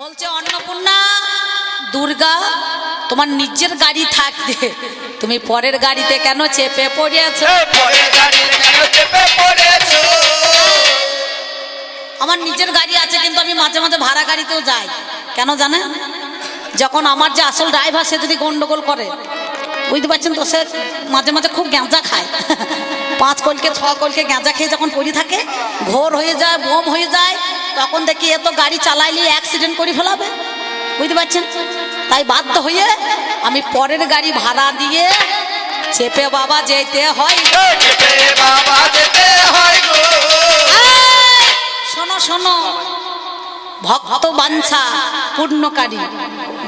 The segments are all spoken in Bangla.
বলছে অন্নপূর্ণা দুর্গা তোমার নিজের গাড়ি থাকতে তুমি পরের গাড়িতে কেন চেপে পড়েছো? আমার নিজের গাড়ি আছে কিন্তু আমি মাঝে মাঝে ভাড়া গাড়িতেও যাই। কেন জানেন? যখন আমার যে আসল ড্রাইভার সে যদি গন্ডগোল করে, বুঝতে পারছেন তো, সে মাঝে মাঝে খুব গাঁজা খায় 5 কলকে 6 কলকে গাঁজা খেয়ে যখন পড়ে থাকে, ঘোর হয়ে যায়, বোম হয়ে যায়, তখন দেখি এত গাড়ি চালাইলে অ্যাক্সিডেন্ট করে ফেলাবে, বুঝতে পারছেন? তাই বাধ্য হয়ে আমি পরের গাড়ি ভাড়া দিয়ে চেপে বাবা যেতে হয়। শোনো শোনো, ভক্ত বাঞ্ছা পূর্ণকারী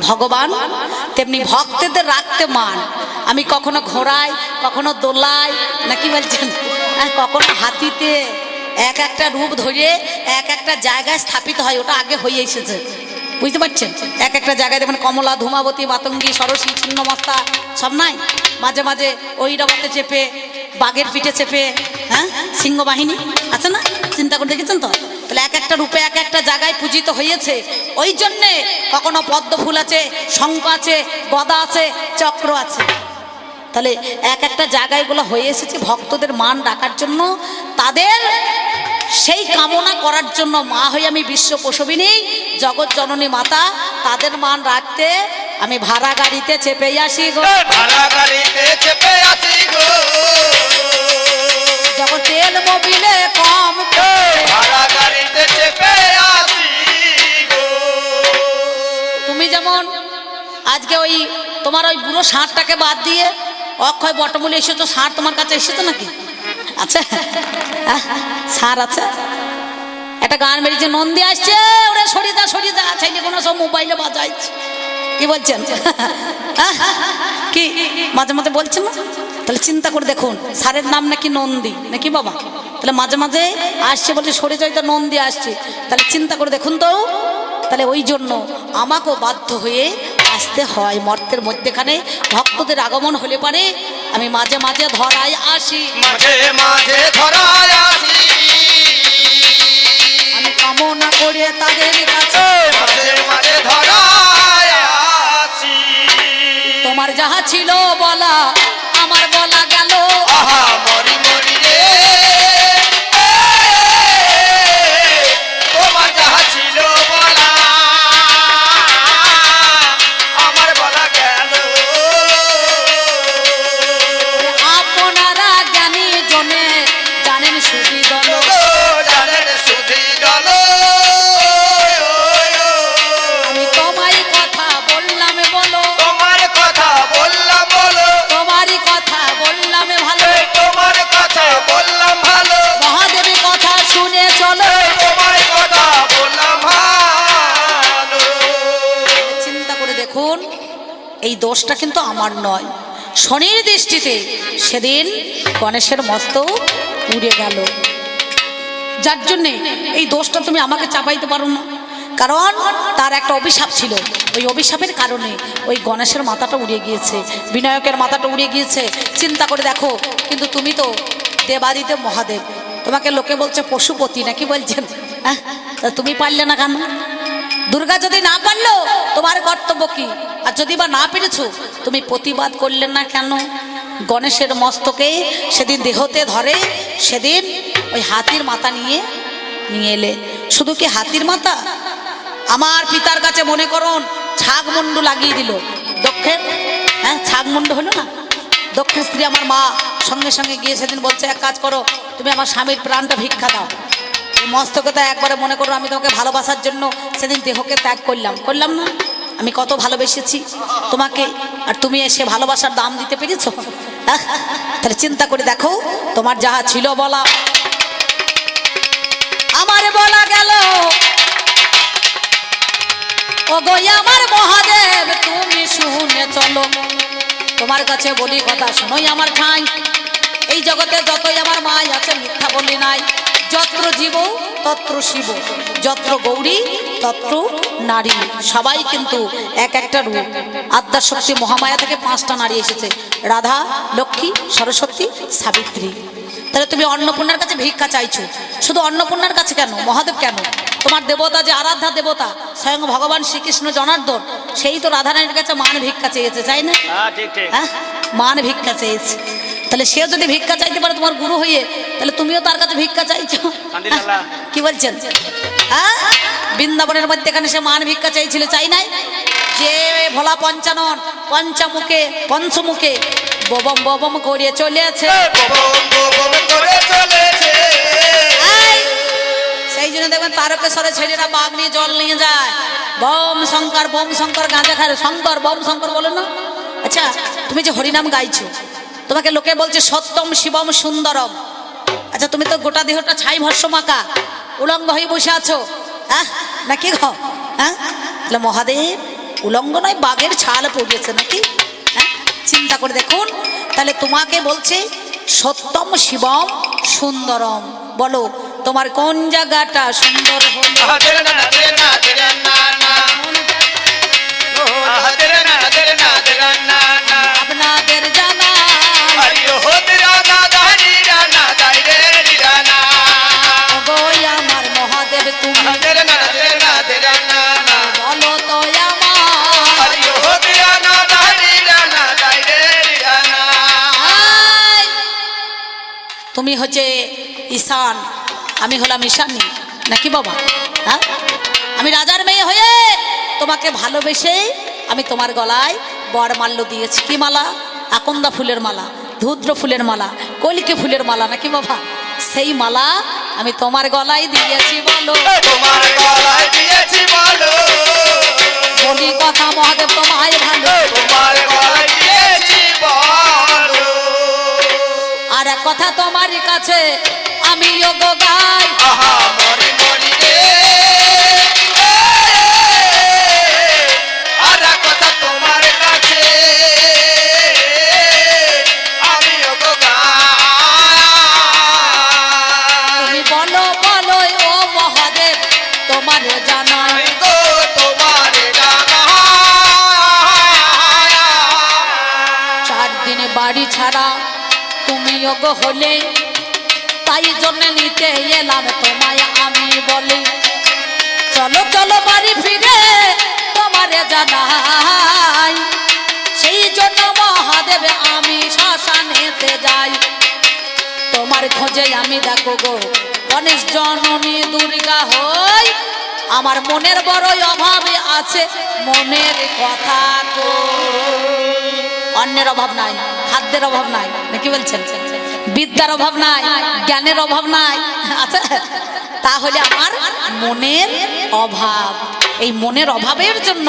ভগবান, তেমনি ভক্তদের রাখতে মান। আমি কখনো ঘোড়ায়, কখনো দোলায়, নাকি বলছেন, কখনো হাতিতে এক একটা রূপ ধরে এক একটা জায়গায় স্থাপিত হয়। ওটা আগে হয়ে এসেছে, বুঝতে পারছেন? এক একটা জায়গায় দেখবেন কমলা, ধূমাবতী, মাতঙ্গী, সরসী, ছিন্নমস্তা সব নাই। মাঝে মাঝে ঐরাবতে চেপে, বাঘের পিঠে চেপে, হ্যাঁ, সিংহবাহিনী আছে না? চিন্তা করে দেখেছেন তো? তাহলে এক একটা রূপে এক একটা জায়গায় পূজিত হয়েছে। ওই জন্যে কখনো পদ্ম ফুল আছে, শঙ্খ আছে, গদা আছে, চক্র আছে। তাহলে এক একটা জায়গায়গুলো হয়ে এসেছে ভক্তদের মান রাখার জন্য, তাদের সেই কামনা করার জন্য। মা হয়ে আমি বিশ্ব প্রসবিনী, জগৎ জননী মাতা, তাদের মান রাখতে আমি ভাড়া গাড়িতে চেপে আসি গো, ভাড়া গাড়িতে চেপে আসি গো। যখন তেল মোবিলে কম, ভাড়া গাড়িতে চেপে আসি গো। তুমি যেমন আজকে ওই তোমার ওই বুড়ো ষাঁড়টাকে বাদ দিয়ে অক্ষয় বটমূলে এসেছো, ষাঁড় তোমার কাছে এসেছো নাকি? আচ্ছা, ষাঁড় আছে। একটা গান বেরিয়েছে, নন্দী আসছে, ওরে সরিয়ে যা সরিয়ে যা, ছেলে কোনো সব মোবাইলে বাজাইছে। কি বলছেন? কি মাঝে মাঝে বলছেন না? তাহলে চিন্তা করে দেখুন, ষাঁড়ের নাম নাকি নন্দী, নাকি বাবা? তাহলে মাঝে মাঝে আসছে বলছে সরে যাই, তো নন্দী আসছে। তাহলে চিন্তা করে দেখুন তো। তাহলে ওই জন্য আমাকেও বাধ্য হয়ে আসতে হয় মর্তের মধ্যেখানে। ভক্তদের আগমন হলে পারে আমি মাঝে মাঝে ধরায় আসি, মাঝে মাঝে ধরায় আসি, আমি কামনা করে তাদের কাছে মাঝে মাঝে ধরায় আসি। তোমার যাহা ছিল বলা আমার বলা গেল, আহা মরি মরি রে, তোমার যাহা ছিল বলা আমার বলা গেল। আপনারা জ্ঞানী জনে জানেন সুধি দল, জানেন সুধী দল। আমি তোমায় কথা বললাম বলো, তোমার কথা বললাম বলো, তোমারই কথা বললাম ভালো, তোমার কথা বললাম ভালো, মহাদেবের কথা শুনে চলো। তোমার কথা বললাম ভালো। চিন্তা করে দেখুন, এই দোষটা কিন্তু আমার নয়, শনির দৃষ্টিতে সেদিন গণেশের মস্তক উড়ে গেল। যার জন্যে এই দোষটা তুমি আমাকে চাপাইতে পারো না, কারণ তার একটা অভিশাপ ছিল। ওই অভিশাপের কারণে ওই গণেশের মাথাটা উড়ে গিয়েছে, বিনায়কের মাথাটা উড়ে গিয়েছে। চিন্তা করে দেখো, কিন্তু তুমি তো দেবাদিদেব মহাদেব, তোমাকে লোকে বলছে পশুপতি, নাকি বলছেন? হ্যাঁ, তা তুমি পারলে না কেন? দুর্গা যদি না পারলো তোমার কর্তব্য কি? আর যদি বা না পেরেছো, তুমি প্রতিবাদ করলে না কেন? গণেশের মস্তকে সেদিন দেহতে ধরে, সেদিন ওই হাতির মাথা নিয়ে এলে। শুধু কি হাতির মাথা? আমার পিতার কাছে মনে করুন ছাগ মুন্ডু লাগিয়ে দিল দক্ষের, হ্যাঁ, ছাগ মুন্ডু হলো না? দক্ষের স্ত্রী আমার মা সঙ্গে সঙ্গে গিয়ে সেদিন বলছে, এক কাজ করো, তুমি আমার স্বামীর প্রাণটা ভিক্ষা দাও। এই মস্তকে তো একবারে মনে করো আমি তোমাকে ভালোবাসার জন্য সেদিন দেহকে ত্যাগ করলাম না? আমি কত ভালোবেসেছি তোমাকে, আর তুমি এসে ভালোবাসার দাম দিতে পেরেছো? তাহলে চিন্তা করে দেখো, তোমার যাহা ছিল বলা আমারে বলা গেল, ও গো আমার মহাদেব তুমি শুনে চলো। তোমার কাছে বলি কথা শোনোই আমার ঠাই, এই জগতে যতই আমার মাই আছে মিথ্যা বলি নাই। যত্র জীব তত্র শিব, যত্র গৌরী তত্র নারী। সবাই কিন্তু এক একটা রূপ। আদ্যাশক্তি মহামায়া থেকে 5টা নারী এসেছে, রাধা, লক্ষ্মী, সরস্বতী, সাবিত্রী। তাহলে তুমি অন্নপূর্ণার কাছে ভিক্ষা চাইছো। শুধু অন্নপূর্ণার কাছে কেন, মহাদেব কেন, তোমার দেবতা যে আরাধ্যা দেবতা স্বয়ং ভগবান শ্রীকৃষ্ণ জনার্দন, সেই তো রাধারানীর কাছে মান ভিক্ষা চেয়েছে, চাই না? ঠিক ঠিক। হ্যাঁ, মান ভিক্ষা চেয়েছে। তাহলে সে যদি ভিক্ষা চাইতে পারে তোমার গুরু হয়ে, তাহলে তুমিও তার কাছে ভিক্ষা চাইছো। কি বলছেন? হ্যাঁ, বৃন্দাবনের মধ্যে এখানে সে মান ভিক্ষা চাইছিল, চাই নাই? যে ভোলা পঞ্চানন পঞ্চমুখে পঞ্চমুখে ববম ববম করে চলেছে, সেই জন্য দেখবেন তারকেশ্বরে ছেলেরা বাঘ নিয়ে জল নিয়ে যায়, বম শঙ্কর গাঁজা খায়, শঙ্কর বম শঙ্কর বলে না? আচ্ছা, তুমি যে হরিনাম গাইছো, তোমাকে লোকে বলছে সত্যম শিবম সুন্দরম। আচ্ছা, তুমি তো গোটা দেহটা ছাই ভস্য মাকা উলঙ্গ হয়ে বসে আছো, হ্যাঁ নাকি গো? হ্যাঁ, তাহলে মহাদেব উলঙ্গ নয়, বাঘের ছাল পড়িয়েছে নাকি? হ্যাঁ, চিন্তা করে দেখুন। তাহলে তোমাকে বলছে সত্যম শিবম সুন্দরম। বলো তোমার কোন জায়গাটা সুন্দর হলো? আপনাদের জানা আমার মহাদেব, তুমি বলো তো তুমি হচ্ছে ঈশান, আমি হলাম ঈশানী নাকি বাবা? হ্যাঁ, আমি রাজার মেয়ে হয়ে তোমাকে ভালোবেসে আমি তোমার গলায় বরমাল্য দিয়েছি। কি মালা? আকন্দা ফুলের মালা, ধুদ্র ফুলের মালা, কলিকে ফুলের মালা নাকি বাবা? সেই মালা আমি তোমার গলায় দিয়েছি। বলো তোমার গলায় দিয়েছি, বলো বলি কথা মহাদেব তোমায় ভালো, তোমার গলায় দিয়েছি, বলো আর এক কথা তোমার কাছে আমি যোগ গাই। আহা মরি মরি রে, আর এক কথা তোমার কাছে আমি গো তুমি বলো বলো ও মহাদেব তোমার জানাই গো তোমার জানা। 4 দিনে বাড়ি ছাড়া তুমি যোগ হলে, তাই জন্য নিতে এলাম তোমায় আমি বলি। চলো চলো বাড়ি ফিরে তোমারে জানাই, সেই জন্য মহাদেব আমি শ্মশানেতে যাই। তোমার খোঁজে আমি দেখো গো গণেশ জননী দুর্গা হই, আমার মনের বড়ই অভাবে আছে মনের কথা গো। অন্যের অভাব নাই, খাদ্যের অভাব নাই নাকি বলছেন? বিদ্যার অভাব নাই, জ্ঞানের অভাব নাই, আচ্ছা তাহলে আমার মনের অভাব। এই মনের অভাবের জন্য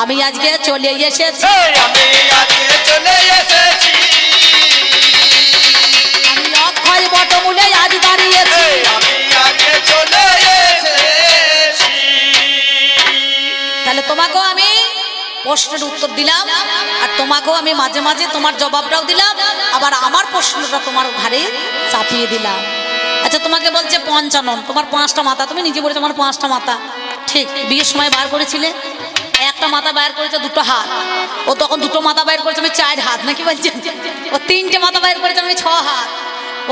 আমি আজকে চলে এসেছি। আমি আজকে চলে এসেছি, আমি অক্ষয় বটমূলে আজ দাঁড়িয়েছি। আমি আজকে চলে এসেছি। তাহলে তোমাকেও আমি প্রশ্নের উত্তর দিলাম, আর তোমাকেও আমি মাঝে মাঝে তোমার জবাবটাও দিলাম, আবার আমার প্রশ্নটা তোমার ঘাড়ে চাপিয়ে দিলাম। আচ্ছা, তোমাকে বলছে পঞ্চানন, তোমার 5টা মাথা, তুমি নিজে বলেছো আমার 5টা মাথা, ঠিক? বিয়ের সময় বার করেছিলে, একটা মাথা বাইর করেছে 2টো হাত, ও তখন 2টো মাথা বাইর করেছে আমি 4 হাত নাকি বলছেন? ও 3টে মাথা বাইর করেছে আমি 6 হাত,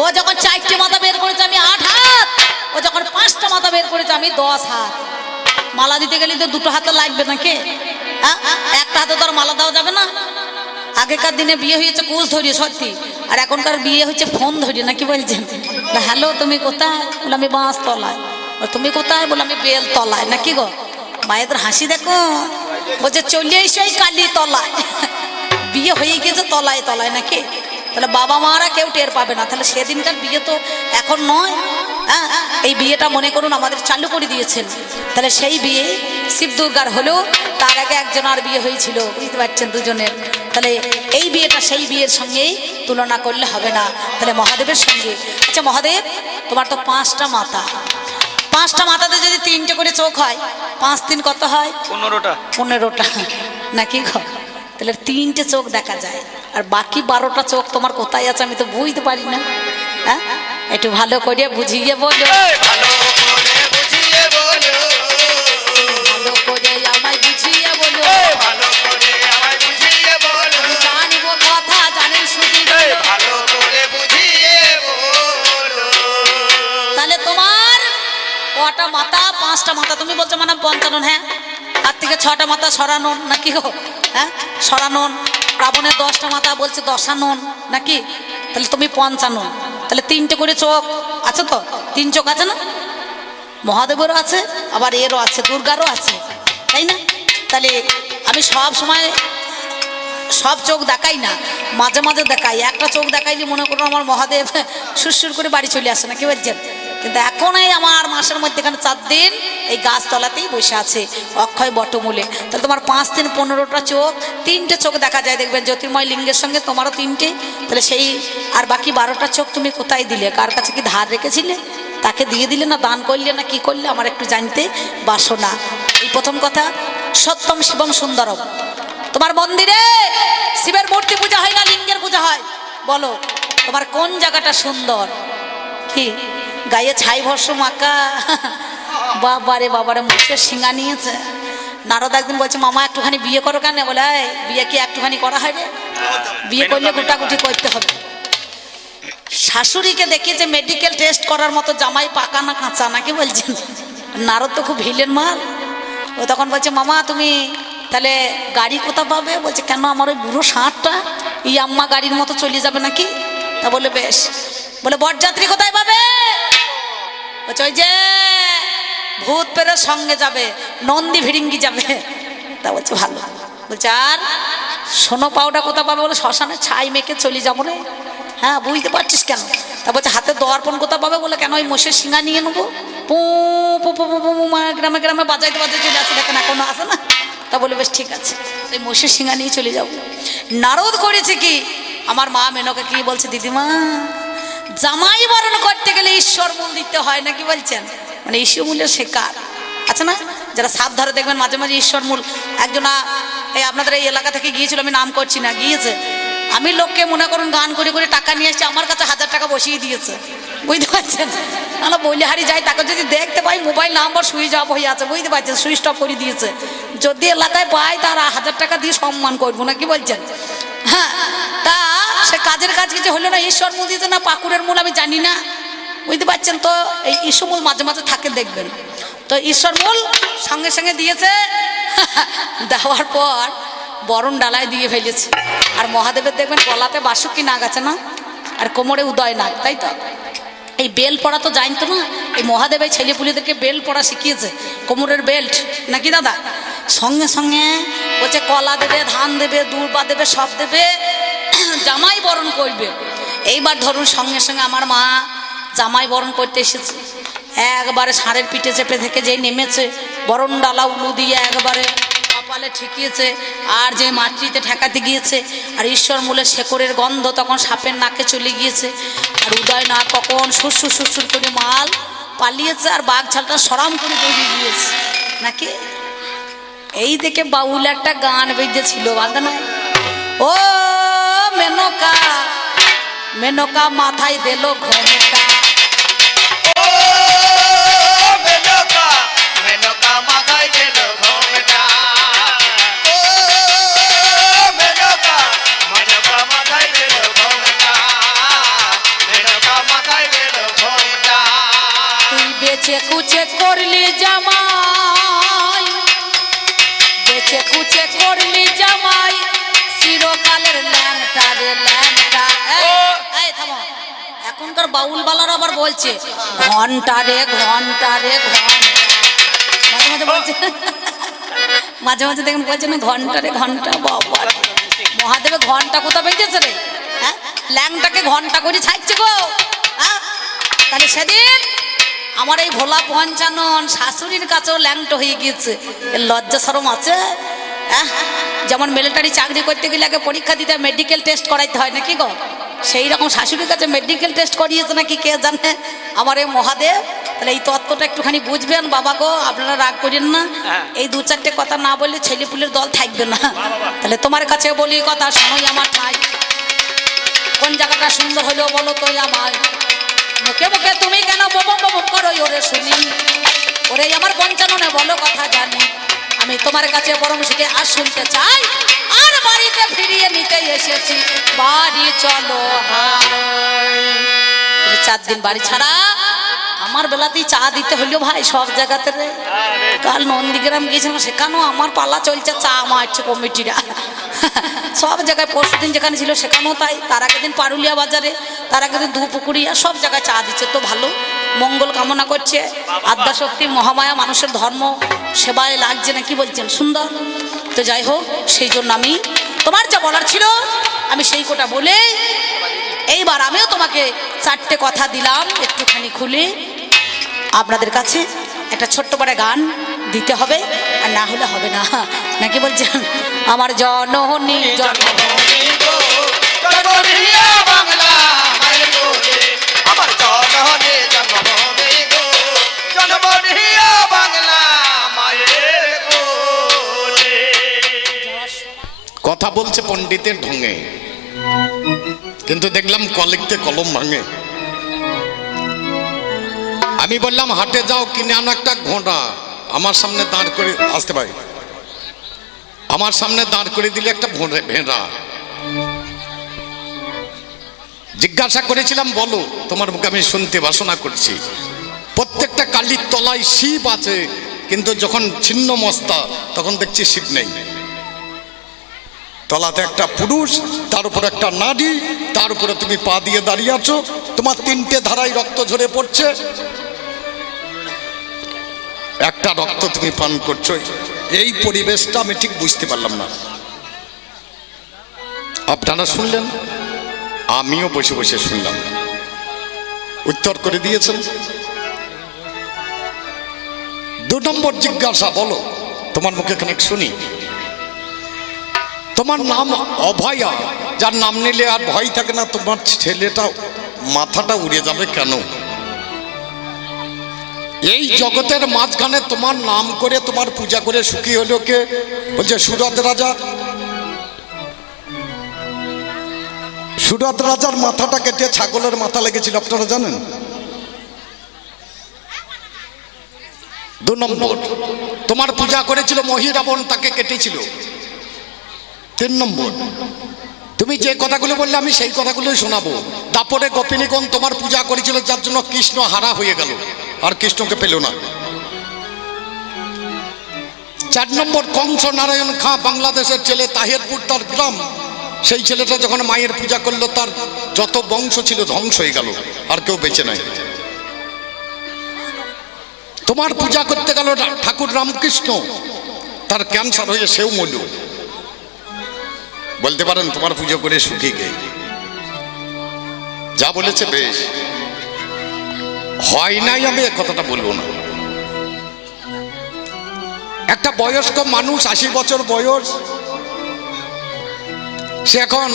ও যখন 4টে মাথা বের করেছে আমি 8 হাত, ও যখন 5টা মাথা বের করেছে আমি 10 হাত। মালা দিতে গেলে তো 2টো হাতে লাগবে নাকি? হ্যাঁ, একটা হাতে তো আর মালা দেওয়া যাবে না। আগেকার দিনে বিয়ে হয়েছে কুচ ধরিয়ে সত্যি, আর এখনকার বিয়ে হচ্ছে ফোন ধরিয়ে নাকি বলছেন? হ্যালো তুমি কোথায়? বলে আমি বাঁশ তলায়। তুমি কোথায়? বলে আমি বেল তলায় নাকি গো? মায়েদের হাসি দেখো, বলছে চলে এসো এই কালী তলায়। বিয়ে হয়ে গেছে তলায় তলায় নাকি? তাহলে বাবা মারা কেউ টের পাবে না। তাহলে সেদিনকার বিয়ে তো এখন নয়। হ্যাঁ, এই বিয়েটা মনে করুন আমাদের চালু করে দিয়েছেন। তাহলে সেই বিয়ে শিব দুর্গার হলো, তার আগে একজন আর বিয়ে হয়েছিল, বুঝতে পারছেন, দুজনের। তাহলে এই বিয়েটা সেই বিয়ের সঙ্গেই তুলনা করলে হবে না, তাহলে মহাদেবের সঙ্গে। আচ্ছা মহাদেব, তোমার তো 5টা মাথা, 5টা মাথাতে যদি 3টে করে চোখ হয়, 5 3 কত হয়? 15টা। 15টা নাকি গো? তাহলে 3টে চোখ দেখা যায়, আর বাকি 12টা চোখ তোমার কোথায় আছে আমি তো বুঝতে পারি না। হ্যাঁ, একটু ভালো করে বুঝিয়ে বলো, ভালো করে বুঝিয়ে বলো, ভালো করে আমায় বুঝিয়ে বলো, ভালো করে আমায় বুঝিয়ে বলো, জানবো কথা জানেন শুধু, ভালো করে বুঝিয়ে বলো। পঞ্চানন, হ্যাঁ কার্তিকের 6টা মাথা সরানোন নাকি গো, হ্যাঁ সরানোন। রাবণের 10টা মাথা বলছে দশানন নাকি, তাহলে তুমি 55। তাহলে 3টে করে চোখ আছে তো, 3 চোখ আছে না, মহাদেবেরও আছে আবার এরও আছে, দুর্গারও আছে, তাই না? তাহলে আমি সব সময় সব চোখ দেখাই না, মাঝে মাঝে দেখাই। একটা চোখ দেখাইলে মনে করো আমার মহাদেব সুরসুর করে বাড়ি চলে আসে না, কি বলছেন? কিন্তু এখন এই আমার মাসের মধ্যে এখানে 4 দিন এই গাছতলাতেই বসে আছে অক্ষয় বটমূলে। তাহলে তোমার 5 দিন 15টা চোখ, 3টে চোখ দেখা যায়, দেখবেন জ্যোতির্ময় লিঙ্গের সঙ্গে তোমারও 3টে। তাহলে সেই আর বাকি 12টা চোখ তুমি কোথায় দিলে? কার কাছে কি ধার রেখেছিলে? তাকে দিয়ে দিলে না দান করলে না কি করলে? আমার একটু জানতে বাসনা। এই প্রথম কথা। সত্যম শিবম সুন্দরম। তোমার মন্দিরে শিবের মূর্তি পূজা হয় না লিঙ্গের পূজা হয়? বলো তোমার কোন জায়গাটা সুন্দর? কি গায়ে ছাই ভস্য মাকা? বাবারে বাবারে, মুখে শিঙা নিয়েছে। নারদ একদিন বলছে মামা একটুখানি বিয়ে করো কেন? বলে এই বিয়ে কি একটুখানি করা হয় রে? বিয়ে করলে গোটাগুটি করতে হবে। শাশুড়িকে দেখিয়েছে মেডিকেল টেস্ট করার মতো জামাই পাকা না কাঁচা নাকি বলছেন? নারদ তো খুব ভিলেন মাল। ও তখন বলছে মামা তুমি তাহলে গাড়ি কোথা পাবে? বলছে কেন, আমার ওই বুড়ো ষাঁড়টা এই আম্মা গাড়ির মতো চলে যাবে নাকি? তা বলে বেশ। বলে বরযাত্রী কোথায় পাবে? বলছে ওই যে ভূত পেরের সঙ্গে যাবে, নন্দী ভিড়িঙ্গি যাবে। তা বলছে ভালো। বলছে আর সোনো পাউডার কোথা পাবে? বলে শ্মশানে ছাই মেখে চলে যাবো রে। হ্যাঁ বুঝতে পারছিস কেন? তা বলছে হাতে দর্পণ কোথা পাবে? বলে কেন ওই মোষের শিঙা নিয়ে নেবো। পু পু পু পু গ্রামে গ্রামে বাজাইতে বাজাইতে চলে আসে, দেখেন এখনো আসে না? তা বলে বেশ ঠিক আছে, ওই মোষের শিঙা নিয়ে চলে যাবো। নারদ করেছে কি, আমার মা মেনকা কি বলছে, দিদিমা জামাই বরণ করতে গেলে ঈশ্বর মূল দিতে হয় নাকি বলছেন? মানে ঈশ্বর মূলের শেখার আছে না, যারা সাপ ধরে দেখবেন মাঝে মাঝে ঈশ্বর মূল। একজনা এই আপনাদের এই এলাকা থেকে গিয়েছিল, আমি নাম করছি না, গিয়েছে। আমি লোককে মনে করুন গান করে করে টাকা নিয়ে এসছি, আমার কাছে 1000 টাকা বসিয়ে দিয়েছে, বুঝতে পারছেন? আমরা বলিহারি যাই, তাকে যদি দেখতে পাই মোবাইল নাম্বার সুইচ অফ হয়ে আছে, বুঝতে পারছেন, সুইচ অফ করে দিয়েছে। যদি এলাকায় পাই তার 1000 টাকা দিয়ে সম্মান করবো না, কি বলছেন? হ্যাঁ, তা সে কাজের কাজ কিছু হলো না, ঈশ্বর মূল দিয়েছে না পাকুড়ের মূল আমি জানি না, বুঝতে পারছেন? তো এই ঈশ্বর মূল মাঝে মাঝে থাকে দেখবেন। তো ঈশ্বর মূল সঙ্গে সঙ্গে দিয়েছে, দেওয়ার পর বরণ ডালায় দিয়ে ফেলেছে। আর মহাদেবের দেখবেন গলাতে বাসুকি নাগ আছে না, আর কোমরে উদয় নাগ, তাই তো? এই বেল পড়া তো জানতো না, এই মহাদেব এই ছেলেপুলিদেরকে বেল পড়া শিখিয়েছে, কোমরের বেল্ট নাকি দাদা? সঙ্গে সঙ্গে বলছে কলা দেবে, ধান দেবে, দুর্বা দেবে, সব দেবে, জামাই বরণ করবে। এইবার ধরুন সঙ্গে সঙ্গে আমার মা জামাই বরণ করতে এসেছে, একবারে ষাঁড়ের পিঠে চেপে থেকে যেই নেমেছে, বরণ ডালা উলু দিয়ে একবারে কপালে ঠেকিয়েছে, আর যে মাতৃতে ঠেকাতে গিয়েছে, আর ঈশ্বর মূলের শেকড়ের গন্ধ তখন সাপের নাকে চলে গিয়েছে, আর উদয় না কখন সুরসুর সুরসুর করে মাল পালিয়েছে, আর বাঘ ছালটা সরাম করে বেরিয়ে গিয়েছে নাকি। এই দেখে বাউল একটা গান বেজেছিল, বাঁধা নয়? ও মেনকা মেনকা মাথায় দিল ঘোমটা, ও মেনকা মেনকা মাথায় দিল ঘোমটা, ও মেনকা মেনকা মাথায় দিল ঘোমটা, মেনকা মাথায় দিল ঘোমটা। তুই বেচে কুচে করলি জামাই, বেচে কুচে করলি জামাই, চিরকালের ল্যাংটা রে ল্যাংটা। এই থামো, এখনকার বাউল বালার আবার বলছে ঘন্টা রে ঘন্টা রে ঘন্টা, মাঝে মাঝে বলছে, মাঝে মাঝে দেখুন বলছে না ঘন্টা রে ঘন্টা। বাবা মহাদেবে ঘন্টা কোথা বেজেছে রে? হ্যাঁ, ল্যাংটাকে ঘন্টা করে ছাড়ছে গো। হ্যাঁ, তাহলে সেদিন আমার এই ভোলা পঞ্চানন শাশুড়ির কাছেও ল্যাংটো হয়ে গিয়েছে, এর লজ্জা শরম আছে? হ্যাঁ, যেমন মিলিটারি চাকরি করতে গেলে আগে পরীক্ষা দিতে মেডিকেল টেস্ট করাইতে হয় নাকি গো, সেই রকম শাশুড়ির কাছে মেডিকেল টেস্ট করিয়েছে নাকি কে জানে আমার এই মহাদেব। তাহলে এই তত্ত্বটা একটুখানি বুঝবেন বাবা গো, আপনারা রাগ করেন না। এই 2-4টে কথা না বললে ছেলেপুলের দল থাকবে না। তাহলে তোমার কাছে বলি কথা, শোনোই আমার ঠাই, কোন জায়গাটা সুন্দর হলেও বলো তো আমায়, মুখে মুখে তুমি কেন ববম ববম করো ওরে শুনি, ওরে আমার পঞ্চাননে বলো কথা জানি, আমি তোমার কাছে বরং সুখে আর শুনতে চাই, আর বাড়িতে ফিরিয়ে নিতে এসেছি, বাড়ি চলো। 4 দিন বাড়ি ছাড়া আমার বেলাতেই চা দিতে হইলো ভাই সব জায়গাতে রে। কাল নন্দীগ্রাম গিয়েছিলাম, সেখানেও আমার পালা চলছে, চা মারছে কমিটিরা সব জায়গায়। পরশু দিন যেখানে ছিল সেখানেও তাই, তার আগের দিন পারুলিয়া বাজারে, তার আগের দিন দুপুকুরিয়া, সব জায়গায় চা দিচ্ছে। তো ভালো, মঙ্গল কামনা করছে। আদ্যাশক্তি মহামায়া মানুষের ধর্ম সেবায় লাগছে না, কি বলছেন? সুন্দর। তো যাই হোক, সেই জন্য আমি তোমার যা বলার ছিল আমি সেই কোটা বলে এইবার আমিও তোমাকে 4টে কথা দিলাম, একটুখানি খুলে আপনাদের কাছে একটা ছোট্ট করে গান দিতে হবে, আর না হলে হবে না, নাকি বলছেন? আমার জননী জন্মভূমি গো, জননী বাংলা মায়ের কোলে। আমার জননী জন্মভূমি গো, জননী বাংলা মায়ের কোলে। কথা বলছে পণ্ডিতের ঢঙে, কিন্তু দেখলাম কলিকতে কলম ভাঙে। আমি বললাম হাটে যাও, কিনে আনো একটা ঘোড়া। আমার সামনে দাঁড় করে আসতে পারি, আমার সামনে দাঁড় করে দিলে একটা ভেড়া। জিজ্ঞাসা করেছিলাম, বলো তোমার মুখে আমি শুনতে বাসনা করছি। প্রত্যেকটা কালির তলায় শিব আছে, কিন্তু যখন ছিন্ন মস্তা তখন দেখছি শিব নেই। তলাতে একটা পুরুষ, তার উপর একটা নারী, তার উপরে তুমি পা দিয়ে দাঁড়িয়ে আছো, তোমার 3টে ধারায় রক্ত ঝরে পড়ছে, একটা রক্ত তুমি পান করছো। এই পরিবেশটা আমি ঠিক বুঝতে পারলাম না। আপনারা শুনলেন, আমিও বসে বসে শুনলাম। উত্তর করে দিয়েছেন। 2 নম্বর জিজ্ঞাসা, বলো তোমার মুখে খানিক শুনি। তোমার নাম অভয়া, যার নাম নিলে আর ভয় থাকে না, তোমার ছেলেটা মাথাটা উড়ে যাবে কেন? এই জগতের মাঝখানে তোমার নাম করে তোমার পূজা করে সুখী হলো কে? বলছে সুরত রাজা। সুরত রাজার মাথাটা কেটে ছাগলের মাথা লেগেছিল, আপনারা জানেন? 2 নম্বর, তোমার পূজা করেছিল মহিরাবণ, তাকে কেটেছিল। 3 নম্বর, তুমি যে কথাগুলো বললে আমি সেই কথাগুলোই শোনাবো। দাপরে গোপিনীগণ তোমার পূজা করেছিল, যার জন্য কৃষ্ণ হারা হয়ে গেল, আর কৃষ্ণকে পেল না। 4 নম্বর, কংস নারায়ণ খাঁ, বাংলাদেশের ছেলে, তাহেরপুর তার গ্রাম। সেই ছেলেটা যখন মায়ের পূজা করলো, তার যত বংশ ছিল ধ্বংস হয়ে গেল, আর কেউ বেঁচে নাই। তোমার পূজা করতে গেল ঠাকুর রামকৃষ্ণ, তার ক্যান্সার হয়ে সেও মরল। বলতে পারেন তোমার পুজো করে সুখী কে? যা বলেছে বেশ, হয় নাই আমি এ কথাটা বলবো না। একটা বয়স্ক মানুষ, 80 বছর বয়স, সে এখন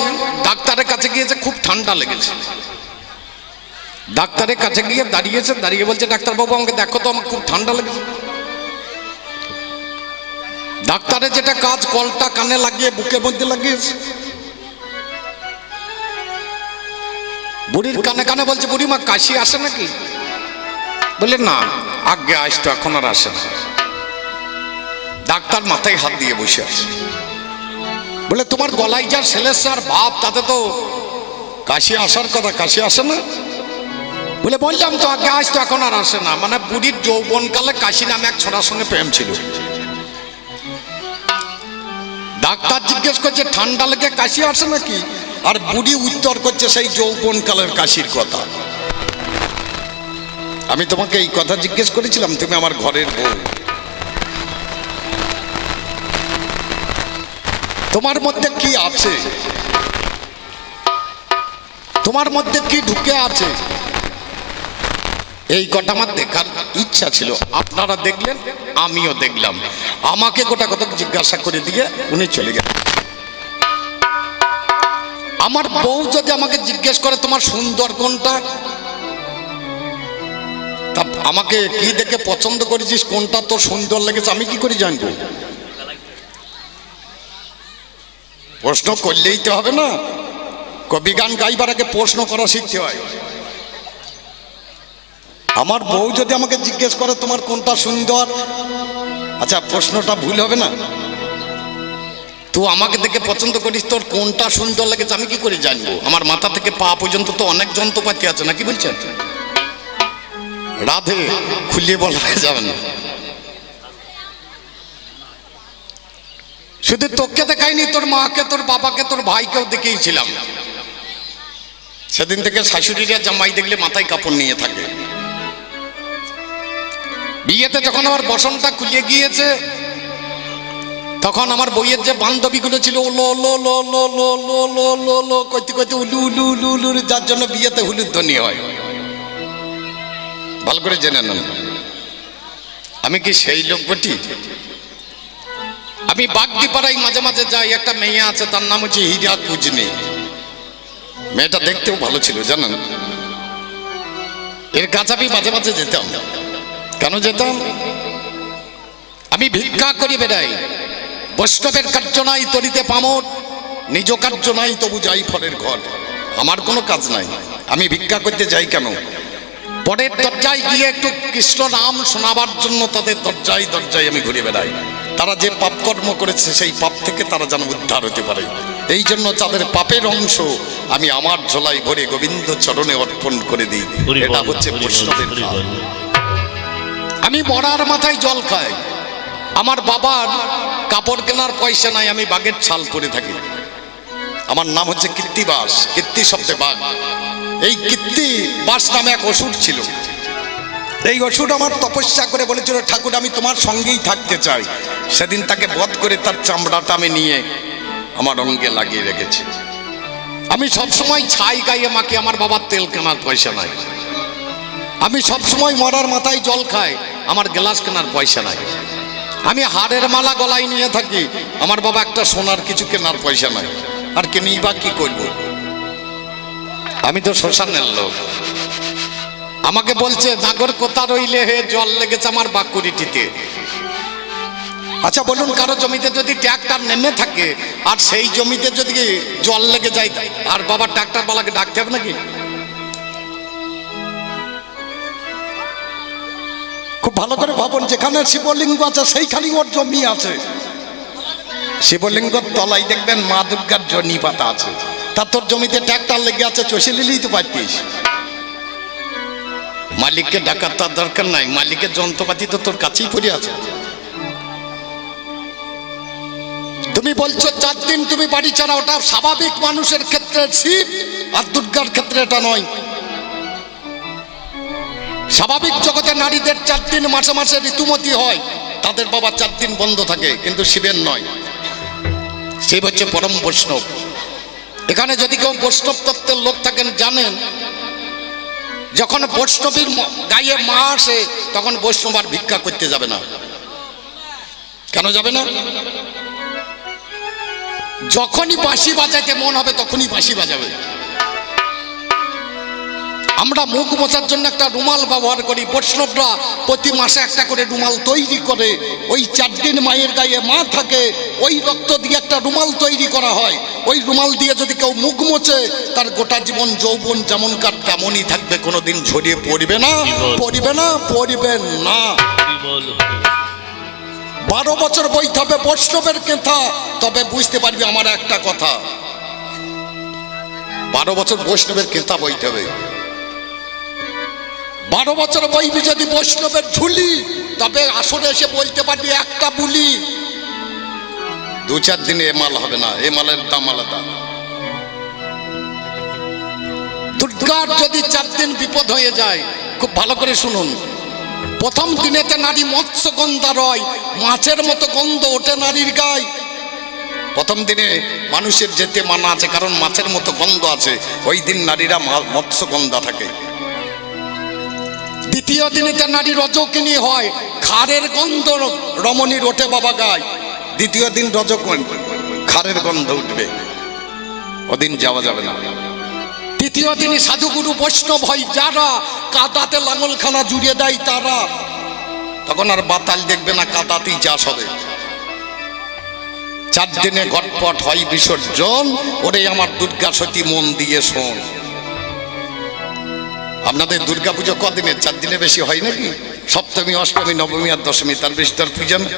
ডাক্তারের কাছে গিয়েছে, খুব ঠান্ডা লেগেছে। ডাক্তারের কাছে গিয়ে দাঁড়িয়েছে, দাঁড়িয়ে বলছে, ডাক্তারবাবু আমাকে দেখো তো, আমার খুব ঠান্ডা লেগেছে। ডাক্তারের যেটা কাজ, কলটা কানে লাগিয়ে বুকের মধ্যে লাগিয়েছে। বুড়ির কানে কানে বলছে, বুড়িমা কাশি আসে নাকি? বলে না, আগে আসতো, এখন আর আসে না। ডাক্তার মাথায় হাত দিয়ে বসে আছে। বলে তোমার গলায় যা সেলেসার ভাব, তাতে তো কাশি আসার কথা, কাশি আসে না? বলে বললাম তো আগে আসতো, এখন আর আসে না। মানে বুড়ির যৌবনকালে কাশি নামে এক ছোড়ার সঙ্গে প্রেম ছিল। ডাক্তার জিজ্ঞেস করছে ঠান্ডা লেগে কাশি আসে নাকি, আর বুড়ি উত্তর করছে সেই যৌবনকালের কাশির কথা। আমি তোমাকে এই কথা জিজ্ঞেস করেছিলাম, তুমি আমার ঘরের বউ, তোমার মধ্যে কি আছে, তোমার মধ্যে কি ঢুকে আছে, এই কথা আমার দেখার ইচ্ছা ছিল। আপনারা দেখলেন, আমিও দেখলাম। আমাকে গোটা কথা জিজ্ঞাসা করে দিয়ে উনি চলে গেলেন। আমার বউ যদি আমাকে জিজ্ঞেস করে তোমার সুন্দর কোনটা, তা আমাকে কি দেখে পছন্দ করেছিস, কোনটা তোর সুন্দর লেগেছে, আমি কি করে জানবো? প্রশ্ন করলেই তো হবে না। কবি গান গাইবার আগে প্রশ্ন করা শিখতে হয়। আমার বউ যদি আমাকে জিজ্ঞেস করে তোমার কোনটা সুন্দর, আচ্ছা প্রশ্নটা ভুল হবে না? তুই আমাকে দেখে পছন্দ করিস, তোর কোনটা সুন্দর লেগেছে আমি কি করে জানবো? আমার মাথা থেকে পা পর্যন্ত তো অনেক যন্ত্রপাতি আছে, নাকি বলছেন? রাধে খুলিয়ে বলা যাবে না। শুধু তোকে দেখাইনি, তোর মাকে, তোর বাবাকে, তোর ভাইকেও দেখেইছিলাম। সেদিন থেকে শাশুড়িরা জামাই দেখলে মাথায় কাপড় নিয়ে থাকে। বিয়েতে যখন আমার বসনটা খুলিয়ে গিয়েছে, তখন আমার বইয়ের যে বান্ধবীগুলো ছিল লো লো লো লো লো লো লো লো লো কইতে কইতে উলু উলু উলু উলু, যার জন্য বিয়েতে হুলুর ধ্বনি হয়। ভালো করে জেনে নেন, আমি কি সেই লোক বটি? আমি বাগদিপাড়ায় মাঝে মাঝে যাই, একটা মেয়ে আছে, তার নাম হচ্ছে হীরা কুজনি। মেয়েটা দেখতেও ভালো ছিল জানেন। এর কাছে আমি মাঝে মাঝে যেতাম। কেন যেতাম? আমি ভিক্ষা করি বেড়াই। বৈষ্ণবের কার্য নাই তরিতে পামর, নিজ কার্য নাই তবু যাই ফলের ঘর। আমার কোনো কাজ নাই, আমি ভিক্ষা করতে যাই কেন? পরের দরজায় গিয়ে একটু কৃষ্ণ নাম শোনাবার জন্য তাদের দরজায় দরজায় আমি ঘুরে বেড়াই। তারা যে পাপ কর্ম করেছে সেই পাপ থেকে তারা যেন উদ্ধার হতে পারে, এই জন্য তাদের পাপের অংশ আমি আমার ঝোলায় ভরে গোবিন্দ চরণে অর্পণ করে দিই। এটা হচ্ছে বৈষ্ণবের কাজ। আমি মরার মাথায় জল খাই। আমার বাবার কাপড় কেনার পয়সা নাই, আমি বাঘের ছাল পরে থাকি। আমার নাম হচ্ছে কীর্তিবাস, কীর্তি শব্দে বাঘ। এই কীর্তিবাস নামে এক অসুর ছিল। এই অসুর আমার তপস্যা করে বলেছিল, ঠাকুর আমি তোমার সঙ্গেই থাকতে চাই। সেদিন তাকে বধ করে তার চামড়াটা আমি নিয়ে আমার অঙ্গে লাগিয়ে রেখেছি। আমি সবসময় ছাই গাইয়ে মাকে, আমার বাবার তেল কেনার পয়সা নাই। আমি সবসময় মরার মাথায় জল খাই, আমার গ্লাস কেনার পয়সা নাই। আমি হাড়ের মালা গলায় নিয়ে থাকি, আমার বাবা একটা সোনার কিছু কেনার পয়সা নাই। আর কিনেই বা কি করবো? আমি তো শ্মশানের লোক। আমাকে বলছে নাগর কোথা রইলে হে, জল লেগেছে আমার বাকুড়িটিতে। আচ্ছা বলুন, কারো জমিতে যদি ট্রাক্টর নেমে থাকে আর সেই জমিতে যদি জল লেগে যায়, আর বাবা ট্রাক্টর বালাকে ডাকতে হবে নাকি? খুব ভালো করে ভাবুন, যেখানে শিবলিঙ্গ আছে সেইখানেই ওর জমি আছে। শিবলিঙ্গর তলায় দেখবেন মা দুর্গার জনি পাতা আছে। তা তোর জমিতে ট্রাক্টর লেগে আছে, চষে নিলেই তো পারতিস। মালিককে ডাকার তার দরকার নাই, মালিকের যন্ত্রপাতি তো তোর কাছেই পড়ে আছে। তুমি বলছো 4 দিন তুমি বাড়ি ছাড়া, ওটা স্বাভাবিক মানুষের ক্ষেত্রে শিব, আর দুর্গার ক্ষেত্রে এটা নয়। স্বাভাবিক জগতে নারীদের 4 দিন মাসে মাসে ঋতুমতি হয়, তাদের বাবা 4 দিন বন্ধ থাকে, কিন্তু শিবের নয়। শিব হচ্ছে পরম বৈষ্ণব। এখানে যদি কেউ বৈষ্ণব তত্ত্বের লোক থাকেন, জানেন যখন বৈষ্ণবীর গায়ে মা আসে তখন বৈষ্ণব আর ভিক্ষা করতে যাবে না। কেন যাবে না? যখনই বাঁশি বাজাইতে মন হবে তখনই বাঁশি বাজাবে। আমরা মুখ মোছার জন্য একটা রুমাল ব্যবহার করি, বৈষ্ণবরা প্রতি মাসে একটা করে রুমাল তৈরি করে। ওই 4 দিন মায়ের গায়ে মা থাকে, ওই রক্ত দিয়ে একটা রুমাল তৈরি করা হয়। ওই রুমাল দিয়ে যদি কেউ মুখ মোছে, তার গোটা জীবন যৌবন যেমনকার তেমনই থাকবে, কোনোদিন ঝরিয়ে পড়বে না, পড়বে না, পড়বে না। 12 বছর বইতে হবে বৈষ্ণবের কথা, তবে বুঝতে পারবি আমার একটা কথা। 12 বছর বৈষ্ণবের কথা বইতে হবে। 12 বছর বইবি যদি বৈষ্ণবের ঝুলি, তবে আসলে এসে বলতে পারবি একটা বুলি। 2-4 দিনে এ মাল হবে না, এ মালের দাম আলাদা। দুর্গার যদি 4 দিন বিপদ হয়ে যায়, খুব ভালো করে শুনুন। প্রথম দিনেতে নারী মৎস্যগন্ধা রয়, মাছের মতো গন্ধ ওঠে নারীর গায়ে। প্রথম দিনে মানুষের যেতে মানা আছে, কারণ মাছের মতো গন্ধ আছে। ওই দিন নারীরা মৎস্যগন্ধা থাকে। দ্বিতীয় দিনেতে নারী রজকিনী হয়, খারের গন্ধ রমণীর ওঠে বাবা গায়। দ্বিতীয় দিন রজকিনী, খারের গন্ধ উঠবে, ওদিন যাওয়া যাবে না। তৃতীয় দিনে সাধুগুরু বৈষ্ণব হয় যারা, কাদাতে লাঙলখানা জুড়ে দেয় তারা। তখন আর বাতাল দেখবে না, কাদাতেই চাষ হবে। 4 দিনে ঘটপট হয় বিসর্জন। ওরে আমার দুর্গা সতী মন দিয়ে শোন। আপনাদের দুর্গা পুজো কদিনের? 4 দিনে বেশি হয় নাকি? সপ্তমী, অষ্টমী, নবমী আর দশমী, তার বেশি তার পূজা না।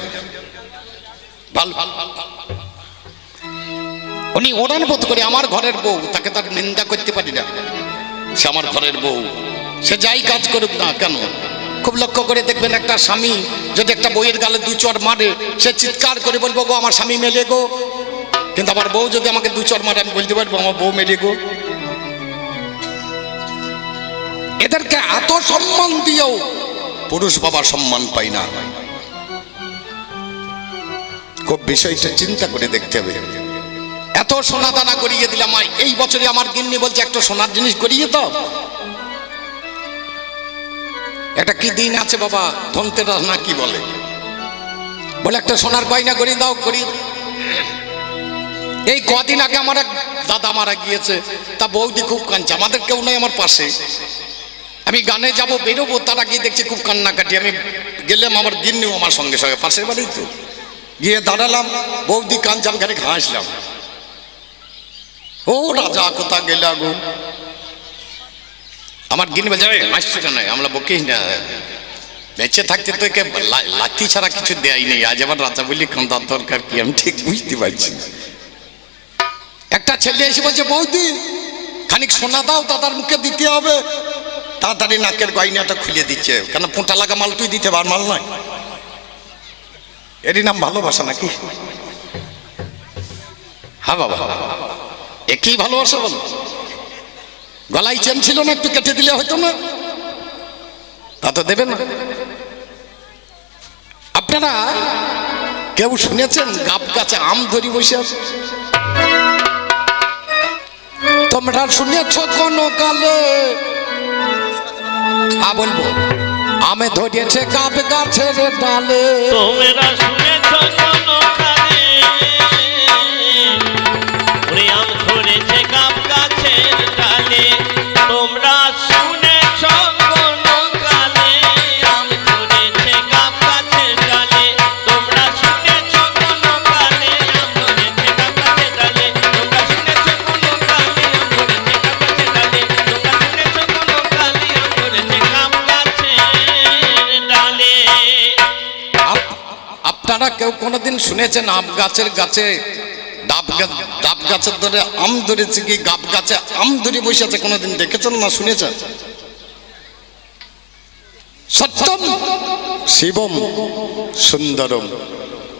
ভালো, উনি ওড়ান বোধ করে আমার ঘরের বউ, তাকে তার নিন্দা করতে পারি না। সে আমার ঘরের বউ, সে যাই কাজ করুক না কেন, খুব লক্ষ্য করে দেখবেন, একটা স্বামী যদি একটা বউয়ের গালে দু চড় মারে, সে চিৎকার করে বলবো গো আমার স্বামী মেলে গো। কিন্তু আমার বউ যদি আমাকে দু চড় মারে, আমি বলতে পারবো আমার বউ মেলে গো। এদেরকে এত সম্মান দিয়েও পুরুষ বাবা সম্মান পাই না। খুব বিষয়টা চিন্তা করে দেখতে হবে। এত সোনা দানা করিয়ে দিলাম, এই বছরে আমার গিন্নি বলছে একটা সোনার জিনিস করিয়ে দাও। এটা কি দিন আছে বাবা, ধনতেরাস না কি বলে, বলে একটা সোনার গয়না করিয়ে দাও, করিয়ে। এই কদিন আগে আমার এক দাদা মারা গিয়েছে, তা বৌদি খুব কাঁদছে, আমাদের কেউ নাই আমার পাশে। আমি গানে যাব বেরোবো, তার আগে দেখছি খুব কান্নাকাটি। আমি গেলাম, আমার গিন্নিও আমার সঙ্গে সঙ্গে, পাশের বাড়ি তো, গিয়ে দাঁড়ালাম, বৌদি কাঁদছে, আমি খানিক হাসলাম। ও রাজা কোথা গেলা গো। আমার গিন্নি বলছে হাসছো কেন, আমরা বকিস না, বেঁচে থাকতে তো একে লাঠি ছাড়া কিছু দেয়াই নেই, আজ আবার রাজা বলি কান্দার দরকার কি, আমি ঠিক বুঝতে পারছি। একটা ছেলে এসে বলছে বৌদি খানিক সোনা দাও, দাদার মুখে দিতে হবে। তাড়াতাড়ি নাকের গয়নাটা খুলে দিচ্ছে, কেন পোঁটা লাগা মাল তুই দিতে পার, মাল নয়। এরই নাম ভালোবাসা নাকি? হ্যাঁ বাবা, একই ভালোবাসা বলো। গলায় চেন ছিল না, একটু কেটে দিলে হয়তো না, তা তো দেবে না। আপনারা কেউ শুনেছেন গাব গাছে আম ধরি বসে আছে? তোমরা শুনেছ কোন কালে? বলবো আমে ধরিয়েছে গাব গাছের ডালে। তোমরা শুনেছ কোন কালে ওরে আম ধরেছে গাব গাছের ডালে। তোমরা শুনেছ কোন কালে আম ধরেছে গাব গাছের ডালে। তোমরা শুনেছ কোন কালে আম ধরেছে গাব গাছের ডালে। তোমরা শুনেছ কোন কালে আম ধরেছে গাব গাছের ডালে। তোমরা শুনেছ কোন কালে আম ধরেছে গাব গাছের ডালে। আপনারা কেউ কোনোদিন শুনেছেন আম গাছের গাছে ডাব গাছের ধরে আম ধরেছে কি গাব গাছে আম ধরে বসে আছে? কোনোদিন দেখেছেন না শুনেছেন? সত্যম শিবম সুন্দরম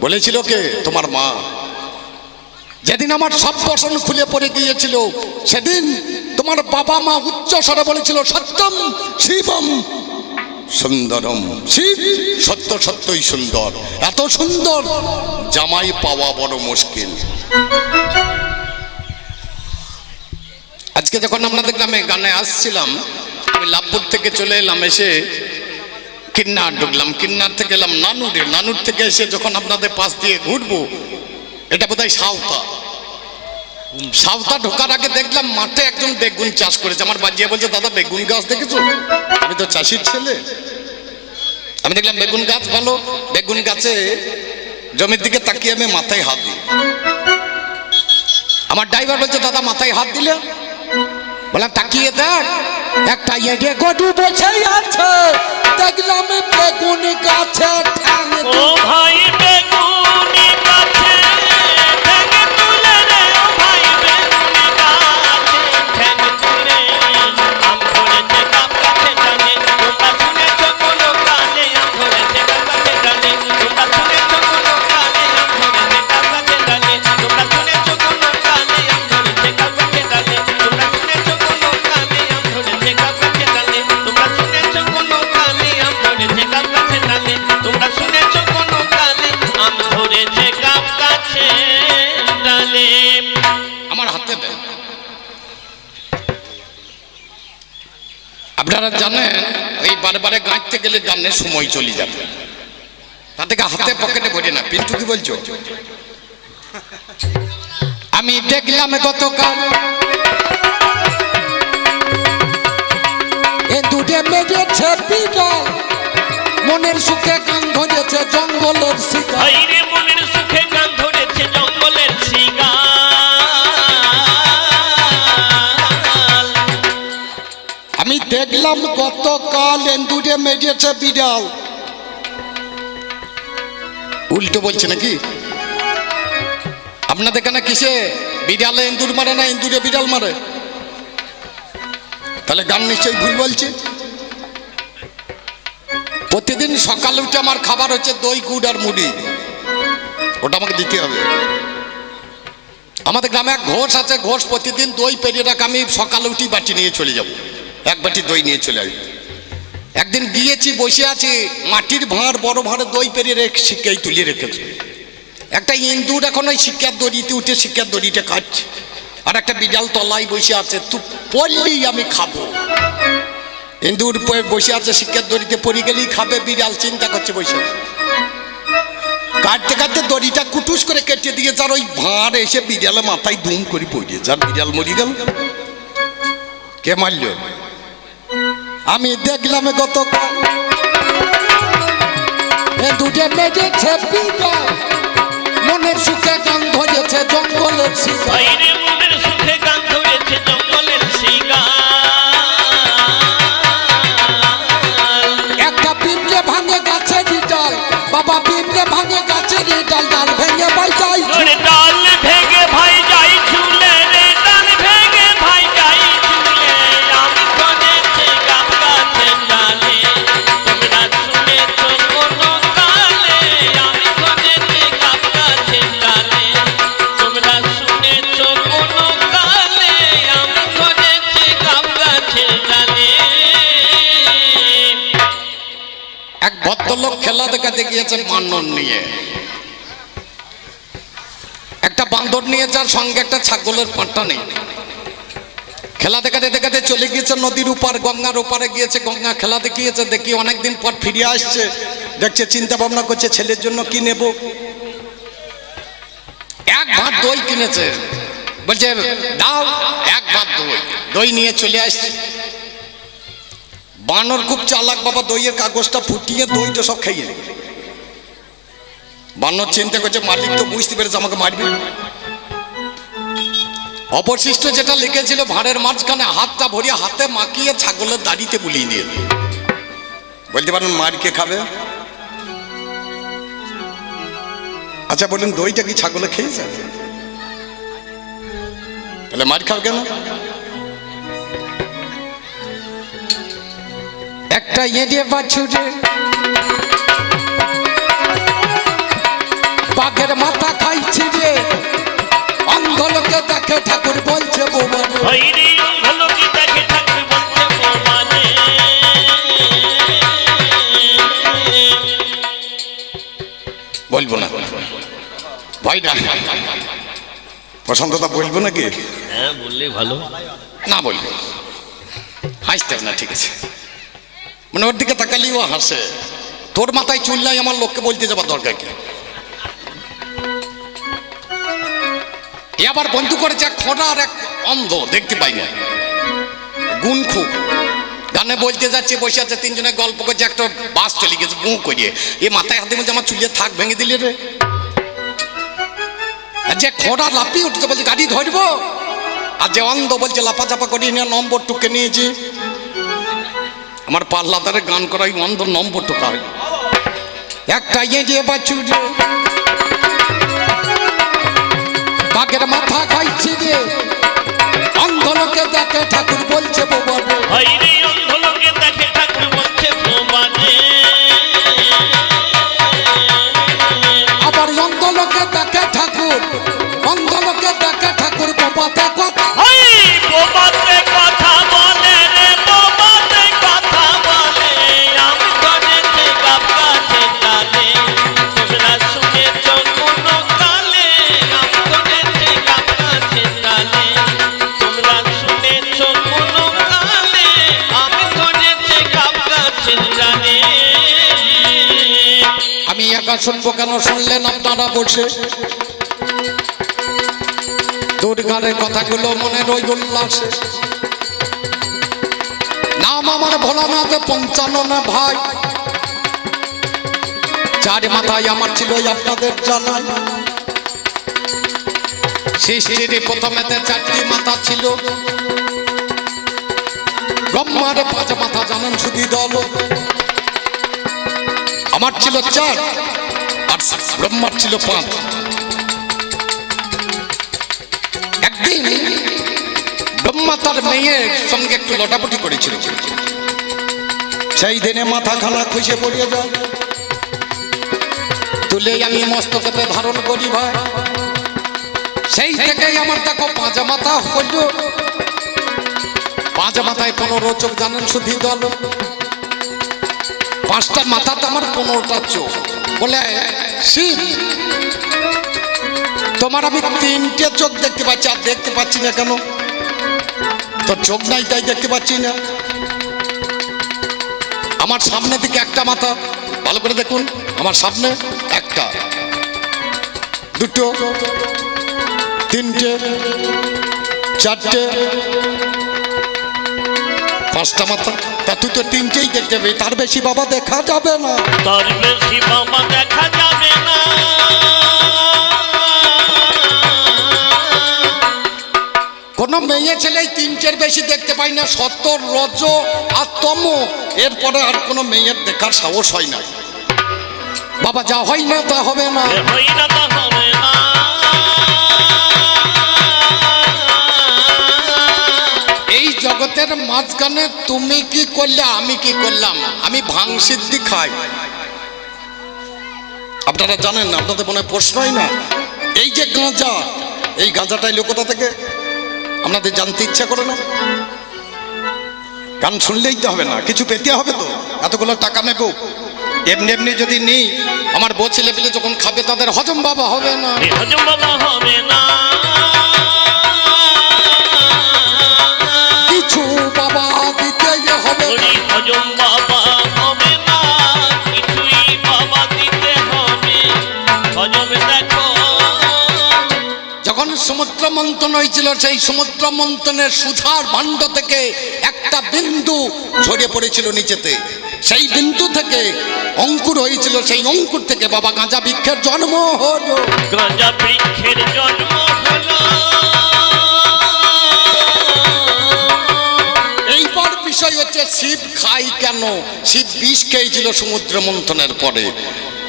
বলেছিল কে? তোমার মা। যেদিন আমার সব বসন খুলে পড়ে গিয়েছিল, সেদিন তোমার বাবা মা উচ্চ স্বরে বলেছিল সত্যম শিবম সুন্দরম। শিব সত্য সত্যই সুন্দর, এত সুন্দর জামাই পাওয়া বড় মুশকিল। আজকে যখন আপনাদের গ্রামে গানে আসছিলাম, আমি লাভপুর থেকে চলে এলাম, এসে কিন্নার ঢুকলাম, কিন্নার থেকে এলাম নানুরে, নানুর থেকে এসে যখন আপনাদের পাশ দিয়ে ঘুরবো, এটা বোধহয় সাঁওতা। সাঁওতা ঢোকার আগে দেখলাম মাঠে একজন বেগুন চাষ করেছে। আমার বাজিয়ে বলছে দাদা বেগুন গাছ দেখেছো? আমি তো চাষির ছেলে, আমি দেখলাম বেগুন গাছ ভালো। বেগুন গাছে জমির দিকে তাকিয়ে আমি মাথায় হাত দিই। আমার ড্রাইভার বলছে দাদা মাথায় হাত দিলে? বললাম তাকিয়ে দেখ, একটা এড়ে গরু বসে আছে, দেখলাম বেগুন গাছে ঠ্যাং ও ভাই বেগুনি গাছে ঠ্যাং তুলে রে। ও ভাই বেগুনি গাছে ঠ্যাং তুলে আম ধরেছে গাব গাছের ডালে। তোমরা শুনেছ কোন কালে আম ধরেছে গাব গাছের ডালে। তোমরা শুনেছ কোন কালে আম ধরেছে গাব গাছের ডালে। তোমরা শুনেছ কোন কালে আম ধরেছে গাব গাছের ডালে। তোমরা শুনেছ কোন কালে আম ধরেছে গাব গাছের ডালে। তোমরা শুনেছ কোন কালে আম ধরেছে গাব গাছের ডালে। তোমরা শুনেছ কোন কালে আম ধরেছে গাব গাছের ডালে। আমার হাতে দেন। আপনারা জানেন এই বারে গাঁটতে গেলে গানের সময় চলে যাবে, তা থেকে হাতে পকেটে ভরে না। পিন্টু কি বলছো? আমি দেখলাম গতকাল এ দুটে মেরেছে বিড়াল, মনের সুখে গান ধরেছে জঙ্গলের শিকার। ভাইরে মনের সুখে গান ধরেছে জঙ্গলের শিগাল। আমি দেখলাম গতকাল এন্দুরে মেরেছে বিড়াল। উল্টো বলছে নাকি? আপনাদের এখানে কিসে বিড়ালে এন্দুর মারে না এন্দুরে বিড়াল মারে? তাহলে গান নিশ্চয়ই ভুল বলছে। প্রতিদিন সকালে উঠে আমার খাবার হচ্ছে দই গুড় আর মুড়ি, ওটা আমাকে দিতে হবে। আমাদের গ্রামে এক ঘোষ আছে, ঘোষ প্রতিদিন দই পেরিয়ে রাখ, আমি সকালে উঠি বাটি নিয়ে চলে যাব, এক বাটি দই নিয়ে চলে আসি। একদিন গিয়েছি, বসে আছি, মাটির ভাঁড় বড় ভাঁড়ে দই পেরিয়ে রেখে শিক্ষায় তুলে রেখেছে। একটা ইন্দুর এখন ওই শিক্ষার দড়িতে উঠে শিক্ষার দড়িটা কাটছে, আর একটা বিড়াল তলায় বসে আছে, তুই পড়লেই আমি খাবো। ইন্দুর বসে আছে শিক্ষার দড়িতে, পড়ে গেলেই খাবে, বিড়াল চিন্তা করছে বসে। কাটতে কাটতে দড়িটা কুটুস করে কেটে দিয়েছে, আর ওই ভাঁড় এসে বিড়ালে মাথায় দুম করে পড়িয়েছে, আর বিড়াল মরি গেল। কে মারল? আমি দেখলাম গতকাল দুটো মেজেছে বিড়াল, মনের সুখে গান ধরেছে জঙ্গলের শিকার। বাইরে মনের সুখে গান ধরেছে জঙ্গলের শিকার। একটা পিঁপড়ে ভাঙে গাছের ডাল, বাবা পিঁপড়ে ভাঙে গাছের ডাল, ডাল ভেঙে বাইটাই ওরে ডাল ভেঙে ভাই যাই ঝুলে রে, ডাল ভেঙে ভাই যাই ঝুলে। আমি শুনেছি গাব গাছের ডালে, তোমরা শুনেছো কোনো কালে। আমি শুনেছি গাব গাছের ডালে, তোমরা শুনেছো কোনো কালে। আমি শুনেছি গাব গাছের ডালে। এক ভদ্রলোক খেলা দেখাতে গিয়েছে বান্দর নিয়ে, একটা বান্দর নিয়েছে আর সঙ্গে একটা ছাগলের পাঁটা নেই। খেলা দেখাতে দেখাতে চলে গিয়েছে নদীর উপার, গঙ্গার ওপারে গিয়েছে, গঙ্গা খেলা দেখিয়েছে। দেখি অনেকদিন পর ফিরে আসছে, দেখছে, চিন্তা ভাবনা করছে ছেলের জন্য কি নেব। এক ভাত দই কিনেছে, বলছে দাও এক ভাত দই। দই নিয়ে চলে আসছে। বানর খুব চালাক বাবা, দইয়ের কাগজটা ফুটিয়ে দইটা সব খাইয়ে নেবে। বানর চিন্তা করছে মালিক তো বুঝতে পেরেছে আমাকে মারবে। অবশিষ্ট যেটা লিখেছিল ভাঁড়ের মাঝখানে হাতটা ভরিয়ে হাতে মাখিয়ে ছাগলের দাড়িতে বুলিয়ে দিয়ে বলতে পারেন মার কে খাবে? আচ্ছা বলুন, দইটা কি ছাগলে খেয়েছে? তাহলে মার খাও কেন? একটা এড়ে বাছুরে বাঘের মাথা খাইছি রে, অন্ধ লোকে দেখে ঠাকুর বলছে বোমানে। বাইরে অন্ধলোকে দেখে ঠাকুর বলছে বোমানে। বলবো না ভাই, না প্রশান্তদা বলবো নাকি? হ্যাঁ বললে ভালো। না বলবো, হাসতে হবে না, ঠিক আছে? মানে ওর দিকে তাকালিও হাসে। তোর মাথায় চুল নাই, আমার লোককে বলতে যাবার দরকার কি? এ আবার বন্ধু করেছে এক খোঁড়া আর এক অন্ধ, দেখতে পাই না, গুণ খুব। গানে বলতে যাচ্ছে, বসে আছে, তিনজনে গল্প করছে, একটা বাস চলে গেছে বুঁ করিয়ে। এ মাথায় হাতে বলছে আমার চুলিয়ে থাক ভেঙে দিলে রে। আর যে খোঁড়া লাফিয়ে উঠতে বলছে গাড়ি ধরবো, আর যে অন্ধ বলছে লাফা চাপা করিয়ে নিয়ে নম্বর টুকে নিয়েছি। আমার পাল্লাদারে গান করাই অন্ধ নম্বর টোকা হইল। একটা যে বাছুরে বাঘের মাথা খাইছি রে, অন্ধ লোকে দেখে ঠাকুর বলছে বোমানে। বাইরে অন্ধলোকে দেখে ঠাকুর বলছে বোমানে। আবার অন্ধ লোকে দেখে ঠাকুর, অন্ধ লোকে দেখে ঠাকুর বোমাতে কথা। হাই বোমাতে কথা বলে রে, বোমাতে কথা বলে। আমি শুনেছি গাব গাছের ডালে, তোমরা শুনেছো কোনো কালে। আমি শুনেছি গাব গাছের ডালে, তোমরা শুনেছো কোনো কালে। আমি শুনেছি গাব গাছের ডালে। আমি একা শুনবো কেন? শুনলেন আপনারা বসে দুর্গারের কথাগুলো মনে রই উল্লাসে। নাম আমার ভোলানাথ, 55 না ভাই, চার মাথায় আমার ছিল আপনাদের জানাই। সৃষ্টির প্রথমেতে 4টি মাথা ছিল, ব্রহ্মার 5 মাথা জানেন শুধু দল। আমার ছিল 4 আর ব্রহ্মার ছিল 5। একদিন ব্রহ্মা তার মেয়ের সঙ্গে একটু লটাপটি করেছিল। সেই দিনে মাথা খানা খুশে পড়িয়ে যায়, তুলে আমি মস্তকেতে ধারণ করি ভাই। সেই থেকেই আমার দেখো পাঁচা মাথা হইল, পাঁচা মাথায় 15 চোখ জানেন শুধু দল, 5টা মাথাতে আমার 15টা চোখ। বলে শিব তোমার আমি 3টে চোখ দেখতে পাচ্ছি, আর দেখতে পাচ্ছি না কেন? তোর চোখ নাই তাই দেখতে পাচ্ছি না। আমার সামনে দিকে একটা মাথা, ভালো করে দেখুন, আমার সামনে একটা, দুটো, 3টে, 4টে, 5টা মাথা। তা তুই তো 3টেই দেখতে পাবি, তার বেশি বাবা দেখা যাবে না। তার বেশি বাবা দেখা যাবে না। কোনো মেয়ে ছেলে 3টের বেশি দেখতে পাই না, 70, রজ আর তম, এরপরে আর কোনো মেয়ের দেখার সাহস হয় না। বাবা যা হয় না তা হবে না। এ হই না তা হবে না। এই জগতের মাঝখানে তুমি কি করলে, আমি কি করলাম? আমি ভাং সিদ্ধি খাই, আপনারা জানেন না, আপনাদের মনে প্রশ্নই না। এই যে গাঁজা, এই গাঁজাটাই লোকতা থেকে আপনাদের জানতে ইচ্ছা করে না? গান শুনলেই তো হবে না, কিছু পেতে হবে তো, এতগুলো টাকা নেবো। এমনি এমনি যদি নেই, আমার বউ ছেলে পেলে যখন খাবে তাদের হজম বাবা হবে না। এ হজম বাবা হবে না। কিছু বাবা দিতেই হবে। ওরে হজম বাবা হবে না, কিছুই বাবা দিতে হবে। হজম দেখো যখন সমুদ্র মন্থন হয়েছিল, সেই সমুদ্র মন্থনের সুধার ভাণ্ড থেকে একটা বিন্দু ঝরে পড়েছিল নিচেতে, সেই বিন্দু থেকে অঙ্কুর হয়েছিল, সেই অঙ্কুর থেকে বাবা গাঁজা বৃক্ষের জন্ম হলো। গাঁজা বৃক্ষের জন্ম হলো। এইবার বিষয় হচ্ছে শিব খাই কেন? শিব বিষ খেয়েছিল সমুদ্র মন্থনের পরে,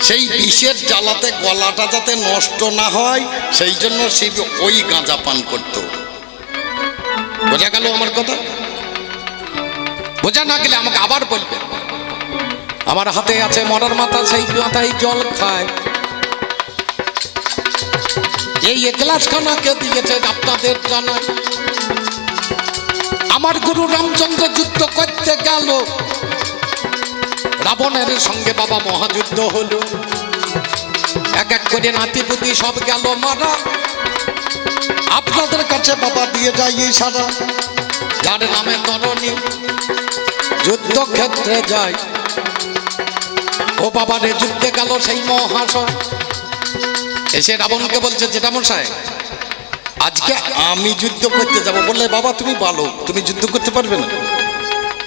সেই বিষের জ্বালাতে গলাটা যাতে নষ্ট না হয়, সেই জন্য শিব ওই গাঁজা পান করত। বোঝা গেল আমার কথা? বোঝা না গেলে আমাকে আবার বলবে। আমার হাতে আছে মরার মাথা, সেই মাথায় জল খায়। এই গ্লাস খানাকে দিয়েছে আপনাদের জানা। আমার গুরু রামচন্দ্র যুদ্ধ করতে গেল, রাবণের সঙ্গে বাবা মহাযুদ্ধ হলো। এক এক করে নাতিপুতি সব গেল মারা। আপনাদের কাছে বাবা দিয়ে যায় এই সারা, যার নামে তরণী যুদ্ধক্ষেত্রে যায়। ও বাবা রে, যুদ্ধে গেল সেই মহাশয়, এসে রাবণকে বলছে, জেঠামশাই আজকে আমি যুদ্ধ করতে যাব। বললে বাবা তুমি বলো, তুমি যুদ্ধ করতে পারবে না?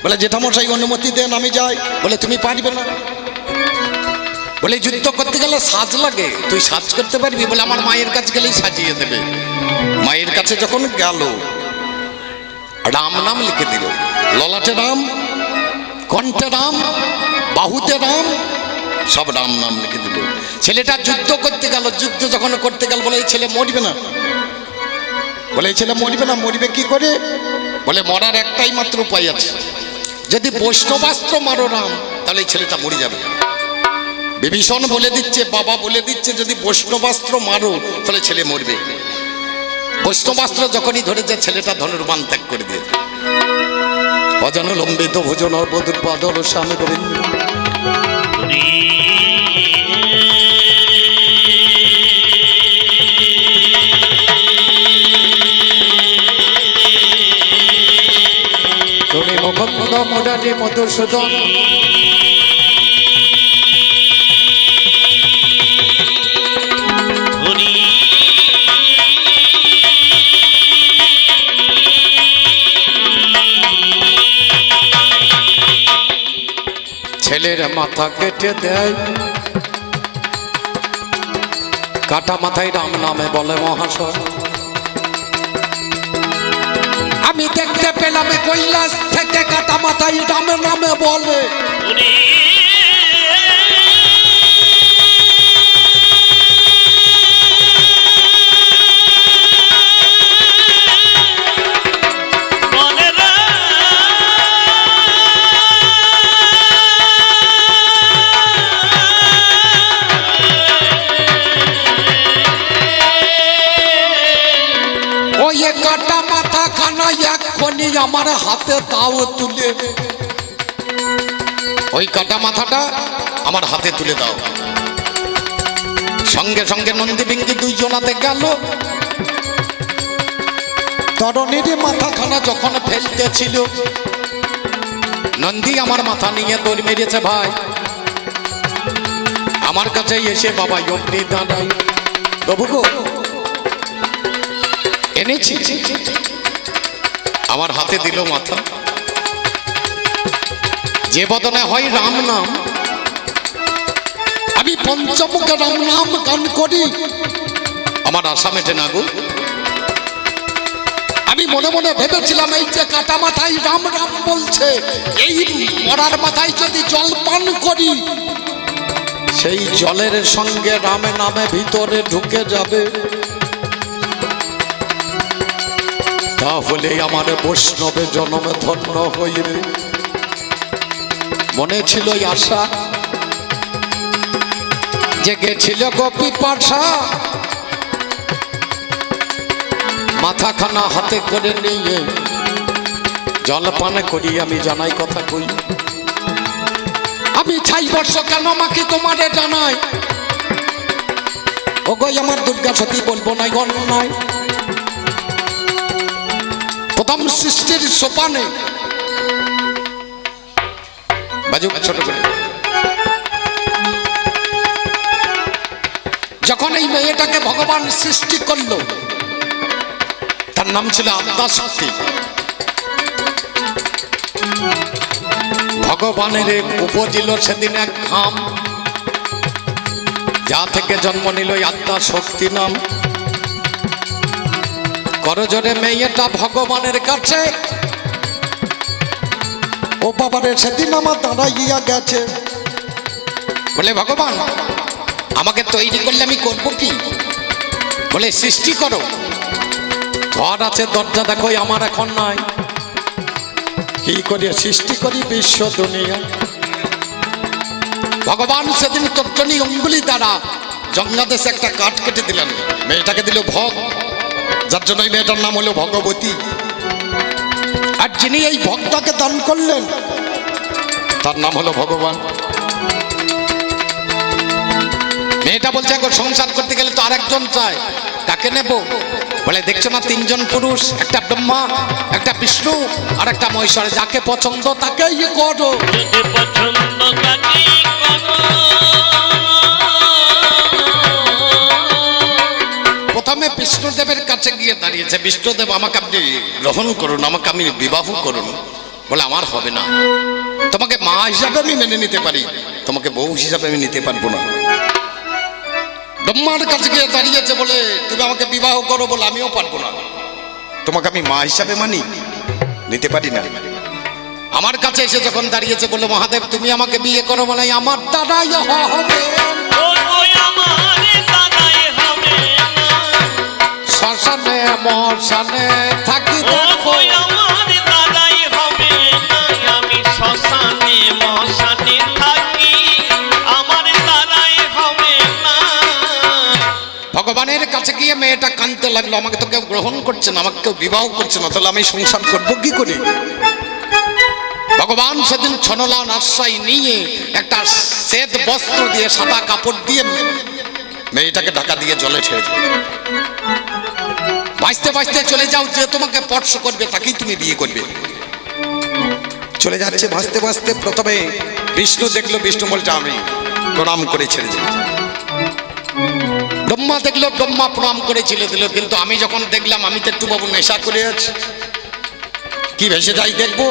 বলে জেঠামশাই অনুমতি দেন আমি যাই। বলে তুমি পারবে না। বলে যুদ্ধ করতে গেলে সাজ লাগে, তুই সাজ করতে পারবি? বলে আমার মায়ের কাছে গেলেই সাজিয়ে দেবে। মায়ের কাছে যখন গেল, রাম নাম লিখে দিল, ললাটে রাম, কণ্ঠে রাম, বাহুতে রাম, সব রাম নাম লিখে দিল। ছেলেটা যুদ্ধ করতে গেল, যুদ্ধ যখন করতে গেল, বলে এই ছেলে মরবে না। বলে এই ছেলে মরবে না, মরবে কি করে? বলে মরার একটাই মাত্র উপায় আছে, যদি বৈষ্ণবাস্ত্র মারো রাম, তাহলে এই ছেলেটা মরে যাবে। বিভীষণ বলে দিচ্ছে, বাবা বলে দিচ্ছে, যদি বৈষ্ণবাস্ত্র মারো তাহলে ছেলে মরবে। বৈষ্ণবাস্ত্র যখনই ধরেছে, ছেলেটা ধনুর্বাণ ত্যাগ করে দিয়ে ভজন লম্বিত ভোজন বধুর পাদল স্বামী গোবিন্দ। তুমি মুকুন্দ মুরারি মধুসূদন, ছেলের মাথা কেটে দেয়, কাটা মাথায় রাম নামে বলে মহাশয়। আমি দেখতে পেলাম কৈলাস থেকে কাটা মাথায় রামের নামে বলে। এখনই আমার হাতে দাও তুলে, ওই কাটা মাথাটা আমার হাতে তুলে দাও। সঙ্গে সঙ্গে নন্দী বিঙ্গি দুইজনাতে গেল। তরণীর মাথাখানা যখন ফেলতেছিল, নন্দী আমার মাথা নিয়ে দৌড় মেরেছে। ভাই আমার কাছে এসে বাবা অগ্নি দাঁড়াই, প্রভু গো এনেছি, আমার হাতে দিল মাথা। যে বদনে হয় রাম নাম, আমি পঞ্চমুখে রাম নাম গান করি, আমার আশা মেটে না গো। আমি মনে মনে ভেবেছিলাম এই যে কাটা মাথায় রাম রাম বলছে, এই মরার মাথায় যদি জল পান করি, সেই জলের সঙ্গে রামে নামে ভিতরে ঢুকে যাবে, তাহলে আমার বৈষ্ণবে জন্মে ধন্য হইবে। মনে ছিল আশা, জেগেছিল গোপী পাশা, মাথাখানা হাতে করে নিয়ে জলপান করি আমি জানাই কথা কই। আমি 6 বর্ষ কেন মাকে তোমারে জানাই, ও গো আমার দুর্গা সতী বলবো না অন্যায়। প্রথম সৃষ্টির সোপানে বাজু ছোট করে যখন এই মেয়েটাকে ভগবান সৃষ্টি করলো, তার নাম ছিল আদ্যা শক্তি। ভগবানের উপজিল সেদিন এক ঘাম, যা থেকে জন্ম নিল আদ্যা শক্তি নাম। করজোরে মেয়েটা ভগবানের কাছে, ও বাবারে সেদিন আমার দাঁড়াইয়া গেছে, বলে ভগবান আমাকে তৈরি করলে আমি করবো কি? বলে সৃষ্টি করো, ঘর আছে দরজা দেখো আমার এখন নাই, কি করে সৃষ্টি করি বিশ্ব দুনিয়া। ভগবান সেদিন তর্জনী অঙ্গুলি দ্বারা জঙ্গলাদেশে একটা কাঠ কেটে দিলেন, মেয়েটাকে দিল ভোগ, যার জন্য এই মেয়েটার নাম হলো ভগবতী। আর যিনি এই ভোগটাকে দান করলেন তার নাম হলো ভগবান। মেয়েটা বলছে এখন সংসার করতে গেলে তো আরেকজন চায়, কাকে নেব? বলে দেখছো না 3 জন পুরুষ, একটা ব্রহ্মা, একটা বিষ্ণু আর একটা মহেশ্বর, যাকে পছন্দ তাকেই করো। যদি পছন্দ তাকেই করো। প্রথমে বিষ্ণুদেবের কাছে গিয়ে দাঁড়িয়েছে, বিষ্ণুদেব আমাকে আপনি গ্রহণ করুন, আমাকে আমি বিবাহ করুন। বলে আমার হবে না, তোমাকে মা হিসাবে আমি মেনে নিতে পারি, তোমাকে বউ হিসাবে আমি নিতে পারবো না। ব্রহ্মার কাছে গিয়ে দাঁড়িয়েছে, বলে তুমি আমাকে বিবাহ করো, বলে আমিও পারবো না, তোমাকে আমি মা হিসাবে মানি, নিতে পারি না। আমার কাছে এসে যখন দাঁড়িয়েছে, বলে মহাদেব তুমি আমাকে বিয়ে করো, বলে আমার দাদাই হবে, ওই আমার দাদাই হবে না। শ্মশানে মশানে থাকি দেখো, ওই আমার দাদাই হবে না। আমি শ্মশানে মশানে থাকি, আমার দাদাই হবে না। ভগবানের কাছে গিয়ে মেয়েটা কাঁদতে লাগলো, আমাকে তো কেউ গ্রহণ করছে না, আমাকে কেউ বিবাহ করছে না, তাহলে আমি সংসার করবো কি করে? ভগবান সেদিন ছনলান আশ্রয় নিয়ে একটা শ্বেত বস্ত্র দিয়ে, সাদা কাপড় দিয়ে মেয়েটাকে ঢাকা দিয়ে জলে ছেড়ে দিল। বাঁচতে বাঁচতে চলে যাও, যে তোমাকে স্পর্শ করবে তাকেই তুমি বিয়ে করবে। চলে যাচ্ছে ভাসতে ভাসতে, প্রথমে বিষ্ণু দেখলো, বিষ্ণু বলছে আমি প্রণাম করে ছেড়ে দিল। ব্রহ্মা দেখলো, ব্রহ্মা প্রণাম করে ছেড়ে দিল। কিন্তু আমি যখন দেখলাম, আমি তো একটু বাবু নেশা করে আছি, কি ভেসে যাই দেখবো,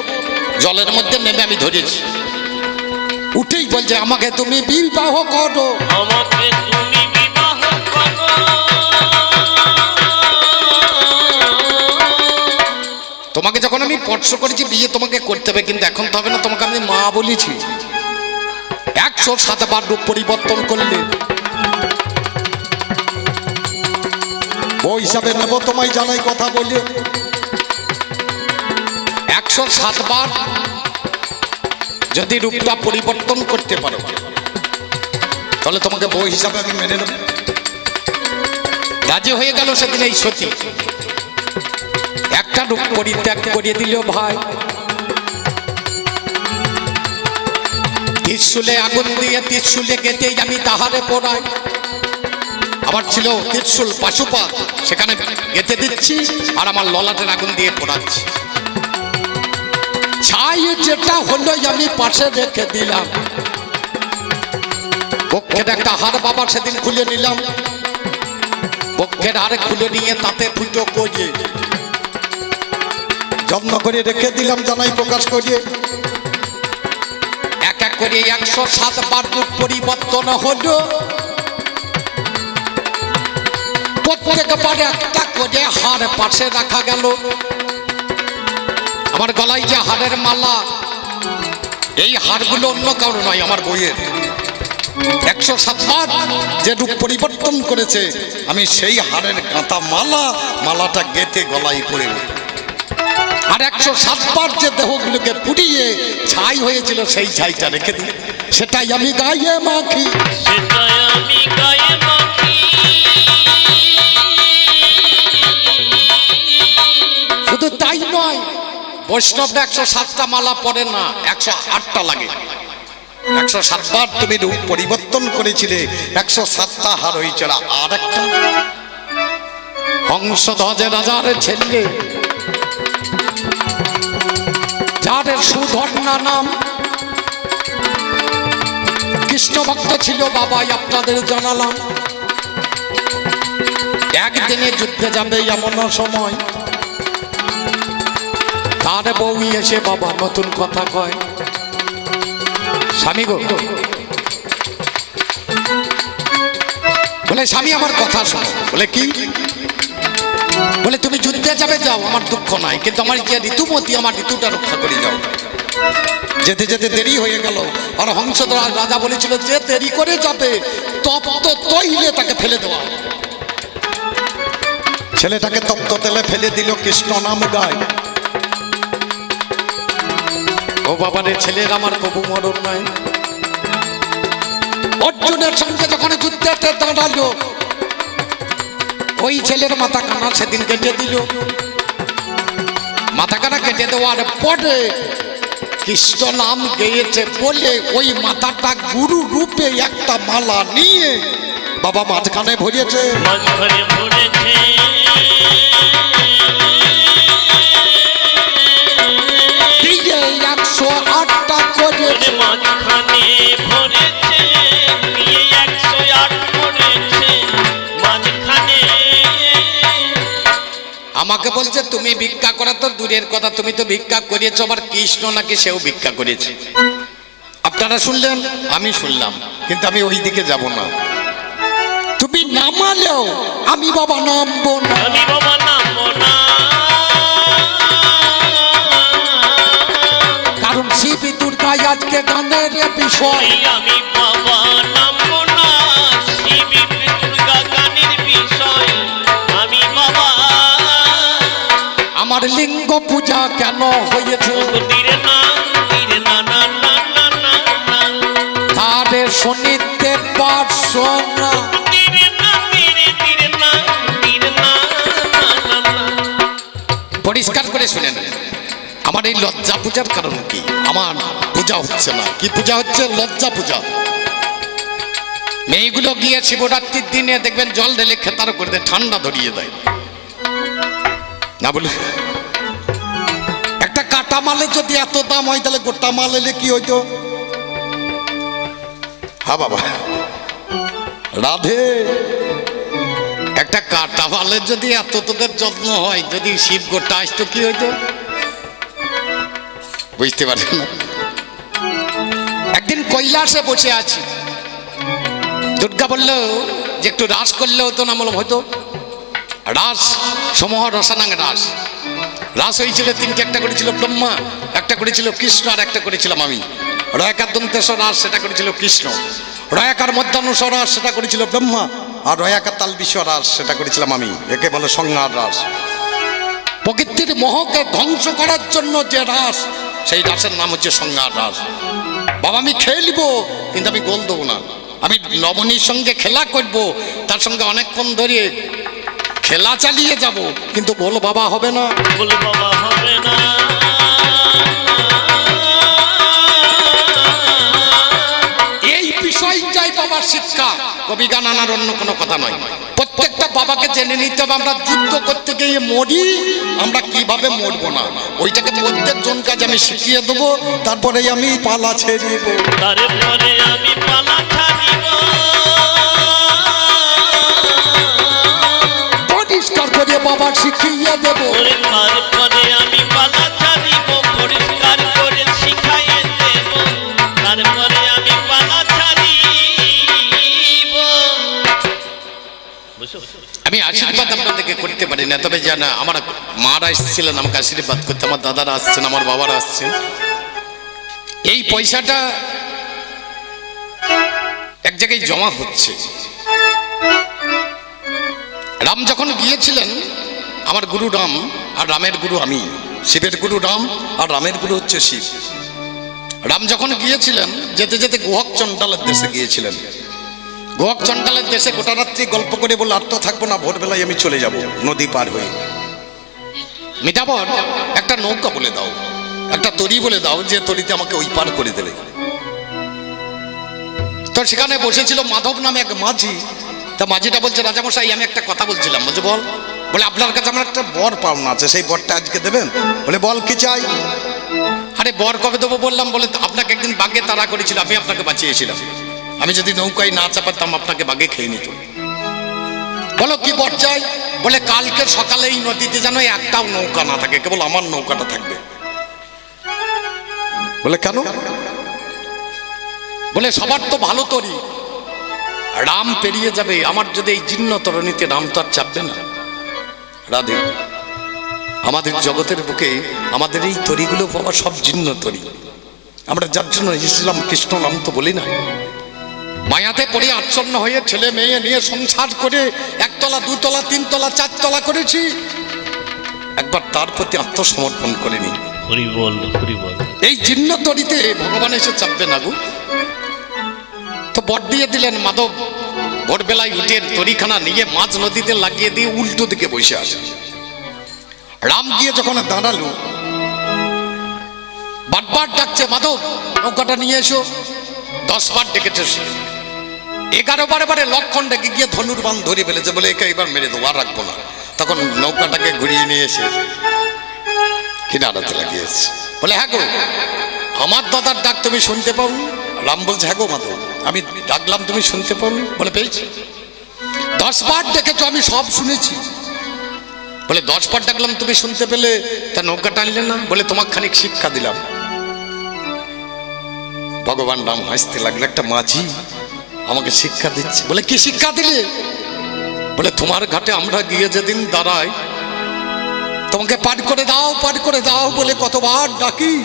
জলের মধ্যে নেমে আমি ধরেছি। উঠেই বলছে আমাকে তুমি বিবাহ করো, আমাকে তুমি বিবাহ করো। তোমাকে যখন আমি স্পর্শ করেছি বিয়ে তোমাকে করতে হবে, কিন্তু এখন তো হবে না, তোমাকে আমি মা বলেছি। 107 বার রূপ পরিবর্তন করলে ওই হিসাবে নেব, তোমায় জানাই কথা বলে 107 বার যদি রূপটা পরিবর্তন করতে পারো, তাহলে তোমাকে বউ হিসাবে আমি মেনে নেব। রাজি হয়ে গেল সেদিন এই সতী। একটা রূপ পরিত্যাগ করিয়ে দিল ভাই। ত্রিশূলে আগুন দিয়ে ত্রিশূলে গেতেই আমি তাহারে পড়াই। আমার ছিল ত্রিশূল পাশুপাত, সেখানে গেতে দিচ্ছি আর আমার ললাটের আগুন দিয়ে পোড়াচ্ছি। ছাই যেটা হলো আমি পাশে রেখে দিলাম। বক্ষের একটা হার বাবা সেদিন খুলে নিলাম, বক্ষের হারে খুলে নিয়ে তাতে ফুটো করিয়ে যত্ন করে রেখে দিলাম জানাই প্রকাশ করিয়ে। এক এক করে 107 বার রূপ পরিবর্তন হলো। প্রত্যেকবার একটা করে হার পাশে রাখা গেল। আমার গলায় যে হারের মালা, এই হারগুলো অন্য কারো নয়, আমার বইয়ের 107 বার যে রূপ পরিবর্তন করেছে, আমি সেই হারের কাঁথা মালাটা গেতে গলায় পরে, আর 107 বার যে দেহগুলোকে পুড়িয়ে ছাই হয়েছিল সেই ছাইটা রেখে দিই, সেটাই আমি গায়ে মাখি। সেটাই আমি গায়ে মাখি। শুধু তাই নয়, বৈষ্ণবরা 107টা মালা পরে না, 108টা লাগে। 107 বার তুমি রূপ পরিবর্তন করেছিলে, 107টা হার হয়েছিল। আর একটা হংসধ্বজের রাজার ছেলে, যার সুধর্ণা নাম, কৃষ্ণ ভক্ত ছিল বাবাই আপনাদের জানালাম। একদিনে যুদ্ধে যাবে এমন সময় তার বউ এসে বাবা নতুন কথা কয়, স্বামী গো, বলে স্বামী আমার কথা শোনো। বলে কি? বলে তুমি যুদ্ধে যাবে, যাও, আমার দুঃখ নাই, কিন্তু আমার যে ঋতুমতি, আমার ঋতুটা রক্ষা করে যাও। যেতে যেতে দেরি হয়ে গেল, আর হংসধ্বজ রাজা বলেছিল যে দেরি করে যাবে তপ্ত তৈলে তাকে ফেলে দেওয়া। ছেলেটাকে তপ্ত তেলে ফেলে দিল, কৃষ্ণ নাম গায়। ও বাবারে, ছেলের আমার কবু মরণ নাই। অর্জুনের সঙ্গে যখন যুদ্ধে দাঁড়ালো, ওই ছেলের মাথা কানা সেদিন কেটে দিল। মাথা কানা কেটে দেওয়ার পরে কৃষ্ণ নাম গেয়েছে বলে ওই মাথাটা গুরু রূপে একটা মালা নিয়ে বাবা মাঝখানে ভরিয়েছে। মাঝখানে ভরেছে। দিয়ে 108টা করেছে। মাঝখানে ভরেছে, দিয়ে 108 করেছে মাঝখানে। আমাকে বলছে তুমি ভিক্ষা করা তো দূরের কথা, তুমি তো ভিক্ষা করিয়েছো, আবার কৃষ্ণ নাকি সেও ভিক্ষা করেছে। আপনারা শুনলেন, আমি শুনলাম, কিন্তু আমি ওই দিকে যাব না। তুমি নামালেও আমি বাবা নামবো না। আমি বাবা নামবো না। কারণ শিব দুর্গায় আজকে গানের বিষয়। আমি বাবা নামবো না। শিব দুর্গা গানের বিষয় আমি বাবা। আমার লিঙ্গ পূজা কেন হয়েছে তীরে না, তীরে না, না, না, না, না, না। তারে শুনিতে পারছো না। তীরে না, তীরে, তীরে না, তীরে না, না, না, না। পরিষ্কার করে শুনেন, আমার এই লজ্জা পূজার কারণ কি? আমার পূজা হচ্ছে না। কি পূজা হচ্ছে? লজ্জা পূজা। মেয়েগুলো গিয়ে শিবরাত্রির দিনে দেখবেন জল ঢেলে খেতার করে দেয়, ঠান্ডা ধরিয়ে দেয় না। বলে একটা কাটা মালে যদি এত দাম হয়, তাহলে গোটা মাল এলে কি হইতো? হ্যাঁ বাবা রাধে, একটা কাটা মালের যদি এত তোদের যত্ন হয়, যদি শিব গোটা আসতো কি হইতো? বুঝতে পারছেন না? একদিন কৈলাসে বসে আছি, দুর্গা বলল যে একটু রাস করলে হতো না? বললাম হয়তো। রাস সমূহ রসানাং রাস। রাস হয়েছিল তিনটে, একটা করেছিল ব্রহ্মা, একটা করেছিল কৃষ্ণ, আর একটা করেছিলাম আমি। রয়াকার দন্তেশ রাস, সেটা করেছিল কৃষ্ণ। রয়াকার মধ্যাহ্নস রাস, সেটা করেছিল ব্রহ্মা। আর রয়াকার তাল বিশ্ব রাস, সেটা করেছিলাম আমি। একে বলে সংহার রাস। প্রকৃতির মোহকে ধ্বংস করার জন্য যে রাস, সেই রাসের নাম হচ্ছে সংহার রাস। বাবা আমি খেলব, কিন্তু আমি গোল দেবো না। আমি নবনীর সঙ্গে খেলা করব, তার সঙ্গে অনেকক্ষণ ধরে খেলা চালিয়ে যাব, কিন্তু বল বাবা হবে না। বল বাবা হবে না। এই বিষয়টাই বাবার শিক্ষা, কবি গান আনার অন্য কোনো কথা নয়। প্রত্যেকটা বাবাকে জেনে নিতে হবে আমরা যুদ্ধ করতে গিয়ে মরি, আমরা কিভাবে মরবো না, ওইটাকে প্রত্যেকজন কাজ আমি শিখিয়ে দেবো। তারপরে আমি পালা ছেড়ে দেবো। তারপরে আমি পালা ছাড়িব। পরিষ্কার করে বাবা শিখিয়ে দেবো। তারপরে আমি পালা ছাড়িব, পরিষ্কার করে শিখাইয়ে দেব। তারপরে আমি পালা ছাড়িব। আমি আশীর্বাদ আপনাদেরকে করতে পারি না, তবে জানা আমার মারা এসেছিলেন আমাকে আশীর্বাদ করতে, আমার দাদারা আসছেন, আমার বাবারা আসছেন। এই পয়সাটা এক জায়গায় জমা হচ্ছে। রাম যখন গিয়েছিলেন, আমার গুরু রাম আর রামের গুরু আমি, শিবের গুরু রাম আর রামের গুরু হচ্ছে শিব। রাম যখন গিয়েছিলেন, যেতে যেতে গুহক চণ্ডালের দেশে গিয়েছিলেন। গুহক চণ্ডালের দেশে গোটা রাত্রি গল্প করে বলে আর তো থাকবো না, ভোরবেলায় আমি চলে যাব নদী পার হয়ে। মিঠাবর একটা নৌকা বলে দাও, একটা তরি বলে দাও, যে তরিতে আমাকে ওই পার করে দেবে। তো সেখানে বসেছিল মাধব নামে এক মাঝি। তা মাঝিটা বলছে, রাজামশাই আমি একটা কথা বলছিলাম। বলছে বল। বলে আপনার কাছে আমার একটা বর পাওনা আছে, সেই বরটা আজকে দেবেন? বলে বল কি চাই? আরে বর কবে দেবো বললাম? বলে আপনাকে একদিন বাঘে তাড়া করেছিল, আমি আপনাকে বাঁচিয়েছিলাম, আমি যদি নৌকায় না চাপাতাম আপনাকে বাঘে খেয়ে নিত। বলো কি বর চাই? বলে কালকে সকালে এই নদীতে যেন একটাও নৌকা না থাকে, কেবল আমার নৌকাটা থাকবে। বলে কেন? বলে সবার তো ভালো তরি, রাম পেরিয়ে যাবে, আমার যদি এই জীর্ণ তরণীতে রাম তো আর চাপবে না। রাধে, আমাদের জগতের বুকে আমাদের এই তরিগুলো বাবা সব জীর্ণ তরি। আমরা যার জন্য ইসলাম কৃষ্ণ নাম তো বলি না। মায়াতে পড়ে আচ্ছন্ন হয়ে ছেলে মেয়ে নিয়ে সংসার করে একতলা দুতলা তিনতলা চারতলা করেছি, একবার তার প্রতি আত্মসমর্পণ করেনি। হরি বল, হরি বল। এই জীর্ণ তরিতে ভগবান এসে চাপবে না গো। তো বর দিয়ে দিলেন মাধব। ভোরবেলায় উঠে তরিখানা নিয়ে মাঝ নদীতে লাগিয়ে দিয়ে উল্টো দিকে বসে আসে। রাম গিয়ে যখন দাঁড়ালো, বারবার ডাকছে, মাধব নৌকাটা নিয়ে এসো। 10 বার ডেকেছে, 11 বারে লক্ষণ ডেকে গিয়ে ধনুর বান ধরে ফেলেছে। বলে একে এবার মেরে দেবো, আর রাখবো না। তখন নৌকাটাকে ঘুরিয়ে নিয়ে এসে কিনারাতে লাগিয়েছে। বলে হ্যাঁ গো, আমার দাদার ডাক তুমি শুনতে পাও? রাম বলছে হ্যাঁ গো মাধব, আমি ডাকলাম তুমি শুনতে পাও? বলে পেয়েছি। 10 বার ডেকেছো, আমি সব শুনেছি। বলে 10 বার ডাকলাম তুমি শুনতে পেলে, তা নৌকা টানলে না? বলে তোমাকে খানিক শিক্ষা দিলাম। ভগবান রাম হাসতে লাগলো, একটা মাঝি আমাকে শিক্ষা দিচ্ছে। বলে কি শিক্ষা দিলে? বলে তোমার ঘাটে আমরা গিয়ে যেদিন দাঁড়াই, তোমাকে পার করে দাও পার করে দাও বলে কতবার ডাকি,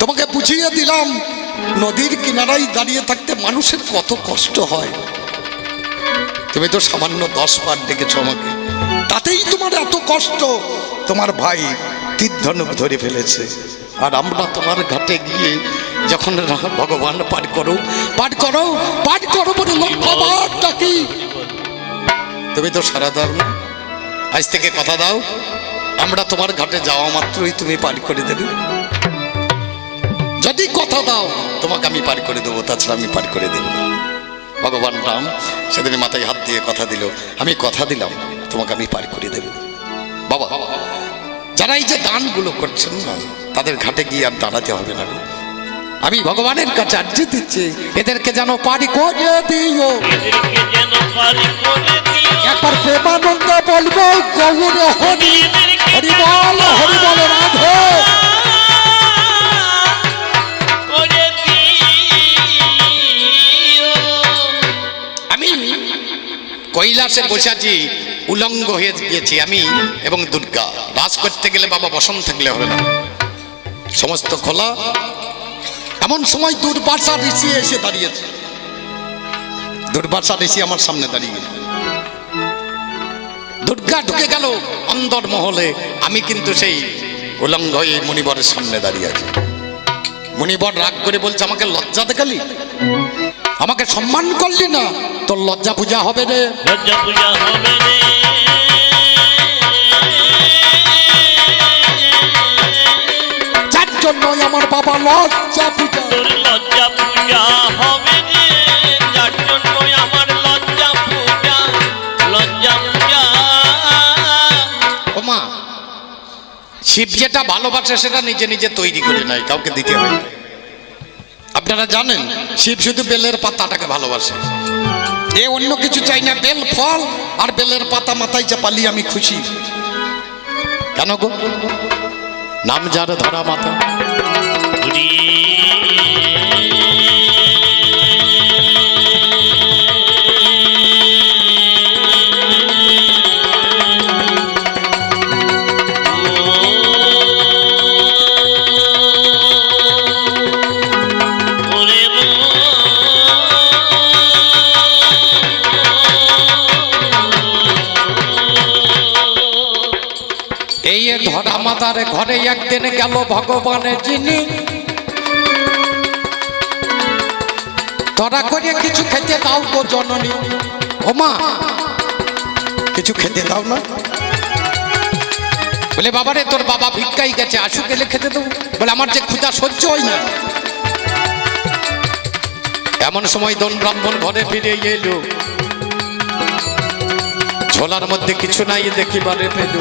তোমাকে বুঝিয়ে দিলাম নদীর কিনারায় দাঁড়িয়ে থাকতে মানুষের কত কষ্ট হয়। তুমি তো সামান্য 10 বার ডেকেছো আমাকে, তাতেই তোমার এত কষ্ট। তোমার ভাই তীর ধনুক ধরে ফেলেছে, আর আমরা তোমার ঘাটে গিয়ে যখন ভগবান পার করো পার করো পার করো বলে লক্ষ্যবার ডাকি, তুমি তো সারা দাও না। আজ থেকে কথা দাও, আমরা তোমার ঘাটে যাওয়া মাত্রই তুমি পার করে দেবে। যদি কথা দাও তোমাকে আমি পার করে দেবো, তাছাড়া আমি পার করে দেব না। ভগবান রাম সেদিন মাথায় হাত দিয়ে কথা দিল, আমি কথা দিলাম তোমাকে আমি পার করে দেব। বাবা, যারা এই যে দানগুলো করছেন না, তাদের ঘাটে গিয়ে আর দাঁড়াতে হবে না। আমি ভগবানের কাছে আর্জি দিচ্ছি, এদেরকে যেন পারি করে দিও, এদেরকে যেন পারি করে দিও। একবার প্রেমানন্দ বলবো গৌর হরি হরি বল হরি বল রাধে। করে দিও। আমি কৈলাসে বসে আছি, উলঙ্গ হয়ে গিয়েছি আমি এবং দুর্গা। রাস করতে গেলে বাবা বসন থাকলে হবে না, সমস্ত খোলা। এমন সময় দুর্বাসা ঋষি এসে দাঁড়িয়েছে। দুর্বাসা ঋষি আমার সামনে দাঁড়িয়ে, দুর্গা ঢুকে গেল অন্দর মহলে, আমি কিন্তু সেই উলঙ্গ হয়ে মুনিবরের সামনে দাঁড়িয়ে আছি। মুনিবর রাগ করে বলছে, আমাকে লজ্জা দেখালি? আমাকে সম্মান করলি না, তোর লজ্জা পূজা হবে রে। লজ্জা পূজা হবে রে। যার জন্যই আমার বাবা লজ্জা পূজা। তোর লজ্জা পূজা হবে রে, যার জন্যই আমার লজ্জা পূজা, লজ্জা পূজা। ও মা, শিব যেটা ভালোবাসে সেটা নিজে নিজে তৈরি করে নাই, কাউকে দিতে হয়। আপনারা জানেন শিব শুধু বেলের পাতাটাকে ভালোবাসে, এ অন্য কিছু চাই না। বেল ফল আর বেলের পাতা মাথায় চাপালি আমি খুশি। কেন গো? নাম যার ধরা মাথা। উড়ি এই ধরা মাতার ঘরে একদিন গেল ভগবানের যিনি, ধরা করে কিছু খেতে দাও গো জননী। ও মা, কিছু খেতে দাও না। বলে বাবারে তোর বাবা ভিক্ষাই গেছে, আসু গেলে খেতে দেবো। বলে আমার যে ক্ষুধা সহ্য হয় না। এমন সময় দন ব্রাহ্মণ ঘরে ফিরে এলো, ঝোলার মধ্যে কিছু নাই দেখিবারে পেল।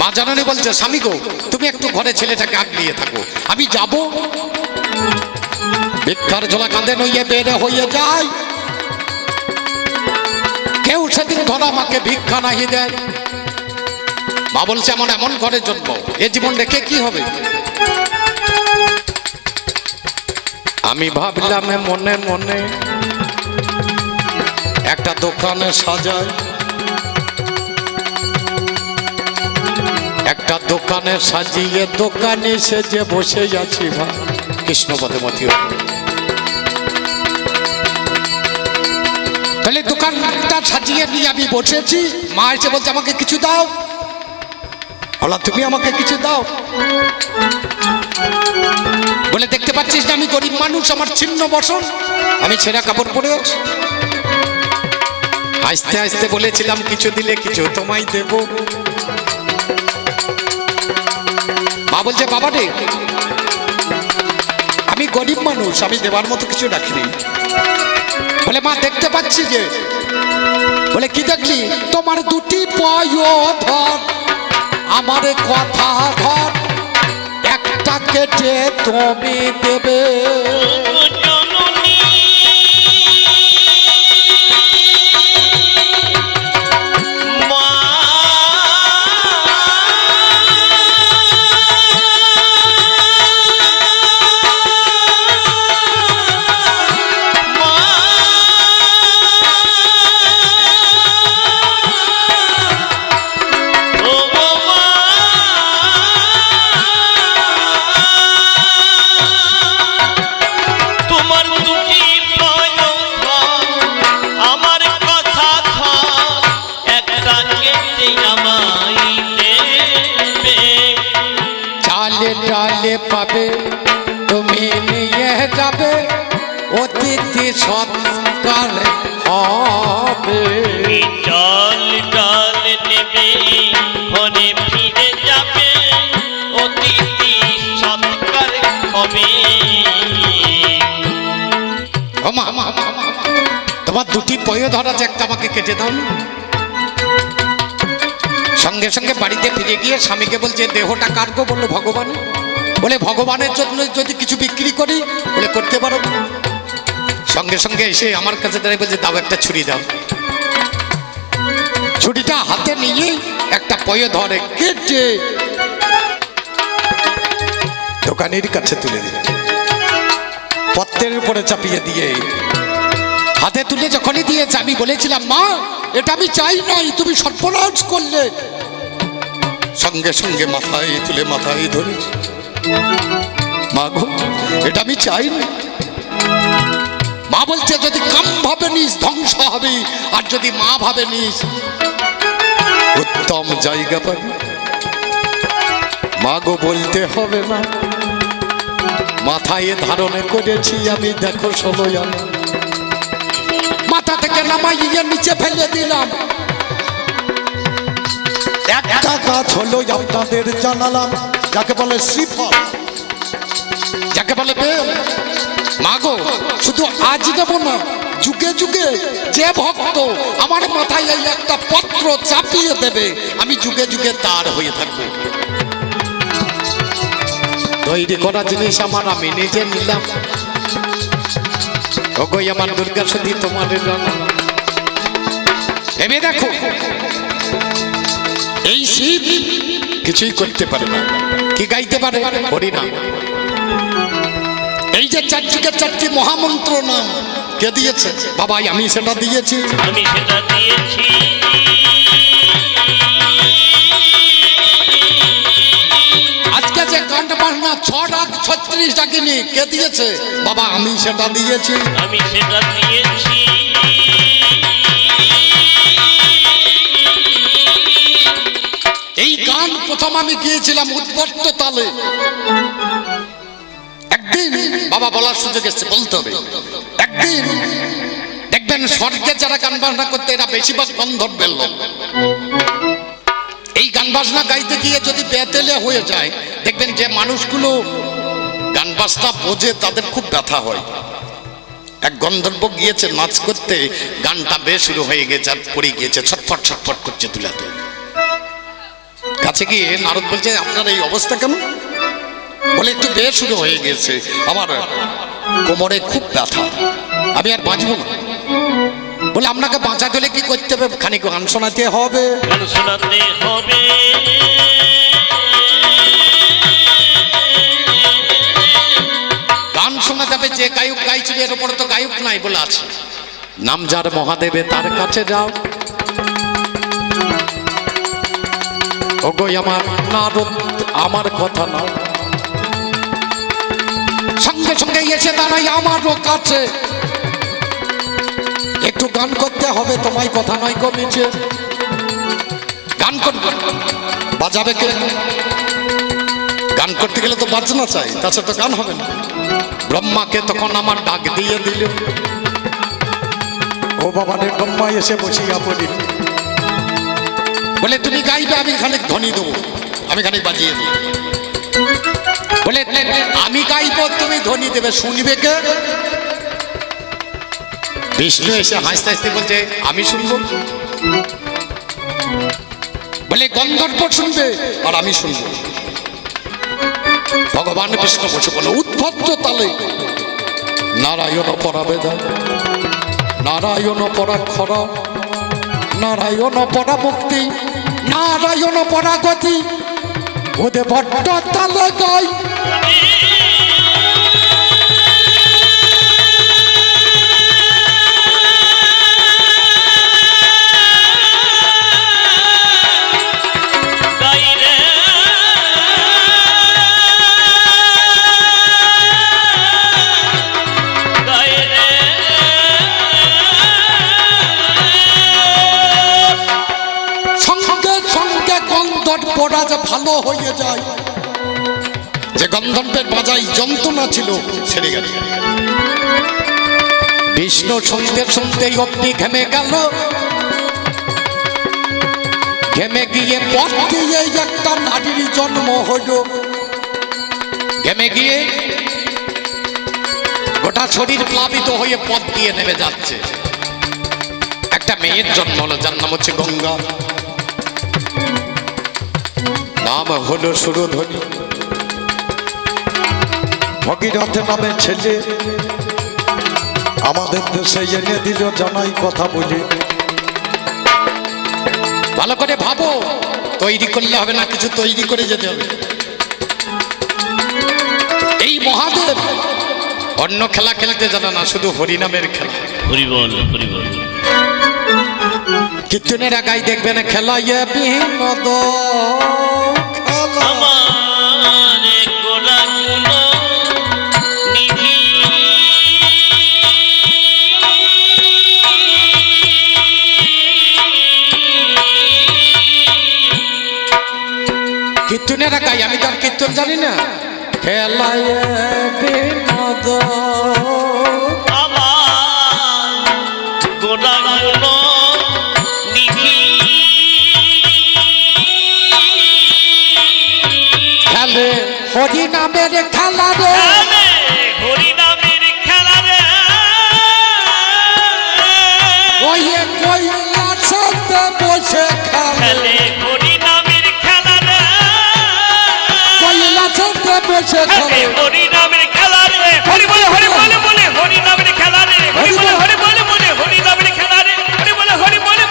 মা জাননী বলছে, স্বামী গো তুমি একটু ঘরে ছেলেটাকে আগলিয়ে থাকো, আমি যাব। ভিক্ষার ঝোলা কাঁধে নইয়ে বেড়ে হয়ে যায়। কেউ সেদিন ধরা মাকে ভিক্ষা নাহি দেয়। মা বলছে এমন এমন ঘরে জন্ম, এ জীবন রেখে কি হবে? আমি ভাবলাম মনে মনে একটা দোকানে সাজায়, একটা দোকানে সাজিয়ে দোকানে সেজে বসে যাচ্ছি। ভাই কৃষ্ণপদে মতি, তাহলে দোকানটা সাজিয়ে নিয়ে আমি বসেছি। মা এসে বলছে আমাকে কিছু দাও। বলা তুমি আমাকে কিছু দাও। বলে দেখতে পাচ্ছিস না আমি গরিব মানুষ, আমার ছিন্ন বসন, আমি ছেঁড়া কাপড় পরে আছি। আস্তে আস্তে বলেছিলাম কিছু দিলে কিছু তোমায় দেব। মা বলছে বাবা রে আমি গরিব মানুষ, আমি দেবার মতো কিছু রাখিনি। বলে মা দেখতে পাচ্ছি যে। বলে কি দেখলি? তোমার দুটি পায় ধর, আমার কথা ধর, একটা কেটে তুমি দেবে। পাবে তুমি নিয়ে যাবে, অতিথি সৎকার হবে। জল জল নেবে ঘরে ফিরে যাবে, অতিথি সৎকার হবে। তোমার দুটি পয় ধরা যে একটা আমাকে কেটে দাও। সঙ্গে সঙ্গে বাড়িতে ফিরে গিয়ে স্বামীকে বলছে দেহটা কার গো? বললো ভগবান। বলে ভগবানের জন্য যদি কিছু বিক্রি করি? বলে করতে পারো। সঙ্গে সঙ্গে এসে আমার কাছে দাঁড়িয়ে বলছে দাও একটা ছুরি দাও। ছুরিটা হাতে নিয়ে একটা পয় ধরে কেটে দোকানের কাছে তুলে দিল, পত্রের উপরে চাপিয়ে দিয়ে হাতে তুলে যখনই দিয়েছে আমি বলেছিলাম মা এটা আমি চাই নাই, তুমি সর্বনাশ করলে। সঙ্গে সঙ্গে মাথায় তুলে মাথায় ধরেছি, মা গো এটা আমি চাই না। মা বলছে যদি কাম ভাবে নিস ধ্বংস হবে, আর যদি মা ভাবে নিস উত্তম জায়গা পাবি। মা গো বলতে হবে না, মাথায় ধারণে করেছি আমি দেখো 16 আনা। মাথা থেকে নামাইয়ে নিচে ফেলে দিলাম। একটা গাছ হলো আপনাদের জানালাম, যাকে বলে শ্রীফল, যাকে বলে বেল। মাগো শুধু আজ দেব না, যুগে যুগে যে ভক্ত আমার মাথায় এই একটা পত্র চাপিয়ে দেবে, আমি যুগে যুগে তার হয়ে থাকবো। তৈরি করা জিনিস আমার, আমি নিজে নিলাম। ওগোই আমার দুর্গা সতী তোমার ভেবে দেখো, এই শিব কিছুই করতে পারে না, কি গাইতে পারে? হরিনাম। এই যে 4 যুগে 4টি মহামন্ত্র নাম কে দিয়েছে? বাবাই আমি সেটা দিয়েছি। আমি সেটা দিয়েছি। আজকে যে গান বাজনা 6 ডাক 36 ডাকিনি কে দিয়েছে? বাবা আমি সেটা দিয়েছি। আমি সেটা দিয়েছি। এই গান প্রথম আমি গিয়েছিলাম উদ্বর্ত তালে। একদিন বাবা বলার সুযোগ এসছে, বলতে হবে। একদিন দেখবেন স্বর্গে যারা গান বাজনা করতে, এরা বেশিরভাগ গন্ধর্বের লোক। এই গান বাজনা গাইতে গিয়ে যদি বেতেলে হয়ে যায়, দেখবেন যে মানুষগুলো গান বাজনা বোঝে তাদের খুব ব্যথা হয়। এক গন্ধর্ব গিয়েছে নাচ করতে, গানটা বেশুরু হয়ে গেছে আর পড়ে গিয়েছে, ছটফট ছটফট করছে তুলাতে। কাছে গিয়ে নারদ বলছে আপনার এই অবস্থা কেন? বলে একটু বেশুরু হয়ে গেছে, আমার কোমরে খুব ব্যথা, আমি আর বাঁচবো না। বলে আপনাকে বাঁচাতে হলে কি করতে হবে? খানিক গান শোনাতে হবে। গান শোনাতে হবে। গান শোনা যাবে। যে গায়ক গাইছিল এর উপরে তো গায়ক নাই বলে আছে। নাম যার মহাদেবে তার কাছে যাও। ওগো আমার নারদ আমার কথা নাও। সঙ্গে সঙ্গে এসে দাঁড়াই আমারও কাছে। একটু গান করতে হবে, তোমায় কথা নয় কমিছে। গান করবে, বাজাবে কে? গান করতে গেলে তো বাজনা চাই, তাছাড়া তো গান হবে না। ব্রহ্মাকে তখন আমার ডাক দিয়ে দিল। ও বাবা রে, ব্রহ্মা এসে বসিয়া পড়িল। বলে তুমি গাইবে, আমি খানিক ধ্বনি দেবো, আমি খানিক বাজিয়ে দেবো। বলে আমি গাইব, তুমি ধ্বনি দেবে, শুনবে কে? বিষ্ণু এসে হাসতে হাসতে বলছে আমি শুনবো। বলে গন্ধর্ব শুনবে আর আমি শুনবো। ভগবান বিষ্ণু বসে বলে উদ্ভদ্র তালে নারায়ণ পরাবেদা, নারায়ণ পরাক্ষর, নারায়ণ পরামুক্তি, নারায়ণ পরাগতি। ওদের বড্ড তালে গাই। পড়া যে ভালো হয়ে যায়, যে গন্ধর্বের বাজাই যন্ত্রণা ছিল ছেড়ে গেল। বিষ্ণু শুনতে শুনতেই অগ্নি ঘেমে গেল। ঘেমে গিয়ে পথ দিয়ে একটা নারীর জন্ম হইল। ঘেমে গিয়ে গোটা শরীর প্লাবিত হয়ে পথ দিয়ে নেমে যাচ্ছে। একটা মেয়ের জন্ম হলো, যার নাম হচ্ছে গঙ্গা। নাম হলো সুরধ্বনি। ভগীরথ নামে ছেলে আমাদের দেশে এনে দিল, জানাই কথা বলি। ভালো করে ভাবো, তৈরি করলে হবে না, কিছু তৈরি করে যেতে হবে। এই মহাদেব অন্য খেলা খেলতে জানে না, শুধু হরিনামের খেলা। হরিবল হরিবল। কীর্তনের গাই দেখবেন খেলাইয়ে বিনোদ আমার গোলাগুলো নিধি, কীর্তনের গাই। আমি তো আর কীর্তন জানি না, খেলায় বিনোদ আমার গোড়াগুলো নিধি খেলে হরি নামের খেলা রে খেলে হরি নামের খেলা রে ওই কৈলাসতে বসে খেলে খেলে হরি নামের খেলা রে কৈলাসতে বসে খেলে খেলে হরি নামের খেলা রে হরি বলে বলে হরি নামের খেলা রে হরি বলে বলে হরি নামের খেলা রে হরি বলে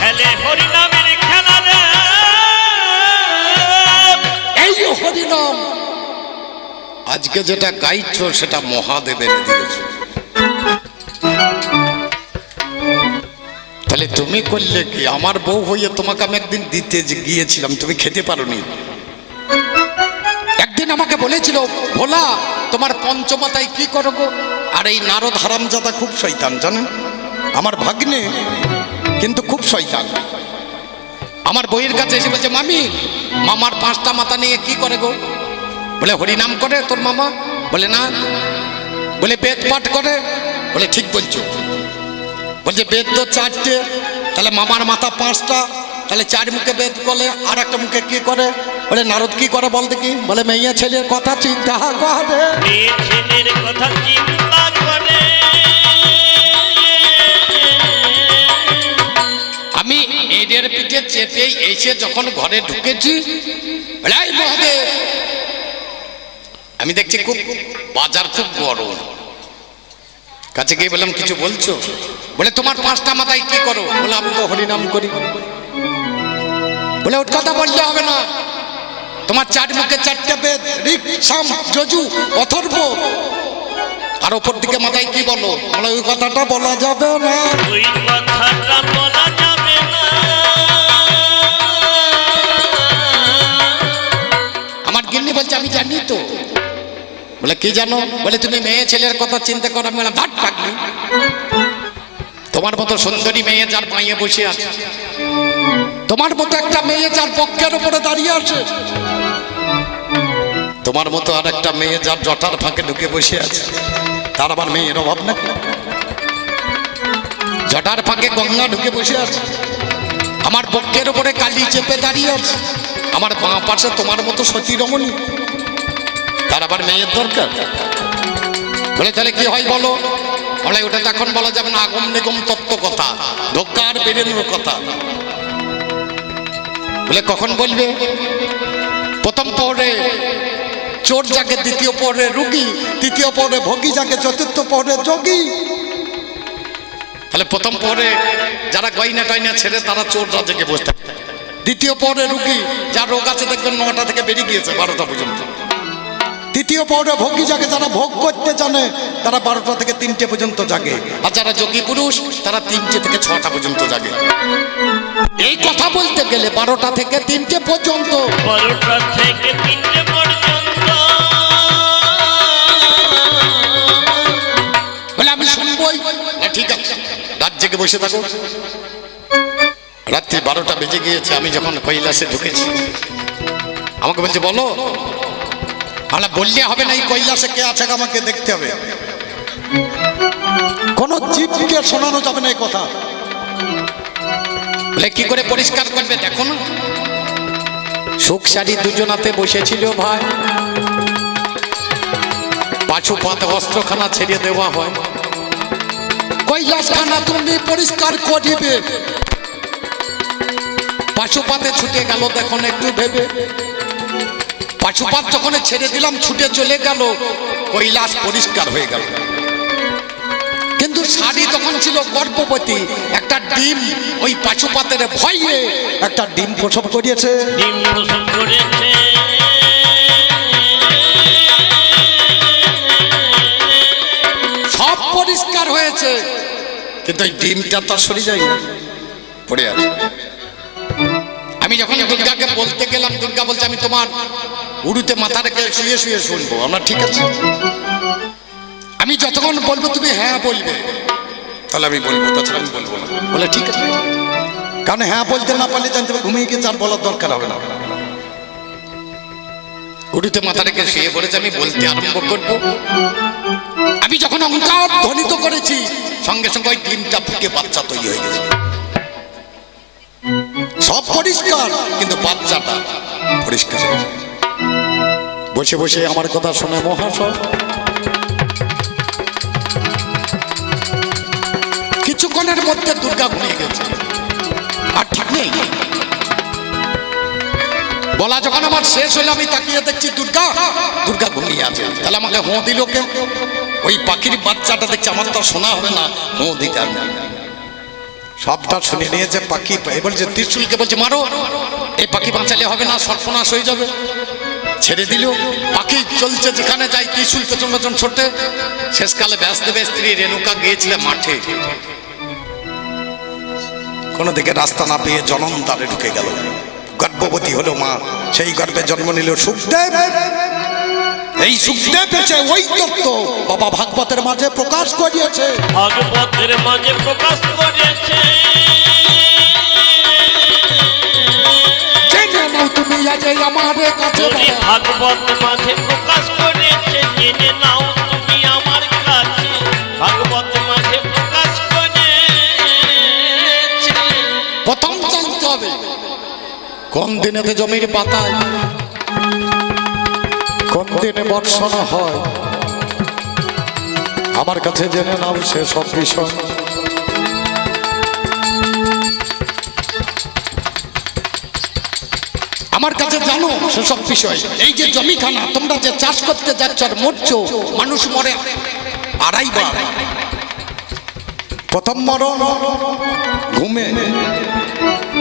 খেলে হরি নামের খেলা রে এই হরিনাম আজকে যেটা গাইছো সেটা মহাদেবের দিয়েছে। তাহলে তুমি করলে কি? আমার বউ হইয়ে তোমাকে আমি একদিন দিতে গিয়েছিলাম, তুমি খেতে পারোনি। একদিন আমাকে বলেছিল ভোলা তোমার পঞ্চমাতায় কি করো গো? আর এই নারদ হারামজাদা খুব শয়তান জানেন, আমার ভাগ্নে কিন্তু খুব শয়তান। আমার বইয়ের কাছে এসে বলছে মামি মামার 5টা মাথা নিয়ে কি করে গো? বলে হরিনাম করে তোর মামা। বলে না। বলে বেদ পাঠ করে। বলে ঠিক বলছো। বলছে বেদ তো 4টে, তাহলে মামার মাথা 5টা, তাহলে 4 মুখে বেদ বলে, আর একটা মুখে কি করে? বলে নারদ কি করে বল দেখি। বলে মেয়ে ছেলের কথা চিন্তা করে। মেয়ে ছেলের কথা চিন্তা করে। আমি এদের পিঠে চেপে এসে যখন ঘরে ঢুকেছি, বলে এই মহাদেব, আমি দেখছি খুব বাজার খুব গরম। কাছে গিয়ে বললাম কিছু বলছো? বলে তোমার 5টা মাথায় কি করো? বলে আমি তো হরিনাম করি। বলে ওর কথা বললে হবে না, তোমার 4 মুখে 4টে বেদ, ঋক সাম যজু অথর্ব, আর ওপর দিকে মাথায় কি বলো? বলে ওই কথাটা বলা যাবে না। ওই কথাটা বলা যাবে না। আমার গিন্নি বলছে আমি জানি তো। বলে কি জানো? বলে তুমি মেয়ে ছেলের কথা চিন্তা করো। আমি বললাম ভাট পাগলি, তোমার মতো সুন্দরী মেয়ে যার পায়ে বসে আছে, তোমার মতো একটা মেয়ে যার বক্ষের উপরে দাঁড়িয়ে আছে, তোমার মতো আর একটা মেয়ে যার জটার ফাঁকে ঢুকে বসে আছে, তার আবার মেয়ের অভাব নাকি? জটার ফাঁকে গঙ্গা ঢুকে বসে আছে, আমার বক্ষের উপরে কালি চেপে দাঁড়িয়ে আছে, আমার বাঁ পাশে তোমার মতো সতী রমণী, তার আবার মেয়ের দরকার? বলে তাহলে কি হয় বলো? বলে ওটা তো এখন বলা যাবে না, আগম নিগম তত্ত্ব কথা, ধোক্কার বেরেনোর কথা। বলে কখন বলবে? প্রথম পরে চোর জাগে, দ্বিতীয় পরে রুগী, তৃতীয় পরে ভোগী জাগে, চতুর্থ পরে যোগী। তাহলে প্রথম পরে যারা গয়না টয়না ছেড়ে তারা চোররা জেগে বসে থাকে, দ্বিতীয় পরে রুগী, যার রোগ আছে দেখবেন 9টা থেকে বেরিয়ে গিয়েছে 12টা পর্যন্ত, তৃতীয় পরে ভোগী জাগে, যারা ভোগ করতে জানে তারা 12টা থেকে 3টে পর্যন্ত জাগে, আর যারা যোগী পুরুষ তারা 3টে থেকে 6টা পর্যন্ত জাগে। এই কথা বলতে গেলে 12টা থেকে 3টে পর্যন্ত, 12টা থেকে 3টে পর্যন্ত। বলে আমি শুনবই। ঠিক আছে, রাত জেগে বসে থাকো। রাত্রি 12টা বেজে গিয়েছে, আমি যখন কৈলাসে ঢুকেছি, আমাকে বলছে বলো। আমরা বললে হবে না, এই কৈলাসে কে আছে আমাকে দেখতে হবে, কোন জীবকে শোনানো যাবে না এই কথা। বলে কি করে পরিষ্কার করবে? দেখো না, সুখ শাড়ি দুজনাতে বসেছিল ভাই, পাঁচু পাতে অস্ত্রখানা ছেড়ে দেওয়া হয়, কৈলাসখানা তুমি পরিষ্কার করিবে। পাশুপাতে ছুটে গেল, দেখুন একটু ভেবে, পাশুপাত যখন ছেড়ে দিলাম ছুটে চলে গেল, কৈলাস পরিষ্কার হয়ে গেল। কিন্তু শাড়ি তখন ছিল গর্ভবতী, একটা ডিম ওই পাশুপাতের ভয়ে একটা ডিম প্রসব করিয়েছে। ডিম প্রসব করেছে। সব পরিষ্কার হয়েছে, কিন্তু এই ডিমটা তো সরে যায় না, পড়ে আছে। আমি যখন দুর্গাকে বলতে গেলাম, দুর্গা বলছে আমি তোমার উড়ুতে মাথা রেখে শুয়ে শুয়ে শুনবো। আমরা ঠিক আছে, আমি যতক্ষণ বলবো তুমি হ্যাঁ বলবে, তাহলে আমি বলবো, তাছাড়া আমি বলবো না। বলে ঠিক আছে, কারণ হ্যাঁ বলতে না পারলে জানতে ঘুমিয়ে গেছে, আর বলার দরকার হবে না। উড়ুতে মাথা রেখে শুয়ে পড়েছে। আমি বলতে আরম্ভ করব। আমি যখন অঙ্কার ধ্বনিত করেছি সঙ্গে সঙ্গে ওই ডিমটা ফুটে বাচ্চা তৈরি হয়ে গেছে। সব পরিষ্কার, কিন্তু বাচ্চাটা পরিষ্কার হয়ে গেছে। বসে বসে আমার কথা শুনে মহাশয় কিছুক্ষণের মধ্যে দুর্গা ঘুমিয়ে গেছে, আর ঠিক নেই। বলা যখন আমার শেষ হলো আমি তাকিয়ে দেখছি দুর্গা দুর্গা ঘুমিয়ে আছে। তাহলে আমাকে হোঁ দিল কে? ওই পাখির বাচ্চাটা দেখছি, আমার তো শোনা হবে না, হোঁ দিতে হবে। সবটা শুনে নিয়েছে পাখি। বলছে ত্রিশুলকে বলছে মারো, এই পাখি বাঁচালে হবে না, সর্বনাশ হয়ে যাবে। ছেড়ে দিল। পাখি চলছে যেখানে যাই, ত্রিশুল পেছন পেছন ছোটে। শেষকালে ব্যস্ত স্ত্রী রেণুকা গিয়েছিলেন মাঠে। কোনো দিকে রাস্তা না পেয়ে জনম দ্বারে ঢুকে গেল। গর্ভবতী হলো মা, সেই গর্ভে জন্ম নিল সুখদেব। এই সুখদেব এসে ওই তত্ত্ব বাবা ভাগবতের মাঝে প্রকাশ করিয়েছে। ভাগবতের মাঝে প্রকাশ করেছে। জেনে নাও তুমি আজ এই আমার কাছে যদি বাবা। ভাগবত মাঝে প্রকাশ করেছে, জেনে নাও তুমি আমার কাছে। ভাগবত মাঝে প্রকাশ করেছে। প্রথম জানতে হবে কোন দিনেতে জমির পাতায় কোন দিনে বর্ষণ হয়। আমার কাছে জেনে নাও সে সব বিষয়। আমার কাছে জানো সেসব বিষয়। এই যে জমিখানা তোমরা যে চাষ করতে যাচ্ছ আর মরছো, মানুষ মরে আড়াইবার। প্রথম মরণ ঘুমে।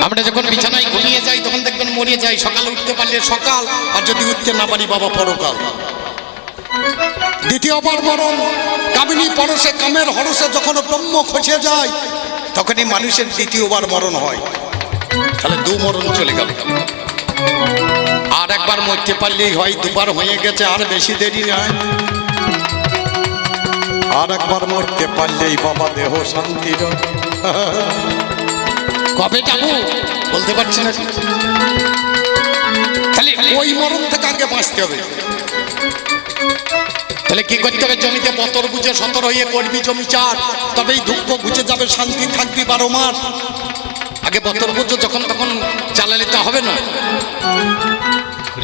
আমরা যখন বিছানায় ঘুমিয়ে যাই তখন দেখবেন মরিয়ে যাই। সকালে উঠতে পারলে সকাল, আর যদি উঠতে না পারি বাবা পরকাল। দ্বিতীয়বার মরণ কামিনী পরশে কামের হরসে যখন ব্রহ্ম খসে যায় তখনই মানুষের দ্বিতীয়বার মরণ হয়। তাহলে দু মরণ চলে গেল। আর একবার মরতে পারলেই হয়, দুবার হয়ে গেছে, আর বেশি দেরি নয়। আর একবার মরতে পারলেই বাবা দেহ শান্তির। কবে যাবো বলতে পারছি না। তাহলে ওই মরণ থেকে আগে বাঁচতে হবে। তাহলে কি করতে হবে? জমিতে বতর বুঝে সতর হয়ে করবি জমি চার, তবেই দুঃখ বুঝে যাবে, শান্তি থাকবি 12 মাস। আগে বতর বুঝো, যখন তখন চালালে তো হবে না।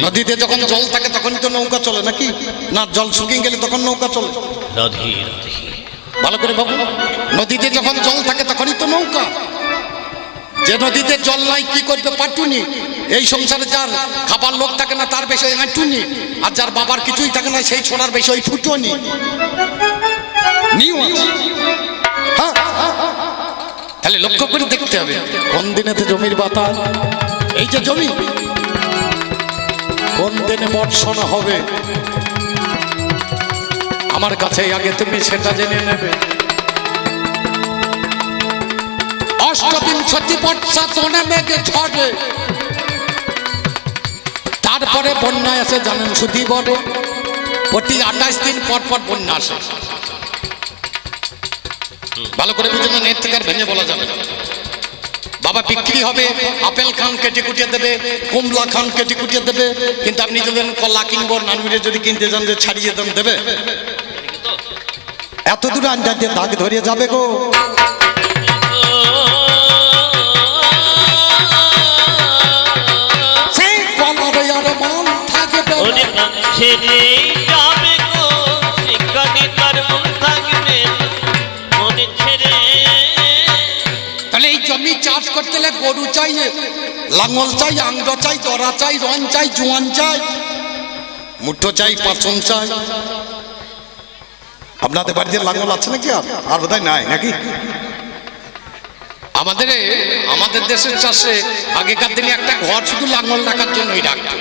নদীতে যখন জল থাকে তখনই তো নৌকা চলে, নাকি না? জল শুকিয়ে গেলে তখন নৌকা চলে। রাধে রাধে। ভালো করে বাবু, নদীতে যখন জল থাকে তখনই তো নৌকা। যে নদীতে জল নাই কি করবে? পাটুনি। এই সংসারে যার খাবার লোক থাকে না তার বেশি হাঁটুনি, আর যার বাবার কিছুই থাকে না সেই ছোড়ার বেশি ওই ফুটুনি। হ্যাঁ, তাহলে লক্ষ্য করে দেখতে হবে কোন দিনেতে জমির বাতাস, এই যে জমি কোন দিনে বর্ষণ হবে। আমার কাছে আগে তুমি সেটা জেনে নেবে। অষ্টবিংশতি বর্ষা তোনে মেঘে ঝড়ে, তারপরে বন্যায় আসে জানেন সুদি বড়ে। প্রতি 28 দিন পর পর বন্যা আসে। ভালো করে বুঝুন, এর থেকে আর ভেঙে বলা যাবে না। বাবা বিক্রি হবে, আপেল খান কেটে কুটিয়ে দেবে, কমলা খান কেটে কুটিয়ে দেবে, কিন্তু আপনি যদি কলা কিনবো নানুরে যদি কিনতে যান যে ছাড়িয়ে দেন দেবে? এত দূর আন্দাজে দাগ ধরিয়ে যাবে গো। সেই কলার আর মান থাকবে ওরে প্রাণ ছেড়ে যাবে গো, সেখানে তার মন থাকবে মনে ছেড়ে। তাহলে এই জমি চাষ করতে হলে গরু চাই, লাঙল চাই, আংড চাই, দরা চাই, রন চাই, জোয়ান চাই, মুঠো চাই, পাচন চাই। আপনাদের বাড়িতে লাঙল আছে নাকি? আর বোধহয় নাই নাকি? আমাদের দেশের চাষে আগেকার দিনে একটা ঘর শুধু লাঙল রাখার জন্যই রাখতো।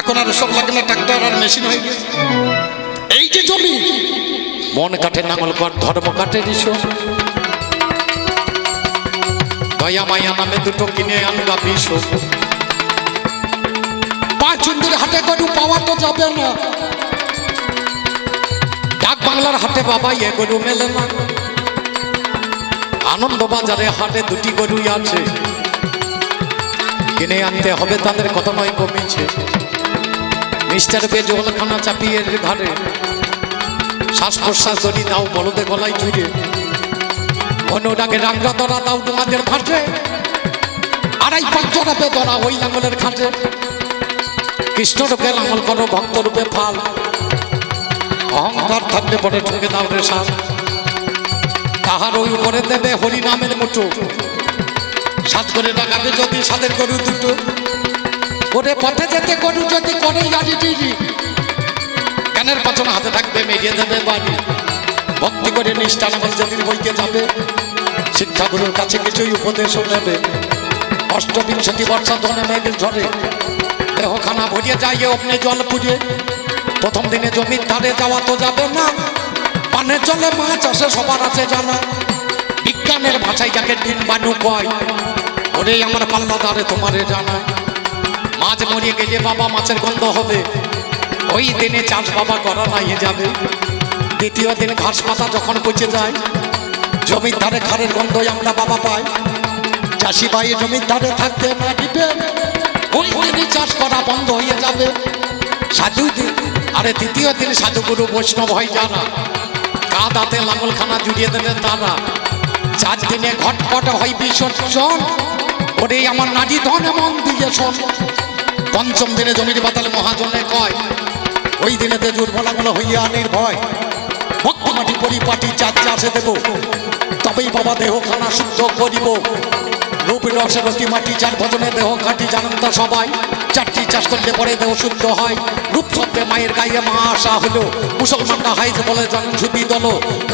এখন আর সব লাগে না, ট্রাক্টর আর মেশিন হয়ে গেছে। এই যে জমি মন কাঠে লাঙল কর, ধর্ম কাঠে ঋষো। দয়া মায়া নামে দুটো কিনে আনবা বিষ। 5 চুন্দির হাটে গরু পাওয়া তো যাবে না। ডাক বাংলার হাটে বাবা এ গরু মেলে না। আনন্দ বাজারে হাটে 2টি গরুই আছে, কিনে আনতে হবে তাদের, কত নয় কমেছে। মিস্টার বেজলখানা চাপিয়ে ঘাড়ে শ্বাস প্রশ্বাস ধরি দাও বলদে গলায় জুড়ে অনুরাগে রাঙ্গা ধরা দাও তোমাদের ফাটে আড়াই পাঁচজনা বেদনা ওই লাঙ্গলের খাটে কৃষ্ণ রূপে লাঙ্গল করো ভক্ত রূপে ফাল অহংকার থাকলে পরে ঠুকে দাও রে সাল তাহার ওই উপরে দেবে হরি নামের মুঠো সাত করে ডাকাবে যদি সাদের গরু দুটো ওরে পথে যেতে গরু যদি করে গাড়ি টিড়ি কানের পাচন হাতে থাকবে মেরিয়ে দেবে বাড়ি ভক্তি করে নিষ্ঠা নামল যেদিন বইতে যাবে শিক্ষাগুরুর কাছে কিছুই উপদেশও নেবে অষ্টবিংশতি বর্ষা ধনে মেঘের ঝরে দেহখানা ভরিয়ে যায় অগ্নে জল পুড়ে প্রথম দিনে জমির ধারে যাওয়া তো যাবে না পানের জলে মাছ আসে সবার আছে জানা বিজ্ঞানের ভাষায় যাকে ডিম বানু কয় ওরে আমার পাল্লা দাঁড়ে তোমারে জানায় মাছ মরিয়ে গেলে বাবা মাছের গন্ধ হবে ওই দিনে চাষ বাবা করা নাইয়ে যাবে দ্বিতীয় দিন ঘাস পাতা যখন পচে যায় জমির ধারে খারের গন্ধই আমরা বাবা পাই চাষি ভাই জমির ধারে থাকতে না দিবে ওই দিনই চাষ করা বন্ধ হয়ে যাবে সাধু দিন আরে তৃতীয় দিন সাধুগুরু বৈষ্ণব হয় যারা কাদাতে লাঙ্গলখানা জুড়িয়ে দেবে তারা 4 দিনে ঘটপট হয় বিসর্জন ওরে আমার নারী ধন মন দিয়ে শোন পঞ্চম দিনে জমির বাতালে মহাজনে কয় ওই দিনেতে দুর্বলাগুলো হইয়া নির্ভয় ভক্তি মাটি পরিপাটি চাষে দেব তবেই বাবা দেহ খানা শুদ্ধ করিব রূপ রসে রতি মাটি চার ভজনে দেহ কাটি জানেন তা সবাই 4টি চাষ করলে পরে দেহ শুদ্ধ হয় রূপ শব্দে মায়ের গায়ে মা আসা হলো মুসলমানরা হাইজ বলে জানেন সুবি দল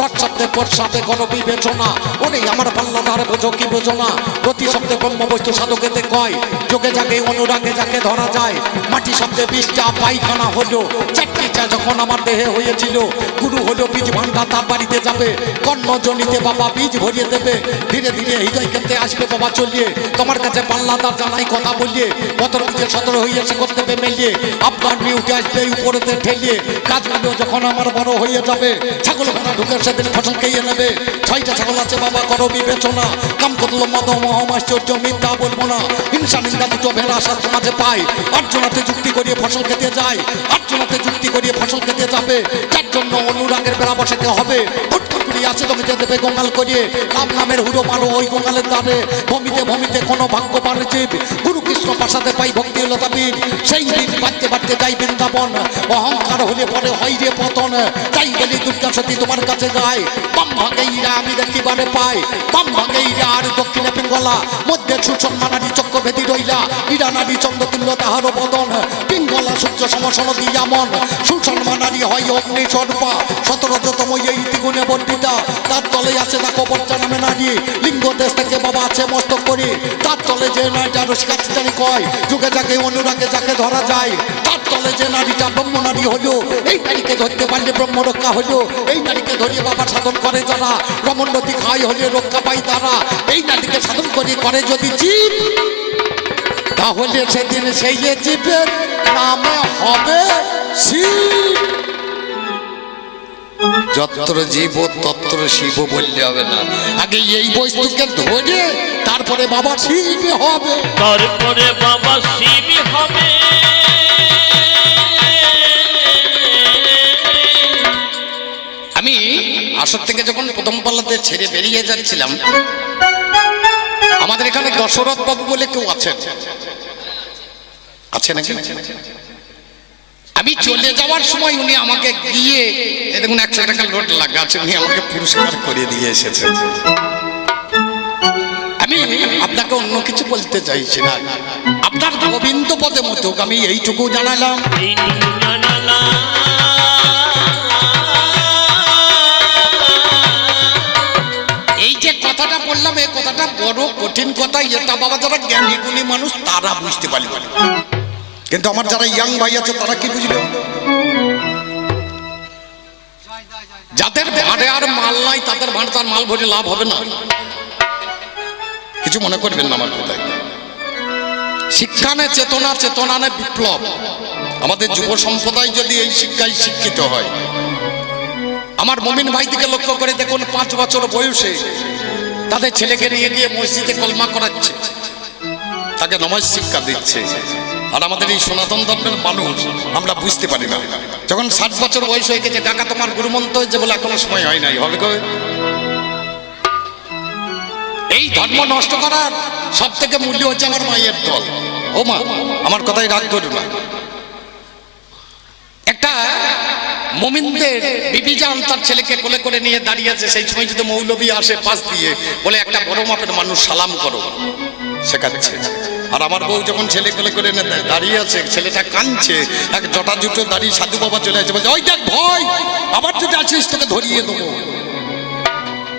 রথ শব্দে পর সাথে কোনো বিবেচনা ওরে আমার পাল্লা ধারে বোঝো কি বোঝো না প্রতি শব্দে ব্রহ্ম বস্তু সাধকেতে কয় যোগে জাগে অনুরাগে যাকে ধরা যায় মাটি শব্দে বিষটা পায়খানা হলো 4টি চা যখন আমার দেহে হয়েছিল গুরু হলো বীজ ভান্ডা তার বাড়িতে যাবে কর্ণজনিতে বাবা বীজ ভরিয়ে দেবে ধীরে ধীরে হৃদয় ক্ষেত্রে আসবে বাবা চলিয়ে তোমার কাছে পাল্লা তার জানাই কথা বলিয়ে কত বীজের সদর হইয়াছে করতে দেবে মেলিয়ে আপনার নিয়ে উঠে আসবে উপরেতে ঠেলিয়ে কাজগুলো যখন আমার বড় হয়ে যাবে ছাগল ঘোড়া ঢুকে সেদিন ফসল খেয়ে নেবে 6টা ছাগল আছে বাবা করো বিবেচনা কাম করলো মদ মহমাশ্চর্য মিথ্যা বলবো না হিংসা নিন্দা দুটো ভেড়া শাস্ত্র মাঝে পাই 8 জনাতে যুক্তি করিয়ে ফসল খেতে যায় 8 জনাতে যুক্তি করিয়ে ফসল খেতে যাবে যার জন্য অনুরাগের বেড়া বসাতে হবে আছে জমিতে দেবে গঙ্গাল করিয়ে রাম নামের হুড়ো মারো ওই গঙ্গালের দ্বারে ভূমিতে ভূমিতে কোনো ভাগ্য পারে জীব গুরু কৃষ্ণ পাশাতে পাই ভক্তি লতা বীর সেই বীর বাড়তে বাড়তে যাই বৃন্দাবন অহংকার হলে পরে হয় রে পতন তাই বলি দুর্গা সতী তোমার কাছে যায় বাম ভাগে ইরা আমি দেখিবারে পাই বাম ভাগে ইরা আর দক্ষিণে পিঙ্গলা মধ্যে সুষম নারী চক্র ভেদি রইলা ইরা নারী চন্দ্রতুল্য তাহারও বদন পিঙ্গলা সূর্য সমসন দিয়া মন সুষম নারী হয় অগ্নি সর্পা 17তম এই ইতিগুণে বর্ণিতা তার তলে আছে দেখো বর্চা নামে নারী লিঙ্গ দেশ থেকে বাবা আছে মস্তক করি তার তলে যে নারীটা রসিকাচিতানি কয় যুগে যাকে অনুরাগে যাকে ধরা যায় তার তলে যে নারীটা ব্রহ্ম নারী হলো এই নারীকে ধরতে পারলে ব্রহ্ম রক্ষা হলো এই নারীকে ধরিয়ে বাবা সাধন করে যারা রমন্নতি খাই হলে রক্ষা পাই তারা এই নারীকে সাধন করে যদি জীব তাহলে সেদিন সেই যে জীবের নামে হবে শিব যত্র জীব তত্র শিব বললে হবে না আগে এই বস্তুকে ধরে তারপরে বাবা শিব হবে তারপরে বাবা শিব হবে আমি আসর থেকে যখন প্রথম পাল্লাতে ছেড়ে বেরিয়ে যাচ্ছিলাম আমাদের এখানে দশরথ বাবু বলে কেউ আছেন আছে নাকি আমি চলে যাওয়ার সময় উনি আমাকে গিয়ে দেখুন 100 টাকা নোট লাগা আছে উনি আমাকে পুরস্কার করে দিয়ে এসেছেন আমি আপনাকে অন্য কিছু বলতে চাইছি না আপনার গোবিন্দ পদে মতো আমি এইটুকু জানালাম এই যে কথাটা বললাম এই কথাটা বড় কঠিন কথা এটা বাবা যারা জ্ঞানী গুণী মানুষ তারা বুঝতে পারবে কিন্তু আমার যারা ইয়াং ভাই আছে তারা কি বুঝলো যাদের ভাড়ে আর মাল নাই তাদের ভাড়ে তার মাল ভরে লাভ হবে না কিছু মনে করবেন না আমার কথায় শিক্ষানে চেতনা চেতনানে বিপ্লব আমাদের যুব সম্প্রদায় যদি এই শিক্ষায় শিক্ষিত হয় আমার মুমিন ভাইদিকে লক্ষ্য করে দেখুন 5 বছর বয়সে তাদের ছেলেকে নিয়ে গিয়ে মসজিদে কলমা করাচ্ছে তাকে নামাজ শিক্ষা দিচ্ছে আর আমাদের এই সনাতন ধর্মের মানুষ আমরা বুঝতে পারি না। যখন 60 বছর বয়স হয়ে গেছে, কাকা তোমার গুরুমন্ত্র হয়েছে বলে এখনো সময় হয় নাই, হবে কবে? এই ধর্ম নষ্ট করার সব থেকে মূল্য হচ্ছে আমার মায়ের দল। ও মা, আমার কথাই রাগ করো না। একটা মুমিনদের বিবি জান তার ছেলেকে কোলে করে নিয়ে দাঁড়িয়ে আছে, সেই সময় যদি মৌলবী আসে পাশ দিয়ে বলে একটা বড় মাপের মানুষ সালাম করো, শেখাচ্ছে। আর আমার বউ যখন ছেলে কোলে করে এনে দাঁড়িয়ে আছে, ছেলেটা কাঁদছে, এক জটা জুটো দাঁড়িয়ে সাধু বাবা চলে আসছে, বলছে ওই দেখ ভয়, আবার যদি আসিস তোকে ধরিয়ে দেবো।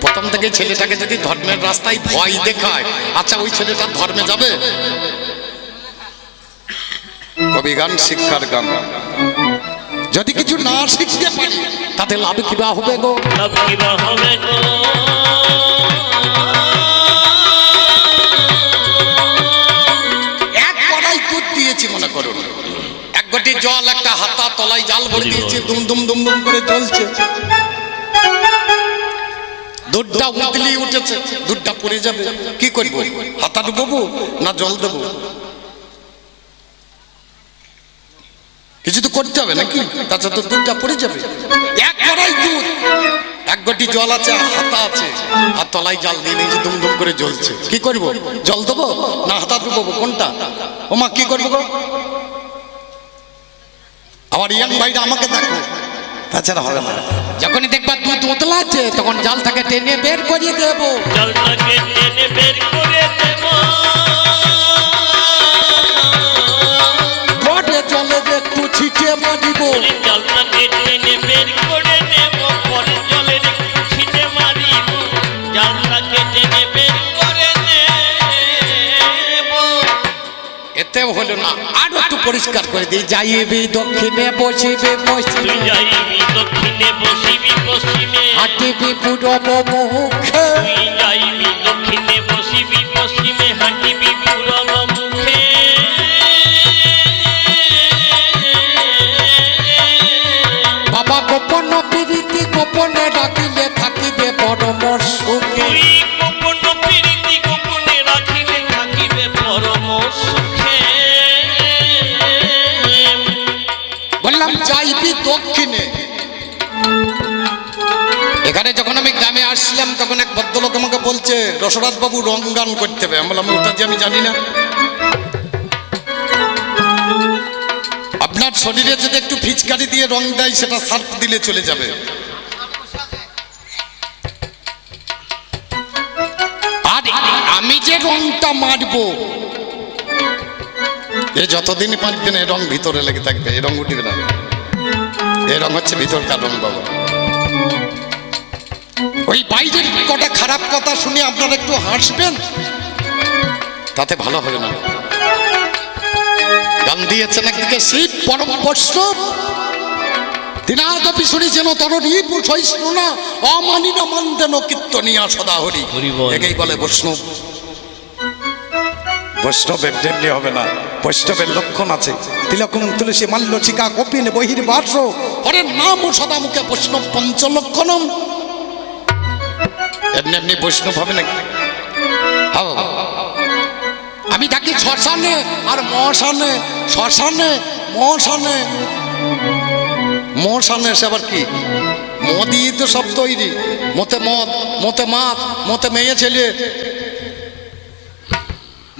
প্রথম থেকে ছেলেটাকে যদি ধর্মের রাস্তায় ভয় দেখায়, আচ্ছা ওই ছেলেটা ধর্মে যাবে? কবি গান শিক্ষার গান, যদি কিছু না শিখতে পারি তাতে লাভ কিবা হবে গো? লাভ কিবা হবে গো? এক কড়াই দুধ দিয়েছি মনে করুন, এক গটি জল, একটা হাতা তলায় জাল ভরে দিয়েছি, দুম দুম দুম দুম করে জ্বলছে। দুধটা উতলি উঠেছে, দুধটা পড়ে যাবে, কি করবো? হাতা ডুববো না জল দেবো? কিছু তো করতে হবে নাকি, তাছাড়া তো দুধটা পড়ে যাবে। এক কড়াই দুধ, এক গটি জল আছে, হাতা আছে, আর তলায় জাল দিয়ে নিয়েছি, দুম দুম করে জ্বলছে, কি করবো? জল দেবো না হাতা ডুববো, কোনটা? ও মা, কি করবো গো? আমার ইয়াং ভাইরা আমাকে দেখো, তাছাড়া হবে না। যখনই দেখবা দুধ উতলাচ্ছে, তখন জালটাকে টেনে বের করিয়ে দেবো। জলটাকে টেনে বের করে দেব, বটে জলে একটু ছিটে মারিব, জলটাকে টেনে বের করে নেব, পরে জলের একটু ছিটে মারিব, জলটাকে টেনে বের করে নেব। এতেও হলো না, আরো একটু পরিষ্কার করে দিই। যাইবি দক্ষিণে বসিবে তুই পশ্চিমে, যাইবি দক্ষিণে বসিবি পশ্চিমে, হাঁটিবি পূরব মুখে, তুই যাইবি দক্ষিণে বসিবি পশ্চিমে, হাঁটিবি পূরব মুখে। বাবা গোপন প্রীতি গোপনে রাখিলে থাকিবে পরম সুখে। তুই গোপন প্রীতি গোপনে রাখিলে থাকিবে পরম সুখে। বললাম যাইবি দক্ষিণে। এখানে যখন আমি গ্রামে আসছিলাম, তখন এক ভদ্রলোক আমাকে বলছে, রসরাজ বাবু রং গান করতে হবে। আমি বললাম ওটা যে আমি জানি না। আপনার শরীরে যদি একটু ফিচকারি দিয়ে রং দেয়, সেটা সার্ফ দিলে চলে যাবে। আর আমি যে রংটা মারবো, এ যতদিন মারবে না, এ রং ভিতরে লেগে থাকবে, এ রং উঠবে না। এ রং হচ্ছে ভিতরকার রং বাবা। ওই বাইরের কটা খারাপ কথা শুনে আপনারা একটু হাসবেন, তাতে ভালো হবে না। গান দিয়েছেন একদিকে শিব পরম বৈষ্ণব, দিনাদপি শুনেছেন তরী সহিষ্ণু না, অমানিন মন্দেন কীর্তনিয়া সদা হরি। একেই বলে বৈষ্ণব। বৈষ্ণবের ডেমলি হবে না, বৈষ্ণবের লক্ষণ আছে। তিলকম তুলসী মাল্য চিকা কপিন বহির্বাস, হরের নাম ও সদা মুখে বৈষ্ণব পঞ্চলক্ষণম। এমনি এমনি বৈষ্ণব হবে নাকি? হ্যাঁ, আমি থাকি শ্মশানে আর মশানে, শ্মশানে মশানে। মশানে সে আবার কি? মদই তো সব তৈরি, মতে মদ, মতে মাছ, মতে মেয়ে ছেলে,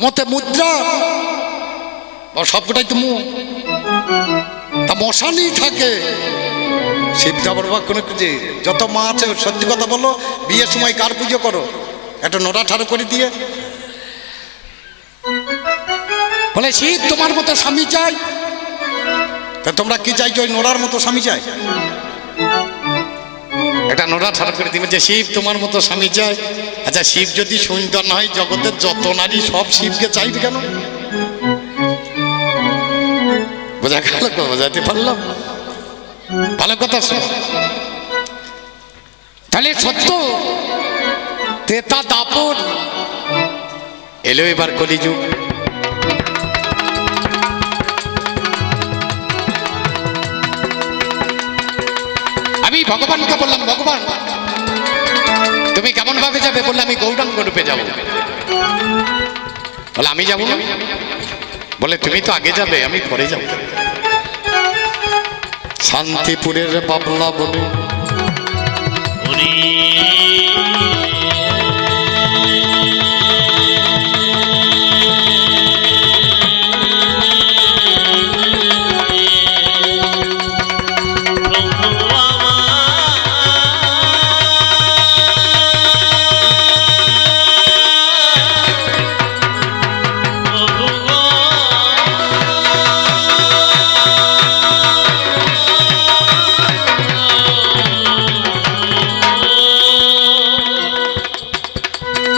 মতে মুদ্রা, সবকটাই তো মুখ। তা মশানেই থাকে। শিবটা বাবা কোনো যে যত মা আছে, সত্যি কথা বলো, বিয়ের সময় কার পুজো করো? একটা নোড়া ঠাড়ো করে দিয়ে বলে শিব তোমার মতো স্বামী চাই। তা তোমরা কি চাইছো? ওই নোড়ার মতো স্বামী চাই? একটা নোড়া ঠাড়ো করে দিবে যে শিব তোমার মতো স্বামী চাই। আচ্ছা, শিব যদি সুন্দর না হয়, জগতের যত নারী সব শিবকে চাইবে কেন? বোঝা গেল? বোঝাতে পারলাম? ভালো কথা শোন তাহলে। সত্য তেতা দাপন এলো, এবার কলিযুগ। আমি ভগবানকে বললাম, ভগবান তুমি কেমন ভাবে যাবে? বললে আমি গৌরাঙ্গ রূপে যাবো। বলে আমি যাবো না। বলে তুমি তো আগে যাবে, আমি পরে যাব। শান্তিপুরের বাবলা বলে ওরে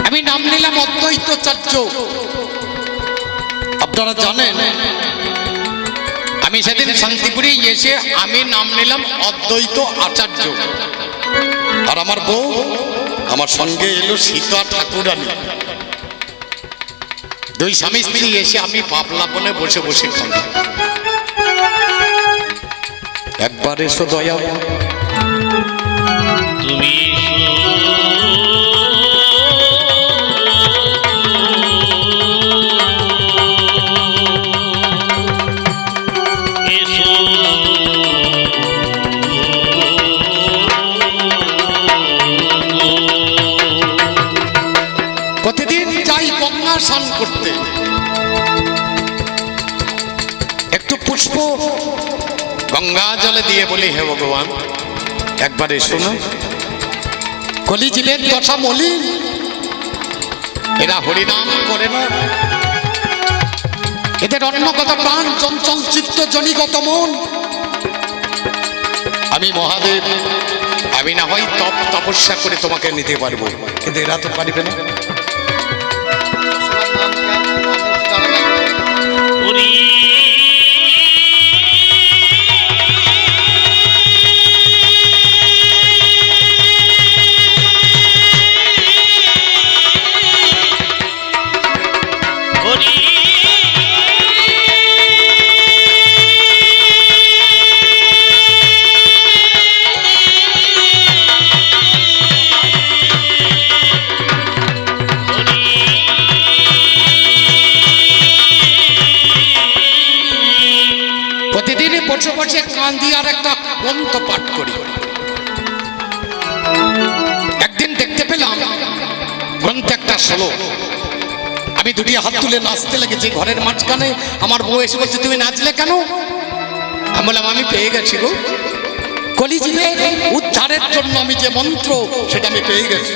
আমি নাম নিলাম অদ্বৈতাচার্য। আপনারা জানেন আমি সেদিন শান্তিপুরে এসে আমি নাম নিলাম অদ্বৈত আচার্য। আর আমার বউ আমার সঙ্গে এলো সীতা ঠাকুরানী। দুই স্বামী স্ত্রী এসে আমি বাবলা বনে বসে বসে খাই। একবার এসো দয়া তুমি এসো প্রতিদিন যাই গঙ্গা স্নান করতে, একটু পুষ্প গঙ্গা জলে দিয়ে বলি হে ভগবান একবার এসো না। কলিজীবের দশা মলিন, এরা হরিনাম করে না, এদের অন্নগত প্রাণ চঞ্চল চিত্ত জনিগত মন। আমি মহাদেব, আমি না হয় তপস্যা করে তোমাকে নিতে পারবো, কিন্তু এরা তো পারবে না। ওরে প্রতিদিনই বসে বসে কান্দি আর একটা গ্রন্থ পাঠ করি। একদিন দেখতে পেলাম গ্রন্থে একটা শ্লোক, আমি দুটি হাত তুলে নাচতে লেগেছি ঘরের মাঝখানে। আমার বউ এসে বলছে তুমি নাচলে কেন? আমি বললাম আমি পেয়ে গেছি গো, কলিজীবের উদ্ধারের জন্য আমি যে মন্ত্র সেটা আমি পেয়ে গেছি।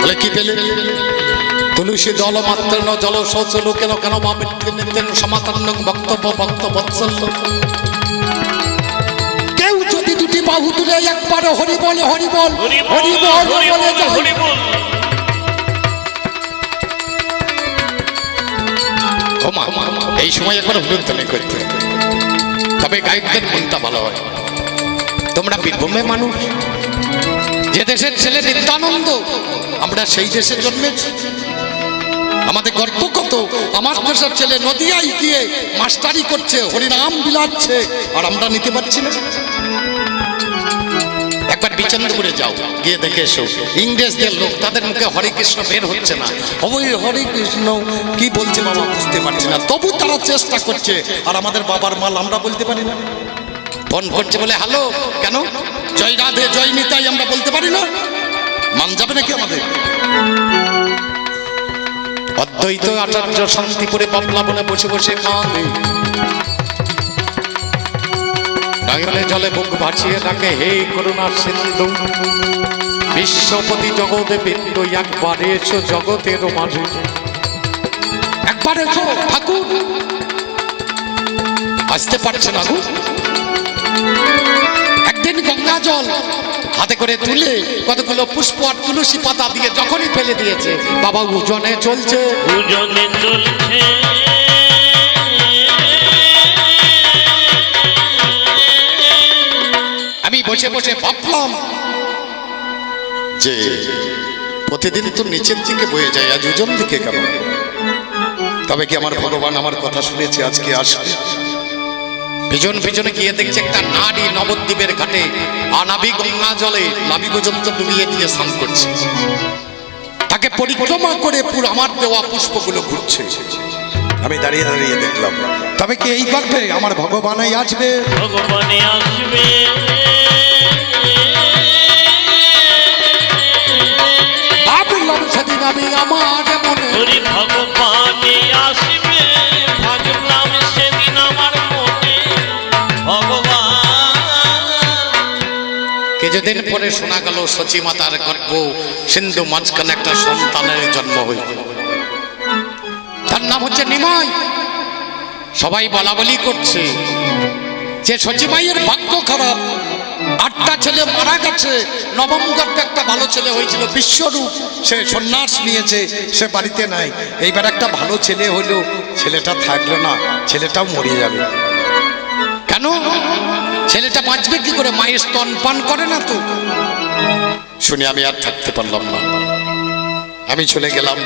বলে কি পেলে? তুলসী দল মাত্র জল শৌচল কেন কেন সমাতান্ন বক্তব্য ভক্ত বৎসল্য। কেউ যদি দুটি বাহু তুলে একবার হরি বল হরি বল হরি বল বলে যায়, এই সময় একবার হুলুধ্বনি করতে হবে, তবে গায়কদের মনটা ভালো হয়। তোমরা বীরভূমের মানুষ, যে দেশের ছেলে নিত্যানন্দ, আমরা সেই দেশে জন্মেছি। আমাদের গর্ব কত, আমার দেশের ছেলে নদিয়ায় গিয়ে মাস্টারি করছে, হরিনাম বিলাচ্ছে, আর আমরা নিতে পারছি না। একবার বিচন্দ্রপুরে যাও, গিয়ে দেখে এসো ইংরেজদের লোক, তাদের মুখে হরে কৃষ্ণ বের হচ্ছে না। ওই হরে কৃষ্ণ কি বলছে বাবা বুঝতে পারছি না, তবু তারা চেষ্টা করছে। আর আমাদের বাবার মাল আমরা বলতে পারি না। ফোন করছে বলে হ্যালো, কেন জয় রাধে জয় নিতাই আমরা বলতে পারি না? মান যাবে নাকি আমাদের? অদ্বৈত আচার্য শান্তিপুরে বাবলা বনে বসে বসে কাঁদে, নয়নে জলে বুক ভাসিয়ে থাকে হে করুণার সিন্ধু, বিশ্বপতি জগতে বিন্দু একবার এসো জগতের মাঝে, একবার এসো ঠাকুর। আসতে পারছে না গো। একদিন গঙ্গা জল হাতে করে তুলে কতগুলো পুষ্প আর তুলসী পাতা দিয়ে যখনই ফেলে দিয়েছে, বাবা উজনে চলছে উজনে চলছে। আমি বসে বসে ভাবলাম যে প্রতিদিন তো নিচের দিকে বয়ে যায়, আজ উজন দিকে কেন? তবে কি আমার ভগবান আমার কথা শুনেছে আজকে আসবে? পিছনে পিছনে গিয়ে দেখছে একটা নারী নবদ্বীপের ঘাটে আনাবি গঙ্গা জলে নাবি পর্যন্ত ডুবিয়ে দিয়ে স্নান করছে। তাকে পরিক্রমা করে পুরো আমার দেওয়া পুষ্পগুলো ঘুরছে। আমি দাঁড়িয়ে দাঁড়িয়ে দেখলাম। তবে কি এই গল্পে আমার ভগবানই আসবে? ভগবানে আসবে। ভাবলাম সেদিন আমি আমার মনে, ওরে ভগবানে আসবে, ভাবলাম সেদিন আমার মনে ভগবান। কিছুদিন পরে শোনা গেল সচী মাতার গর্ভ সিন্ধু মাঝখানে একটা সন্তানের জন্ম হইল। তার নাম হচ্ছে নিমাই। সবাই বলা বলি করছে যে সচী মায়ের ভাগ্য খারাপ, 8টা ছেলে মারা গেছে, নবম গর্ভে একটা ভালো ছেলে হয়েছিল বিশ্বরূপ, সে সন্ন্যাস নিয়েছে, সে বাড়িতে নাই। এইবার একটা ভালো ছেলে হলো, ছেলেটা থাকলো না, ছেলেটাও মরে যাবে। কেন? ছেলেটা বাঁচবে কি করে? মায়ের স্তন পান করে না তো। শুনে আমি আর থাকতে পারলাম না, আমি চলে গেলাম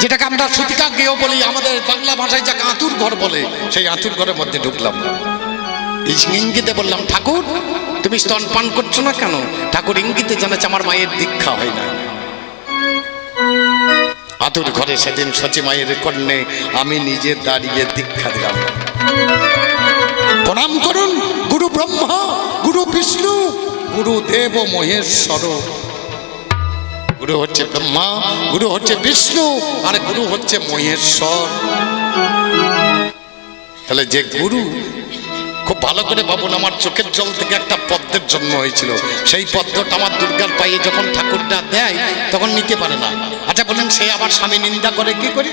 যেটাকে আমরা সুতিকা গেও বলি, আমাদের বাংলা ভাষায় যাকে আঁতুর ঘর বলে, সেই আঁতুর ঘরের মধ্যে ঢুকলাম। ইঙ্গিতে বললাম, ঠাকুর তুমি স্তন পান করছো না কেন? ঠাকুর ইঙ্গিতে জানাচ্ছে আমার মায়ের দীক্ষা হয় না। আঁতুর ঘরে সেদিন সচী মায়ের কর্ণে আমি নিজে দাঁড়িয়ে দীক্ষা দিলাম। প্রণাম করুন গুরু ব্রহ্মা, গুরু বিষ্ণু, গুরু দেব মহেশ্বর। গুরু হচ্ছে ব্রহ্মা, গুরু হচ্ছে বিষ্ণু, আর গুরু হচ্ছে মহেশ্বর। তাহলে যে গুরু, খুব ভালো করে ভাবুন, আমার চোখের জল থেকে একটা পদ্মের জন্ম হয়েছিল। সেই পদ্মটা আমার দুর্গার পায়ে যখন ঠাকুরটা দেয় তখন নিতে পারে না। আচ্ছা বলেন, সে আবার স্বামী নিন্দা করে কি করে?